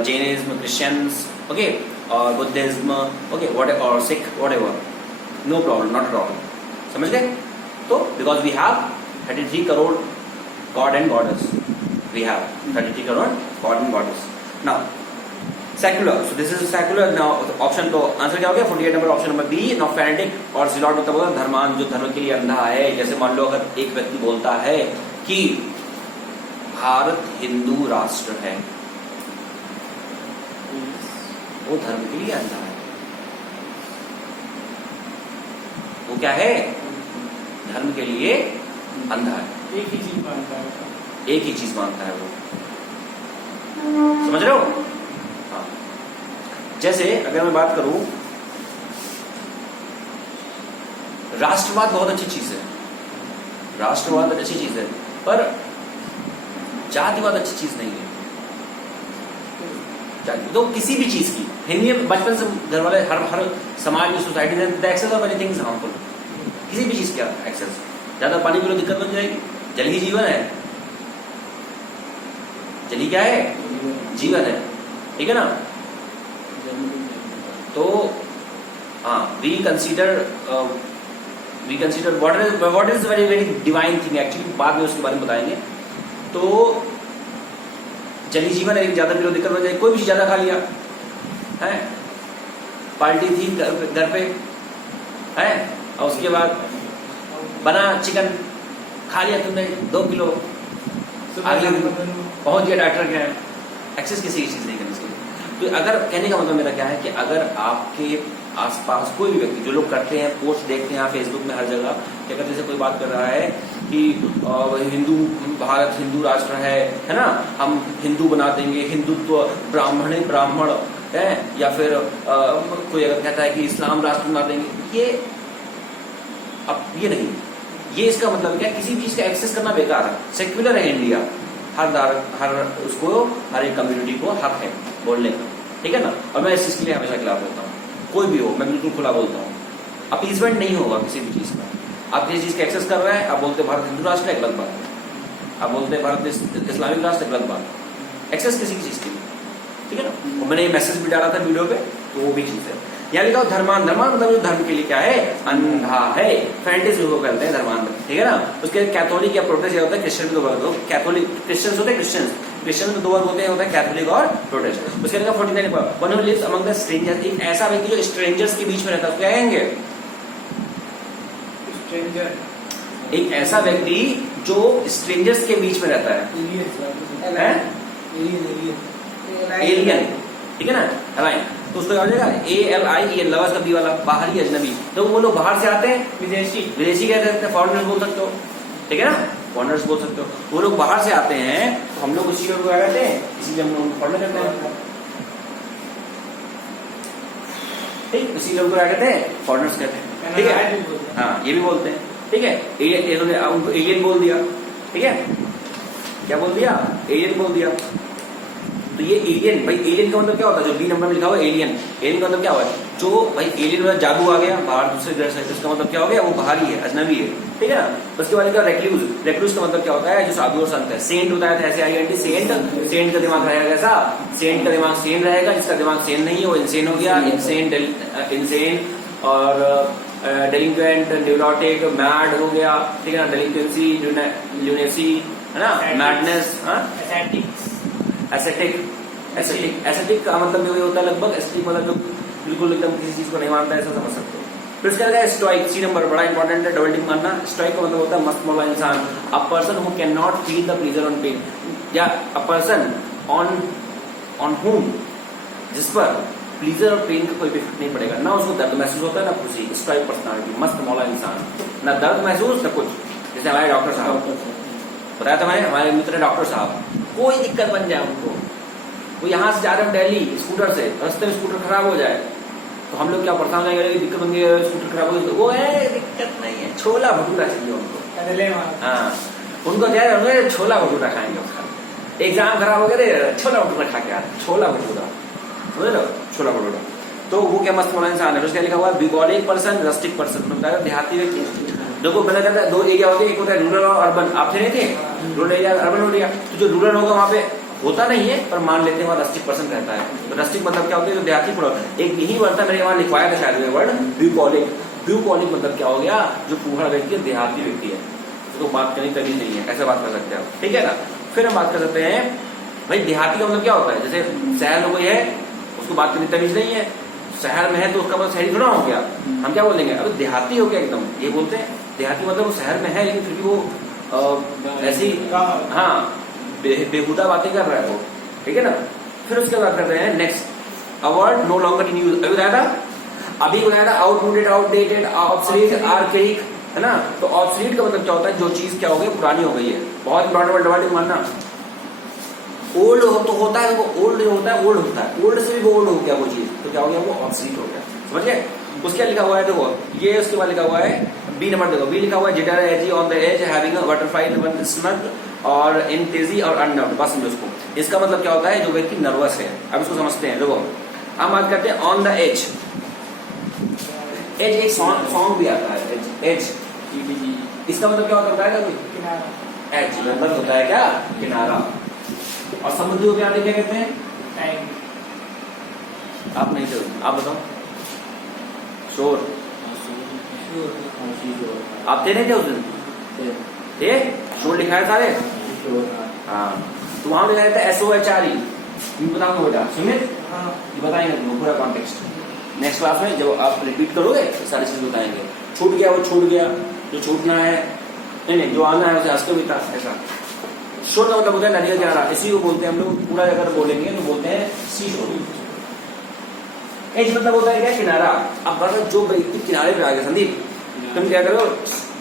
Jainism, Christians, okay, or Buddhism, okay, whatever, or Sikh, whatever. No problem, not a problem. समझ गए? तो because we have 33 crore god and goddess, we have 33 crore god and goddess. Now secular, so this is secular. Now option तो आंसर क्या हो गया, 48 number, option number B. Now fanatic और जिलॉट मतलब होता है धर्मान, जो धर्म के लिए अंधा है। जैसे मान लो अगर एक व्यक्ति बोलता है कि भारत हिंदू राष्ट्र है, वो धर्म के लिए अंधा है। वो क्या है, धर्म के लिए अंधा है, एक ही चीज मानता है, एक ही चीज मानता है वो। समझ रहे हो? हाँ। जैसे अगर मैं बात करूं, राष्ट्रवाद बहुत अच्छी चीज है, राष्ट्रवाद अच्छी चीज है, पर जातिवाद अच्छी चीज नहीं है। तो किसी भी चीज की हिंदी में बचपन से घर वाले हर समाज में, सोसाइटी में excess of anything is harmful. किसी भी चीज का एक्सेस, ज्यादा पानी पी लो दिक्कत बन जाएगी। जल ही जीवन है, जल ही क्या है, जीवन है, ठीक है ना। तो हाँ, we consider what is very very divine thing actually, बाद में उसके बारे में बताएंगे। तो जली जीवन है, ज्यादा पी लो दिक्कत बन जाएगी। कोई भी चीज ज्यादा खा लिया है, पार्टी थी घर पे है, और उसके बाद बना चिकन खा लिया तुमने 2 किलो, आगे पहुंच गया डॉक्टर के, एक्सेस किसी चीज नहीं करनी चाहिए। तो अगर कहने का मतलब मेरा क्या है कि अगर आपके आसपास कोई भी व्यक्ति, जो लोग करते हैं, पोस्ट देखते हैं फेसबुक में हर जगह, क्या कहते हैं, कोई बात कर रहा है कि हिंदू, भारत हिंदू राष्ट्र है ना, हम हिंदू बना देंगे, हिंदुत्व, ब्राह्मण है, या फिर कोई अगर कहता है कि इस्लाम राष्ट्र बना देंगे, ये नहीं, ये इसका मतलब क्या, किसी भी चीज का एक्सेस करना बेकार है। सेक्युलर है इंडिया, हर उसको, हर एक कम्युनिटी को हक है बोलने का, ठीक है ना। और मैं इस चीज के लिए हमेशा खिलाफ होता हूँ, कोई भी हो, मैं बिल्कुल खुला बोलता हूँ। अपीजमेंट नहीं होगा किसी भी चीज का। आप किसी चीज का एक्सेस कर रहे हैं, आप बोलते भारत हिंदू राष्ट्र है, गलत बात है। आप बोलते भारत इस्लामिक राष्ट्र है, गलत बात है। एक्सेस किसी की चीज की, ठीक है ना। मैंने ये मैसेज भी डाला था वीडियो पे, तो वो भी चीज है। यहाँ लिखा हो धर्मान, धर्मान मतलब जो धर्म के लिए क्या है, अंधा है। फैंटेसी को कहते हैं धर्मान, ठीक है ना। उसके कैथोलिक या प्रोटेस्टेंट होता है, क्रिश्चियन में 2 वर्ग, कैथोलिक क्रिश्चियंस होते हैं, क्रिश्चियन में 2 वर्ग होते हैं, कैथोलिक और प्रोटेस्टेंट। उसके लिखा 49 one who lives among the strangers, एक ऐसा व्यक्ति जो स्ट्रेंजर्स के बीच में रहता है, क्या कहेंगे, स्ट्रेंजर। एक ऐसा व्यक्ति जो स्ट्रेंजर्स के बीच में रहता है, एलियन, ठीक है ना, एलाइन। तो उसको क्या हो जाएगा, ALIEN, लवर्स का बी वाला, बाहरी अजनबी। तो वो लोग बाहर से आते हैं, विदेशी कहते हैं, फॉरेनर्स बोल सकते हो, ठीक है ना, फॉरेनर्स बोल सकते हो। वो लोग बाहर से आते हैं, तो हम लोग उसी को क्या कहते हैं, इसीलिए हम लोग फॉरेनर कहते हैं, ठीक, इसी लोग क्या कहते हैं, फॉरेनर्स कहते हैं, ठीक है। हाँ, ये भी बोलते हैं, ठीक है। उनको एलियन बोल दिया, ठीक है, क्या बोल दिया, एलियन बोल दिया। तो ये एलियन, भाई एलियन का मतलब क्या होता है, जो बी नंबर में लिखा हुआ है एलियन, एलियन का मतलब क्या हुआ है, जो भाई एलियन में जादू आ गया बाहर दूसरे ग्रह से, इसका मतलब क्या हो गया, वो बाहरी है, अजनबी है, ठीक है ना। उसके बाद का रेक्लूज, रेक्लूज का मतलब क्या होता है, जो साधु और संत है। सेंट होता है SAINT, सेंट, सेंट का दिमाग रहेगा कैसा, सेंट का दिमाग सेन रहेगा, जिसका दिमाग सेन नहीं है वो इंसेन हो गया, इंसेन और डेलिंक्वेंट, न्यूरोटिक, मैड हो गया, ठीक है ना, डेलिंक्वेंसी, ल्यूनेसी, है ना, मैडनेस, एसेटिक, एसेटिक का मतलब ये होता है लगभग, एसेटिक मतलब जो बिल्कुल एकदम किसी चीज को नहीं मानता है, ऐसा समझ सकते हो। फिर इसके बाद स्टोइक, सी नंबर बड़ा इंपॉर्टेंट है, डबल टिक मारना। स्टोइक का मतलब होता है मस्त मौला इंसान, a person who can not feel the pleasure on pain, या अ पर्सन ऑन होम, जिस पर प्लीजर और पेन का कोई भी इफेक्ट नहीं पड़ेगा, ना उसको दर्द महसूस होता है ना खुशी। स्टोइक पर्सनालिटी, मस्त मौला इंसान, ना दर्द महसूस ना कुछ। जैसे हमारे डॉक्टर साहब बताया था मैंने, हमारे मित्र डॉक्टर साहब, कोई दिक्कत बन जाए उनको, वो यहाँ से जा रहे हैं दिल्ली स्कूटर से, रास्ते में स्कूटर खराब हो जाए तो हम लोग क्या परेशान रहेंगे, दिक्कत बन गई स्कूटर खराब हो गई, वो है दिक्कत नहीं है, छोला भटूरा चाहिए उनको। हाँ, उनको क्या है, छोला भटूरा खाएंगे। एग्जाम खराब हो गया, छोला भटूरा खा के आ, छोला भटूरा, समझ लो, छोला भटूरा। तो वो क्या मस्त मौला इंसान है। उसका लिखा हुआ है बिगॉलिक पर्सन, रस्टिक पर्सन, देहाती व्यक्ति। देखो मैंने कहता है दो एरिया होते हैं, एक होता है रूरल और अर्बन। आप थे नहीं थे, रूरल एरिया अर्बन एरिया, तो जो रूरल होगा वहाँ पे होता नहीं है, पर मान लेते हैं वहाँ रस्टिक पर्सन रहता है। तो रस्टिक मतलब क्या होता है, जो देहाती पूरा। एक यही वर्ड था मैंने वहाँ लिखवाया था शायद, वर्ड ब्यूकॉलिक। ब्यूकॉलिक मतलब क्या हो गया, जो फूहड़ व्यक्ति है, देहाती व्यक्ति है, तो बात करनी तभी नहीं है, ऐसे बात कर सकते हैं आप, ठीक है ना। फिर हम बात कर सकते हैं भाई देहाती का मतलब क्या होता है, जैसे शहर हो गई है उसको बात करनी तमीज नहीं है, शहर में है तो उसका मतलब शहरी थोड़ा हो गया, हम क्या बोलेंगे, अरे देहाती हो गया एकदम, ये बोलते हैं। देहाती मतलब वो शहर में है लेकिन फिर भी वो ऐसी हाँ बेहुदा बातें कर रहा है वो, ठीक है ना। फिर उसके बाद करते हैं next, a word no longer in use. अभी बताया था आउटमोडेड, आउटडेटेड, ऑब्सोलीट, आर्केइक, है ना। तो ऑब्सोलीट का मतलब क्या होता है, जो चीज क्या हो गई, पुरानी हो गई है। बहुत इंपॉर्टेंट मानना। ओल्ड तो होता है, वो ओल्ड जो होता है ओल्ड होता है, ओल्ड से भी वो ओल्ड हो गया वो चीज, तो क्या हो गया, वो ऑब्सोलीट हो गया, समझ गए। उसके लिखा हुआ है, देखो ये उसके बाद लिखा हुआ है बी नंबर, देखो बी लिखा हुआ है jitter edgy on the edge having a butterfly in stomach और इन तेजी और अननर्व्ड। बस समझो उसको, इसका मतलब क्या होता है, जो व्यक्ति नर्वस है। अब इसको समझते हैं, देखो हम बात करते हैं ऑन द एज। एज एक सॉन्ग भी आता है, एज, इसका मतलब क्या होता है, एज मतलब होता है क्या, किनारा। और समुद्र को क्या कहते हैं, टाइम। आप नहीं थे, आप बताओ। शोर, आप थे नहीं थे उस दिन, थे, शोर लिखा है सारे, हाँ। तो वहां लिखा था SOHRE, बताऊंगा बेटा, सुनिए ये बताएंगे तुमको पूरा कॉन्टेक्स्ट। नेक्स्ट क्लास में जब आप रिपीट करोगे सारी चीज बताएंगे। छूट गया वो छूट गया, जो छूटना है नहीं, जो आना है उसे हंस के बीता, ऐसा। शोर का मतलब होता है नदिया किनारा, इसी को बोलते हैं हम लोग, पूरा अगर बोलेंगे तो बोलते हैं सी शोर। एज मतलब होता है क्या, किनारा। अब बस जो व्यक्ति किनारे पे आ गया, संदीप तुम क्या करो,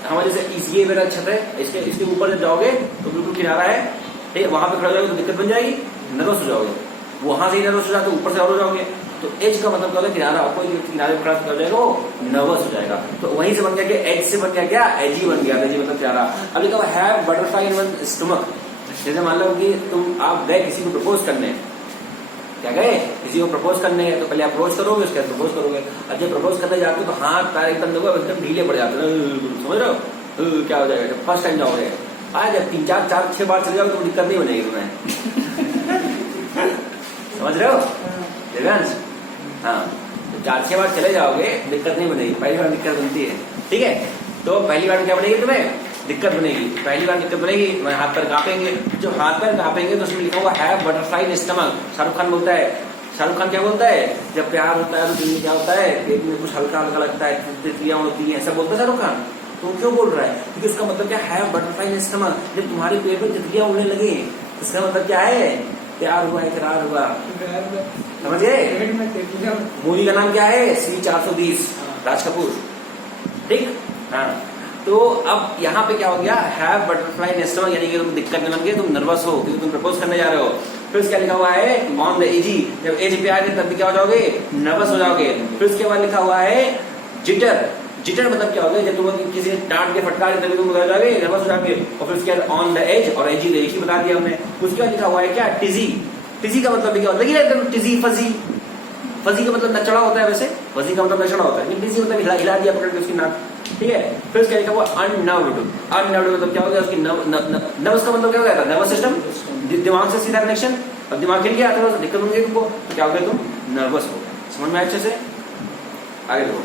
हमारे जैसे ये मेरा छत है, इसके ऊपर जब जाओगे तो बिल्कुल किनारा है, ठीक है, वहां पे खड़े जाओगे तो दिक्कत बन जाएगी, नर्वस हो जाओगे। वहां से ही नर्वस हो जाते, ऊपर से और हो जाओगे। तो एज का मतलब क्या होता है, किनारा। कोई व्यक्ति किनारे पे खड़ा हो जाएगा वो नर्वस हो जाएगा, तो वहीं से बन गया कि एज से बन गया क्या, एजी बन गया, एजी मतलब किनारा। अब लिखा हुआ have butterfly in one stomach. जैसे मान लो कि आप गए किसी को प्रपोज करने, क्या गए किसी को प्रपोज करने, तो पहले अप्रोच करोगे, उसके बाद प्रपोज करोगे। अब जब प्रपोज करने जाते हो तो हाथ पैर एकदम देखो एकदम ढीले पड़ जाते हैं, समझ रहे हो, क्या हो जाएगा जब फर्स्ट टाइम जाओगे। आज जब 3 4 4 6 बार चले जाओगे तो दिक्कत नहीं बनेगी तुम्हें। समझ रहे हो देवांश, हाँ, तो 4 6 बार चले जाओगे दिक्कत नहीं बनेगी, पहली बार दिक्कत बनती है, ठीक है। तो पहली बार क्या बनेगी, तुम्हें दिक्कत बनेगी, पहली बार दिक्कत बनेगी, हाथ पैर कांपेंगे। जो हाथ पैर कांपेंगे तो उसमें लिखा हुआ है butterfly in stomach. Shahrukh Khan बोलता है, शाहरुख खान क्या बोलता है, जब प्यार होता है तो दिल में क्या होता है, पेट में कुछ हल्का हल्का लगता है, तितलियां होती हैं, ऐसा बोलता है शाहरुख खान। तो क्यों बोल रहा है, क्योंकि उसका मतलब क्या है, बटरफ्लाई इन स्टमक। जब तुम्हारे पेट में तितलियां उड़ने लगी, इसका मतलब क्या है, प्यार हुआ, इकरार हुआ, समझ गए। मूवी का नाम क्या है, C420, राज कपूर, ठीक, हाँ। तो अब यहाँ पे क्या हो गया, हैव बटरफ्लाई इन स्टमक, यानी कि तुम दिक्कत में बन गए, तुम नर्वस हो क्योंकि तुम प्रपोज करने जा रहे हो। फिर क्या लिखा हुआ है, ऑन द एजी, जब एज पे आ गए तब भी क्या हो जाओगे, नर्वस हो जाओगे। फिर उसके बाद लिखा हुआ है जिटर। जिटर मतलब क्या होगा, जब तुम किसी ने डांट के फटकार तभी तुम हो जाओगे, नर्वस हो जाओगे। और फिर उसके बाद ऑन द एज और एजी एक ही बता दिया हमने। उसके बाद लिखा हुआ है क्या, टिजी। टिजी का मतलब क्या होता है, टिजी फजी। फजी का मतलब नचड़ा होता है, वैसे फजी का मतलब नचड़ा होता है, लेकिन टिजी मतलब हिला दिया पकड़ के उसकी नाक, ठीक है। फिर उसका लिखा हुआ अननर्व्ड। अननर्व्ड मतलब क्या होगा, उसकी नर्वस का मतलब क्या होगा, नर्वस सिस्टम, दिमाग से सीधा कनेक्शन। अब दिमाग हिल गया तो दिक्कत होगी तुमको, तो क्या हो गया, तुम नर्वस हो। समझ में अच्छे से, आगे देखो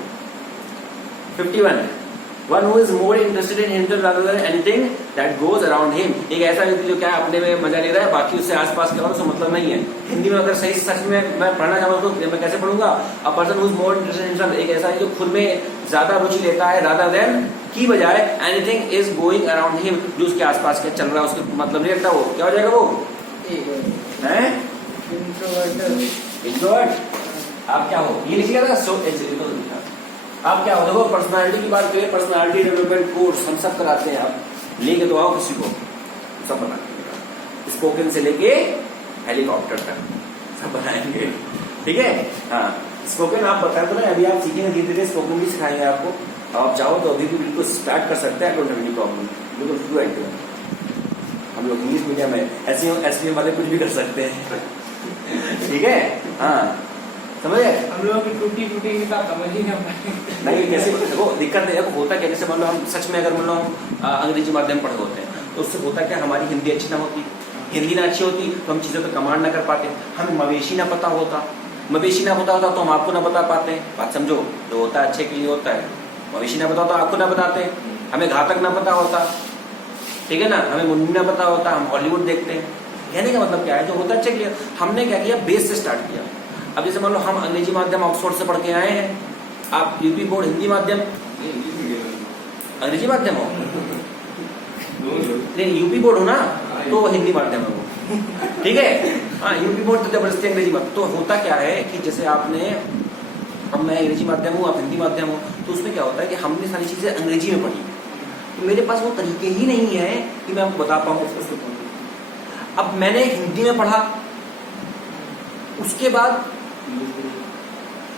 51। One who is more interested in himself rather than anything that goes around him. एक ऐसा व्यक्ति जो क्या है अपने में मजा ले रहा है, बाकी उससे आसपास क्या हो उससे मतलब नहीं है। हिंदी में अगर सही सच में मैं पढ़ना चाहूँ तो मैं कैसे पढ़ूंगा? अ person who is more interested in himself, एक ऐसा है जो खुद में ज्यादा रुचि लेता है, रादर देन की बजाय anything is going around him, जो उसके आसपास क्या चल रहा है उसके मतलब नहीं रखता। वो क्या हो जाएगा? वो है इंट्रोवर्ट। आप क्या हो? ये लिखिएगा ना, सो लिखा। आप क्या हो? देखो पर्सनालिटी की बात करें, पर्सनालिटी डेवलपमेंट कोर्स हम सब कराते हैं। आप लेके तो आओ किसी को, सब बनाएंगे, स्पोकन से लेके हेलीकॉप्टर तक सब बनाएंगे, ठीक है? हाँ, स्पोकन आप बताए तो ना, अभी आप सीखेंगे धीरे धीरे, स्पोकन भी सिखाएंगे आपको। आप चाहो तो अभी भी बिल्कुल स्टार्ट कर सकते हैं, डोंट हैव एनी प्रॉब्लम, बिल्कुल फ्लुएंट है। हम लोग इंग्लिश मीडियम में ऐसे वाले कुछ भी कर सकते हैं, ठीक है? हाँ, समझे? हम लोगों की टूटी फूटी किताब समझ ही नहीं, कैसे देखो दिक्कत है, होता क्या, जैसे मान लो हम सच में अगर मान लो अंग्रेजी माध्यम पढ़े होते हैं तो उससे होता क्या, हमारी हिंदी अच्छी ना होती, हिंदी ना अच्छी होती तो हम चीज़ों पर कमांड ना कर पाते, हमें मवेशी ना पता होता, मवेशी ना पता होता तो हम आपको ना बता पाते। बात समझो, जो होता है अच्छे के लिए होता है। मवेशी ना पता होता आपको ना बताते, हमें घातक ना पता होता, ठीक है ना, हमें मुन्नी ना पता होता, हम हॉलीवुड देखते हैं। कहने का मतलब क्या है, जो होता है अच्छे के लिए। हमने क्या किया, बेस से स्टार्ट किया। अब जैसे मान लो हम अंग्रेजी माध्यम ऑक्सफोर्ड से पढ़ के आए हैं, आप यूपी बोर्ड हिंदी माध्यम अंग्रेजी माध्यम हो, नहीं यूपी बोर्ड हो ना, तो हिंदी माध्यम है वो, ठीक है? हाँ, यूपी बोर्ड तो जबरदस्ती अंग्रेजी माध्यम। तो होता क्या है कि जैसे आपने, अब मैं अंग्रेजी माध्यम हूँ, आप हिंदी माध्यम हो, तो उसमें क्या होता है कि हमने सारी चीजें अंग्रेजी में पढ़ी, तो मेरे पास वो तरीके ही नहीं है कि मैं आपको बता पाऊँ। अब मैंने हिंदी में पढ़ा, उसके बाद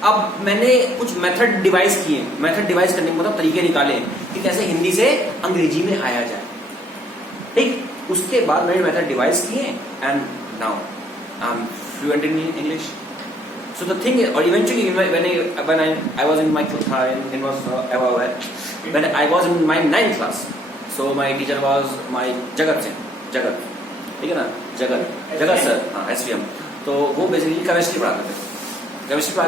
अब मैंने कुछ मेथड डिवाइस किए, मेथड डिवाइस करने का मतलब तरीके निकाले कि कैसे हिंदी से अंग्रेजी में आया जाए, ठीक? उसके बाद मैंने मेथड डिवाइस किए and now I am fluent in English. So the thing is, or eventually when I was in my when I was in my 9th class, so my teacher was my जगत, ठीक है ना, जगत सर, हाँ, SVM। तो वो बेसिकली केमिस्ट्री पढ़ाते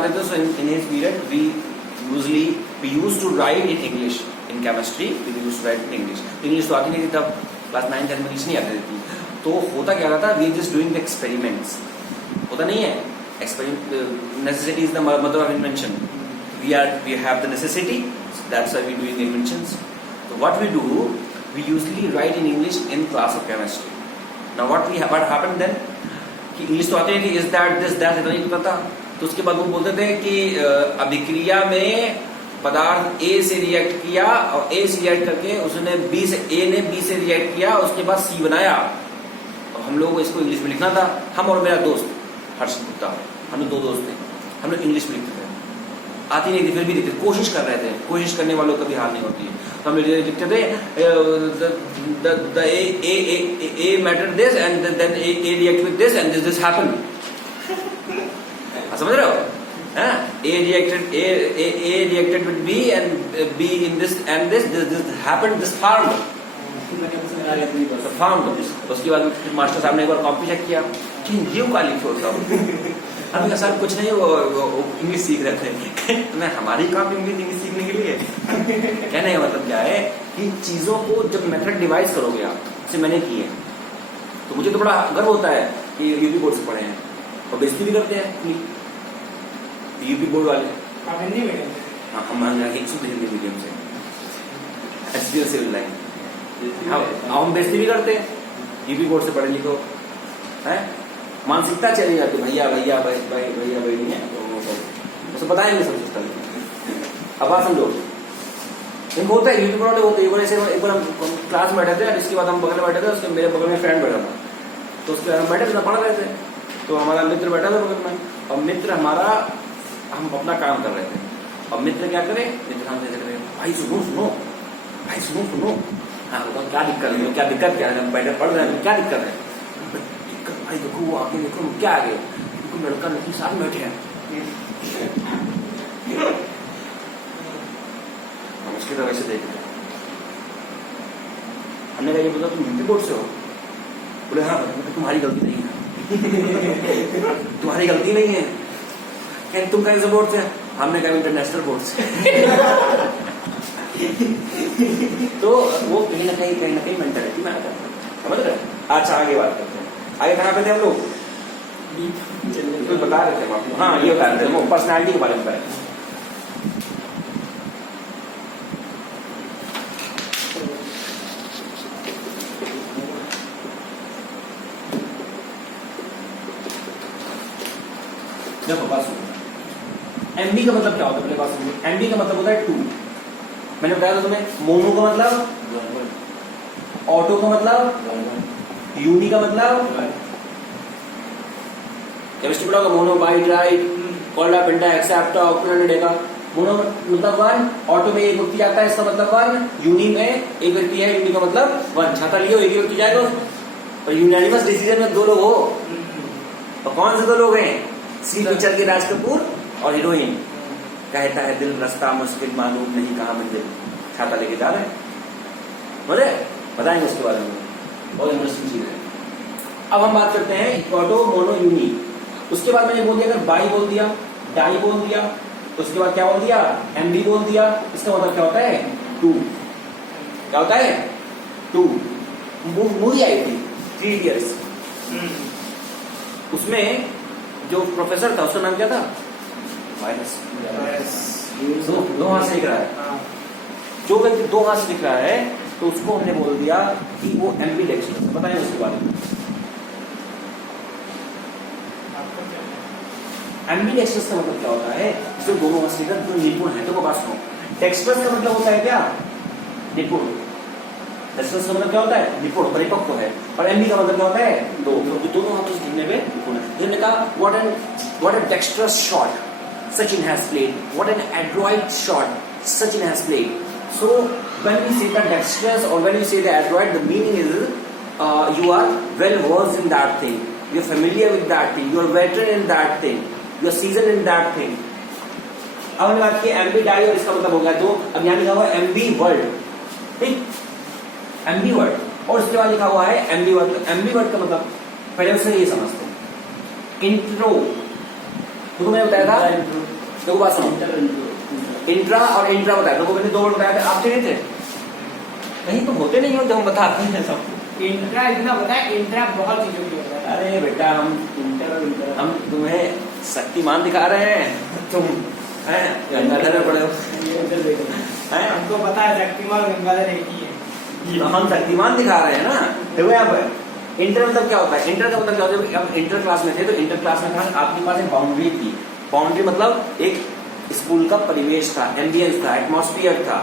थे। So in his period we used to write in English, in chemistry we used to write in English. English तो आती नहीं थी तब, क्लास 9 10 में इंग्लिश नहीं आती थी। तो होता क्या था, we just doing the experiments, होता नहीं है necessity is the mother of invention. We have the necessity, that's why we doing inventions. So what we do, we usually write in English in class of chemistry. Now what happened then, कि इंग्लिश तो आते नहीं थी, is that this that इतना नहीं पता था। तो उसके बाद वो बोलते थे कि अभिक्रिया में पदार्थ A से रिएक्ट किया और A से रिएक्ट करके उसने A ने B से रिएक्ट किया, उसके बाद C बनाया। और हम लोगों को इसको इंग्लिश में लिखना था, हम और मेरा दोस्त हर्ष गुप्ता, हम लोग 2 दोस्त थे, हम लोग इंग्लिश में लिखते थे, आती नहीं थी फिर भी लिखते, कोशिश कर रहे थे, कोशिश करने वालों को कभी हार नहीं होती है। तो हम लिखते थे A matter this and then A react with this and this happened. समझ रहे हो? A reacted with B and B in this and this happened, this formed। उसके बाद मास्टर साहब ने एक बार कॉपी चेक किया कि हिंदी का लिखो सब। हमने सर कुछ नहीं, वो इंग्लिश सीख रहे थे। तो मैं हमारी काम इंग्लिश सीखने के लिए कहने का मतलब क्या है कि चीजों को जब मेथड डिवाइस करोगे आप, जैसे मैंने की है, तो मुझे तो बड़ा गर्व होता है कि यूपी बोर्ड से पढ़े हैं और बेइज्जती भी करते हैं यूपी बोर्ड वाले। हिंदी मीडियम? हाँ, हम हिंदी मीडियम से SBL सिविल लाइन, हम बेइज्जती भी करते हैं, यूपी बोर्ड से पढ़े लिखो है, मानसिकता चली जाती, भैया बहनी है तो उसे बताएंगे सब सिस्टम। अब बात समझो, इनको होता है यूपी बोर्ड होते हैं। एक बार हम क्लास में बैठे थे, इसके बाद हम बगल में बैठे थे, उसके मेरे बगल में फ्रेंड बैठा था, तो उसके बाद हम बैठे थे, पढ़ रहे थे, तो हमारा मित्र बैठा था बगल में, और मित्र हमारा, हम अपना काम कर रहे थे, और मित्र क्या करे, मित्र हमसे करे, भाई सुनो, हाँ क्या दिक्कत है, क्या है, बैठे पढ़ रहे हैं, क्या दिक्कत है? दिक्कत भाई देखो, वो आगे देखो, क्या आगे देखो, लड़का लड़की साथ बैठे हैं। उसकी तरह से देख रहे, हमने कहा ये बोला तुम हिंदी बोर्ड से हो? बोले हाँ, तुम्हारी गलती नहीं है। तुम्हारी गलती नहीं है, तुम कहीं से बोर्ड से? हमने कहा इंटरनेशनल बोर्ड से। तो वो कहीं ना कहीं मेंटालिटी में आ जाता है, समझ रहे? अच्छा आगे बात करते हैं। आगे कहाँ पे थे हम लोग? कुछ बता रहे थे हम आपको। हाँ ये बता रहे थे, वो पर्सनैलिटी के बारे में बता रहे थे। देखो बात सुनो, एमबी का मतलब क्या होता है? पहले बात सुनो, एमबी का मतलब होता है टू। मैंने बताया था तुम्हें, मोनो का मतलब, ऑटो का मतलब, यूनी का मतलब, केमिस्ट्री पढ़ाओगे मोनो बाई ट्राई कॉल्डा पेंटा एक्सेप्टा ऑक्टेन डेका। मोनो मतलब वन, ऑटो में एक व्यक्ति आता है इसका मतलब वन, यूनी में एक व्यक्ति है, यूनी का मतलब वन। छाता लियो एक ही व्यक्ति जाएगा, और यूनानिमस डिसीजन में दो लोग हो, और कौन से दो लोग हैं? सी पिक्चर के राज कपूर और हीरोइन। कहता है दिल रास्ता मुश्किल मालूम नहीं कहाँ मंजिल, छाता लेके जा रहे हैं, बोले बताएंगे उसके बारे में, बहुत इंटरेस्टिंग चीज है। अब हम बात करते हैं ऑटो मोनो यूनी। उसके बाद मैंने बोल दिया, अगर बाई बोल दिया, डाई बोल दिया, तो उसके बाद क्या बोल दिया? एमबी बोल दिया। इसका मतलब क्या होता है? टू। क्या होता है? टू। मूवी आई थी 3 इडियट्स, उसमें जो प्रोफेसर था उसका नाम क्या था? वायरस। दो हाथ से दिख रहा है, जो व्यक्ति दो हाथ से दिख रहा है तो उसको हमने बोल दिया कि वो एम्बिडेक्स्ट्रस है। बताएं उसके बारे में। एम्बिडेक्स्ट्रस का मतलब क्या होता है? जो दोनों हाथ से दिख रहा है, जो निपुण है। तो बात सुनो, डेक्स्ट्रस का मतलब होता है क्या? निपुण। डेक्स्ट्रस का मतलब क्या होता है? निपुण, परिपक्व है। और एमबी का मतलब क्या होता है? दोनों हाथों से दिखने में निपुण है। जिन्होंने कहा what an dextrous shot Sachin has played, what an adroit shot Sachin has played. So when we say the dexterous or when we say the adroit, the meaning is you are well versed in that thing, you are familiar with that thing, you are veteran in that thing, you are seasoned in that thing. अब हमने बात की एमबी डाई, और इसका मतलब हो गया दो। अब यहाँ लिखा हुआ है एमबी वर्ड, ठीक, एमबी वर्ड, और उसके बाद लिखा हुआ है एमबी वर्ड। एमबी वर्ड का मतलब पहले उससे ये समझते हैं। इंट्रो तो मैंने बताया था, देखो बात सुनो, इंट्रा और इंट्रा बताया, तो मैंने 2 वर्ड बताया था, आप नहीं थे कहीं, तुम होते नहीं हो जो हम बताते हैं सब। इंट्रा इतना बताया, इंट्रा बहुत चीजों की होता है। अरे बेटा हम तुम्हें शक्तिमान दिखा रहे हैं, तुम गंगाधर पड़े हो। हमको पता है शक्तिमान गंगाधर एक ही है, हम शक्तिमान दिखा रहे हैं ना। देखो यहाँ पर इंटर मतलब क्या होता है? इंटर का मतलब क्या होता है? अब इंटर क्लास में थे तो इंटर क्लास में था, आपके पास एक बाउंड्री थी। बाउंड्री मतलब एक स्कूल का परिवेश था, एम्बियंस था, एटमॉस्फेयर था।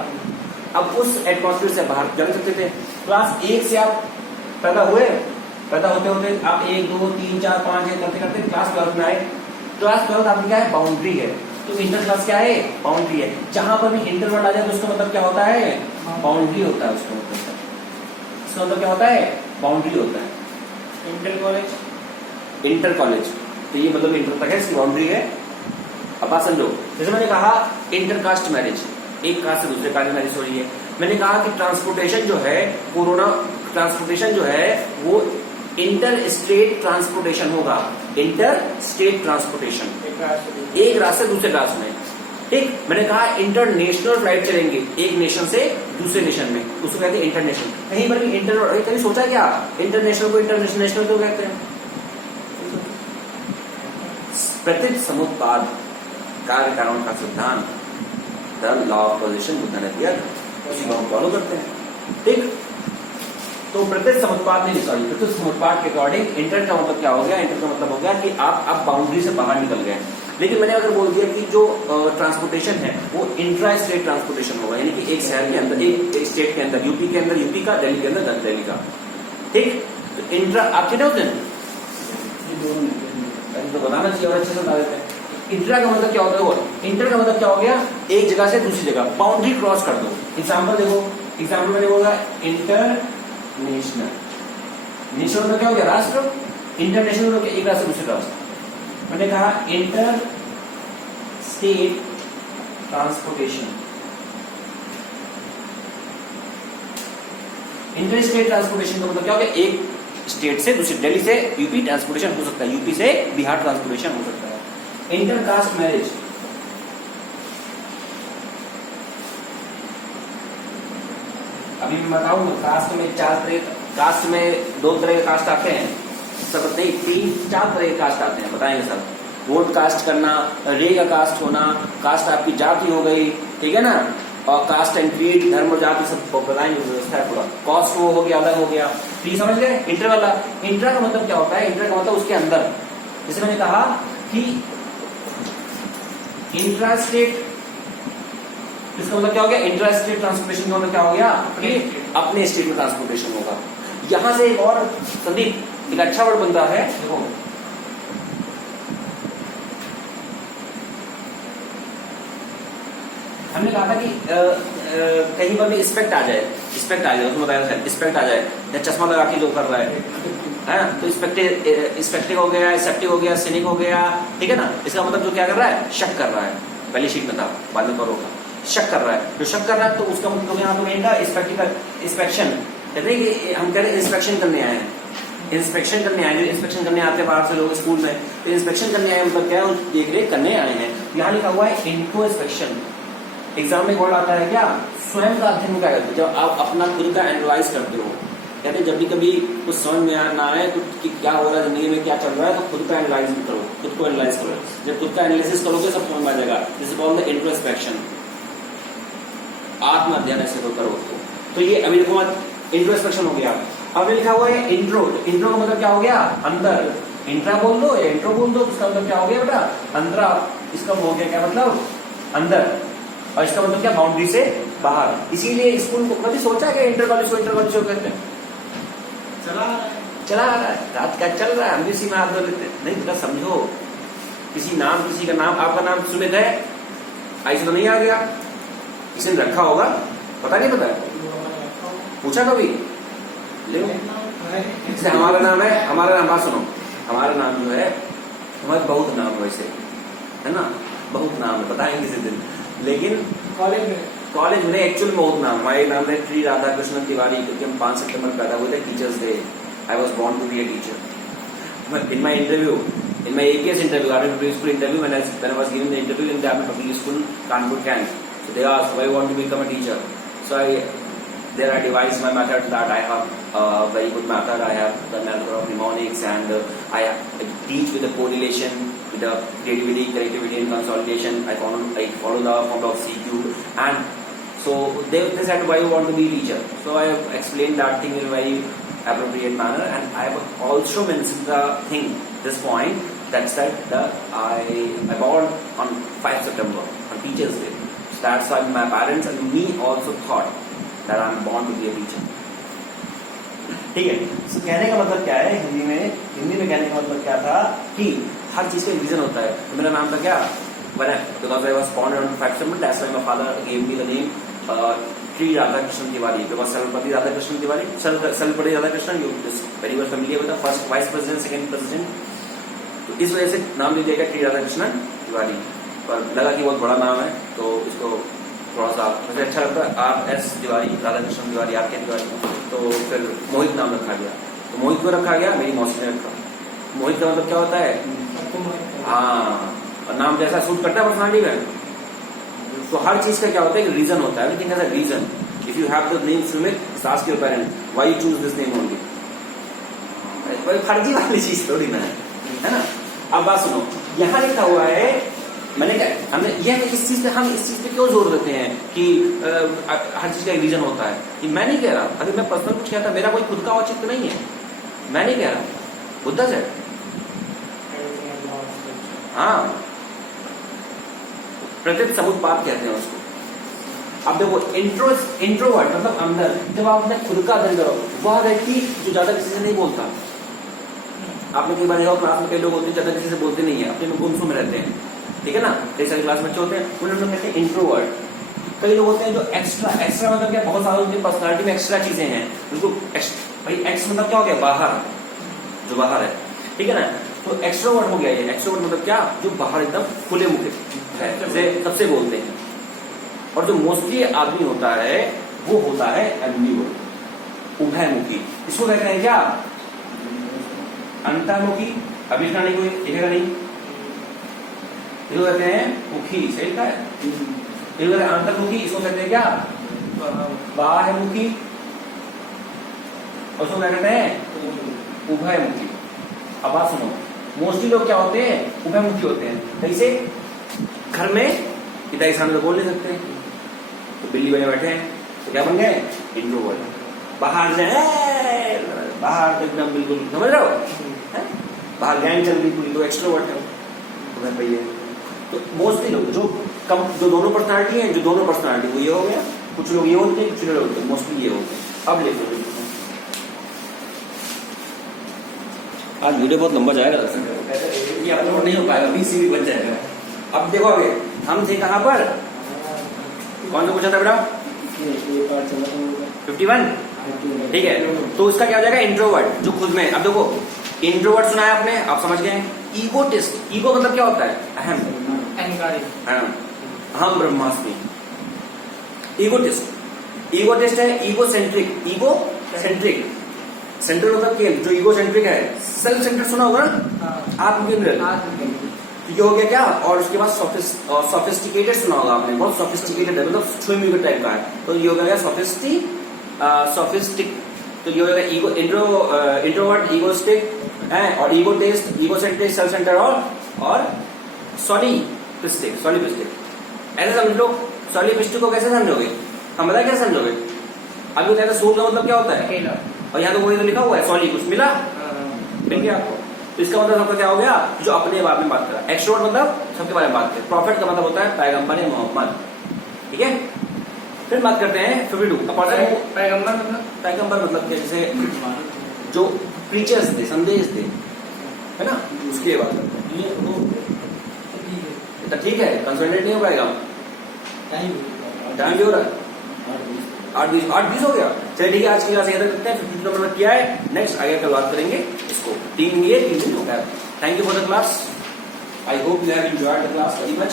अब उस एटमॉस्फेयर से बाहर जा सकते थे। क्लास 1 से आप पैदा हुए, पैदा होते होते आप 1 2 3 4 5 करते करते क्लास 12 में आए। क्लास 12 आपकी क्या है? बाउंड्री है। तो इंटर क्लास क्या है? बाउंड्री है। जहां पर भी इंटर वर्ड आ जाए तो उसका मतलब क्या होता है? बाउंड्री होता है। उसका मतलब क्या होता है? बाउंड्री होता है। इंटर कॉलेज, इंटर कॉलेज तो ये मतलब इंटर तक है, इसकी बाउंड्री है। अब बात समझो, जैसे मैंने कहा इंटर कास्ट मैरिज, एक कास्ट से दूसरे कास्ट में मैरिज हो रही है। मैंने कहा कि ट्रांसपोर्टेशन जो है, कोरोना ट्रांसपोर्टेशन जो है वो इंटर स्टेट ट्रांसपोर्टेशन होगा। इंटर स्टेट ट्रांसपोर्टेशन, एक राज्य से दूसरे राज्य में, ठीक। मैंने कहा इंटरनेशनल फ्लाइट चलेंगे एक नेशन से दूसरे नेशन में, उसको कहते हैं इंटरनेशनल। कहीं पर भी इंटर, कहीं सोचा क्या इंटरनेशनल को इंटरनेशनल क्यों कहते हैं? प्रत्येक समुत्पाद कार्य कारण का सिद्धांत the law of position Buddha ने दिया, उसी को हम फॉलो करते हैं, ठीक। तो प्रत्येक समुत्पाद नहीं, सॉरी, प्रत्येक समुत्पाद के अकॉर्डिंग इंटर का मतलब क्या हो गया? इंटर का मतलब हो गया कि आप बाउंड्री से बाहर निकल गए। लेकिन मैंने अगर बोल दिया कि जो ट्रांसपोर्टेशन है वो इंट्रा स्टेट ट्रांसपोर्टेशन होगा, यानी कि एक शहर के अंदर, एक स्टेट के अंदर, यूपी के अंदर यूपी का, दिल्ली के अंदर दिल्ली का, ठीक। तो इंट्रा आप कितने होते हैं तो बताना चाहिए, और अच्छे से बता देते हैं। इंट्रा का मतलब क्या होता है? वो इंटर का मतलब क्या हो गया? एक जगह से दूसरी जगह, बाउंड्री क्रॉस कर दो। एग्जाम्पल देखो, एग्जाम्पल मैंने बोला इंटरनेशनल, नेशनल मतलब क्या हो गया? राष्ट्र। इंटरनेशनल मतलब एक राष्ट्र से दूसरे राष्ट्र। मैंने कहा inter state transportation, inter state transportation का मतलब क्या हो गया? एक स्टेट से दूसरी, दिल्ली से यूपी ट्रांसपोर्टेशन हो सकता है, यूपी से बिहार ट्रांसपोर्टेशन हो सकता है। इंटर कास्ट मैरिज, अभी मैं बताऊं कास्ट में कास्ट में 2 तरह के कास्ट आते हैं, सब नहीं 3-4 तरह के कास्ट आते हैं, बताएंगे सब। वोट कास्ट करना, रे का कास्ट होना, कास्ट आपकी जाति हो गई, ठीक है ना, और कास्ट एंड क्रीड, धर्म और जाति सब बताएंगे, व्यवस्था है पूरा। कॉस्ट वो हो गया, अलग हो गया, ठीक समझ गए। इंटर वाला, इंटर का मतलब क्या होता है, इंटर का मतलब उसके अंदर, जैसे मैंने कहा कि इंट्रा स्टेट, इसका मतलब क्या हो गया, इंट्रा स्टेट ट्रांसपोर्टेशन का मतलब क्या हो गया कि अपने स्टेट में ट्रांसपोर्टेशन होगा। यहां से एक और संदीप एक अच्छा वर्ड बनता है, देखो हमने कहा था कि कहीं पर भी स्पेक्ट आ जाए, उसमें बताया था स्पेक्ट आ जाए, या चश्मा लगा के जो कर रहा है तो स्पेक्टिक हो गया, सेप्टिक हो गया, सिनिक हो गया, ठीक है ना। इसका मतलब जो क्या कर रहा है, शक कर रहा है, पहली शीट में था, बाद में करोगा, शक कर रहा है, जो शक कर रहा है तो उसका मतलब यहाँ पे मेन था इंस्पेक्शन, कहते हैं कि हम कह रहे हैं इंस्पेक्शन करने आए हैं, इंस्पेक्शन करने आए, जो इंस्पेक्शन करने आते हैं बाहर से लोग स्कूल में, तो इंस्पेक्शन करने आए मतलब क्या है, देख रेख करने आए हैं। यहाँ लिखा हुआ है इंट्रोस्पेक्शन। एग्जाम में वर्ड आता है क्या, स्वयं का अध्ययन क्या करते हैं, जब आप अपना खुद का एनालाइज करते हो, कहते हैं जब भी कभी कुछ समझ में ना आए तो क्या हो रहा है जिंदगी में, क्या चल रहा है, तो खुद का एनालाइज करो, खुद को एनालाइज करो। जब खुद का एनालिसिस करोगे सब समझ में आ जाएगा। This is called the introspection, आत्म अध्ययन ऐसे करो उसको। तो ये अभी देखो इंट्रोस्पेक्शन हो गया। अब लिखा हुआ है इंट्रो, इंट्रो का मतलब क्या हो गया, अंदर। इंट्रा बोल दो या इंट्रो बोल दो, इसका मतलब क्या हो गया बेटा, अंदर। इसका हो गया क्या मतलब, अंदर, और इसका मतलब क्या, बाउंड्री से बाहर। इसीलिए स्कूल को कभी सोचा कि इंटर कॉलेज को कहते हैं, चला आ रहा है, रात का चल रहा है, हम भी इसी में हाथ धो लेते हैं। नहीं बेटा समझो, किसी का नाम, आपका नाम सुमित है, ऐसे तो नहीं आ गया, किसी ने रखा होगा, पता नहीं पता पूछा कभी, जैसे हमारा नाम है, हमारा नाम, बात सुनो, हमारा नाम जो है, हमारे बहुत नाम वैसे है ना, बहुत नाम है, बताएंगे किसी दिन। लेकिन कॉलेज में एक्चुअल में बहुत नाम, हमारे नाम है श्री राधा कृष्णन तिवारी, क्योंकि हम 5 सितंबर पैदा हुए थे, teachers day. I was born to be a teacher. In my interview, in my APS interview, army public school interview, when I was given the interview in the Army Public School, Kanpur camp. So they asked why you want to become a teacher. So there I devised my method that I have a very good method. I have the method of mnemonics, and I teach with the correlation, with the creativity, and consolidation. I follow the formula of CQ, and so they said why you want to be a teacher. So I have explained that thing in a very appropriate manner, and I have also mentioned the thing, this point, that said that I born on 5 September on Teachers Day. So that's why my parents and me also thought that I am born to be a teacher. ठीक है। so, कहने का मतलब क्या है, हिंदी में कहने का मतलब क्या था कि हर चीज का एक रीजन होता है। तो मेरा नाम था क्या, because I was born on 5 September, that's why my father gave me the name Sri Radhakrishnan Tiwari, because Sarvapati Radhakrishnan Tiwari, Sarvapati Radhakrishnan, you is very well familiar with the first vice president, second president, तो इस वजह से नाम लिया गया श्री राधाकृष्णन तिवारी। पर लगा कि बहुत बड़ा नाम है तो इसको थोड़ा सा मुझे अच्छा लगता है, RS तिवारी, राधाकृष्णन तिवारी, RK तिवारी, तो फिर मोहित नाम रखा गया। तो मोहित को रखा गया, मेरी मौसी ने रखा। मोहित का मतलब क्या होता है, हाँ, और नाम जैसा सूट करता है पर्सनालिटी में। तो हर चीज का क्या होता है, रीजन होता है, everything has a reason. If you have the name Sumit, ask your parent why you choose this name only. कोई फर्जी वाली चीज थोड़ी ना है ना। अब बात सुनो, यहाँ लिखा हुआ है, मैंने क्या, हमने यह इस चीज पे, हम इस चीज पे क्यों जोर देते हैं कि हर चीज का एक रीजन होता है। कि मैं नहीं कह रहा, अभी मैं पर्सनल कुछ कहता, मेरा कोई खुद का औचित्य नहीं है, मैं नहीं कह रहा, बुद्धा से, हाँ, प्रकृति समुत्पाद कहते हैं उसको। अब देखो इंट्रोवर्ट मतलब अंदर, जब आप अपने खुद का अध्ययन करो, वह व्यक्ति जो ज्यादा किसी से नहीं बोलता। आपने कई बार देखा क्लास में कई लोग होते हैं ज्यादा किसी से बोलते नहीं है, अपने में गुमसुम रहते हैं, ठीक है ना। कई सारे क्लास में बच्चे होते हैं, उन्हें हम कहते हैं इंट्रोवर्ट। कई लोग होते हैं जो एक्स्ट्रा मतलब क्या, बहुत सारी उनकी पर्सनालिटी में एक्स्ट्रा चीजें हैं, उनको भाई एक्स मतलब क्या हो गया, बाहर, जो बाहर है, ठीक है ना। तो एक्स्ट्रोवर्ट हो गया ये। एक्स्ट्रोवर्ट मतलब क्या, जो बाहर एकदम खुले मुखे है, सबसे बोलते हैं। और जो मोस्टली आदमी होता है वो होता है एम्बिवर्ट, उभयमुखी। इसको कहते हैं क्या, अंतर्मुखी। अभी लिखना नहीं, कोई लिखेगा नहीं, इसको कहते हैं मुखी, सही है। अंतर्मुखी, इसको कहते हैं क्या, बाह्यमुखी, और उसको क्या कहते हैं उभयमुखी। अब बात सुनो, मोस्टली लोग क्या होते हैं उभयमुखी होते हैं। कैसे? घर में पिता के सामने तो बोल नहीं सकते, तो बिल्ली बने बैठे हैं तो क्या बन गए इंट्रोवर्ट। बाहर जाए, बाहर तो एकदम बिल्कुल समझ रहे हो, बाहर गैंग चल रही पूरी तो एक्सट्रोवर्ट है, तो घर पे ही है। तो मोस्टली लोग जो दोनों पर्सनालिटी हैं, जो दोनों पर्सनालिटी वो ये हो गया, कुछ लोग ये होते हैं, कुछ लोग होते हैं, मोस्टली ये होते हैं। अब देखो आज वीडियो बहुत लंबा जाएगा, ये अपलोड नहीं हो पाएगा, 20 सीबी बच जाएगा। अब देखो आगे हम थे कहां पर, कौन सा पूछा था बेटा? 51, ठीक है। तो उसका क्या हो जाएगा इंट्रोवर्ट, जो खुद में। अब देखो इंट्रोवर्ट सुना है आपने, आप समझ गए। ईगोटिस्ट, ईगो मतलब क्या होता है? अहम, अहम ब्रह्मास्मि। ईगोटिस्ट है ईगोसेंट्रिक, ईगोसेंट्रिक सेंट्रल मतलब केंद्र, जो ईगोसेंट्रिक है। सेल्फ सेंट्रिक सुना होगा ना, आत्मकेंद्रित, ये हो गया क्या। और उसके बाद सोफिस्टिकेटेड सुना होगा आपने, बहुत सोफिस्टिकेटेड है, मतलब छुई टाइप का है, तो ये हो गया सोफिस्टिक। तो ये हो गया ईगो, इंट्रोवर्ट, ईगोस्टिक है, और ईगोटिस्ट, ईगोसेंट्रिक, सेल्फ सेंटर और सॉलिपिस्टिक। ऐसे समझ लो। सॉलिपिस्टिक को कैसे समझोगे? हम बताए कैसे समझोगे? अभी बताया सोल का मतलब क्या होता है, और यहाँ तो वही तो लिखा हुआ है सॉली, कुछ मिला मिल गया आपको। तो इसका मतलब आपका क्या हो गया, जो अपने बारे में बात कर रहा है। एक्सट्रोवर्ट मतलब सबके बारे में बात करे। प्रॉफिट का मतलब होता है पैगंबर मोहम्मद, ठीक है। फिर बात करते हैं 52 पैगंबर मतलब जैसे जो प्रीचर्स दे, संदेश दे, है ना, उसके लिए बात करते हैं। तो ठीक है, कंसंट्रेट नहीं हो पाएगा, टाइम भी हो रहा है 8:20 हो गया। चलिए ठीक है, आज की क्लास यहाँ तक करते हैं। 52 नंबर किया है, नेक्स्ट आगे कल बात करेंगे इसको। 3 दिन हो गया। Thank you for the class, I hope you have enjoyed the class very much.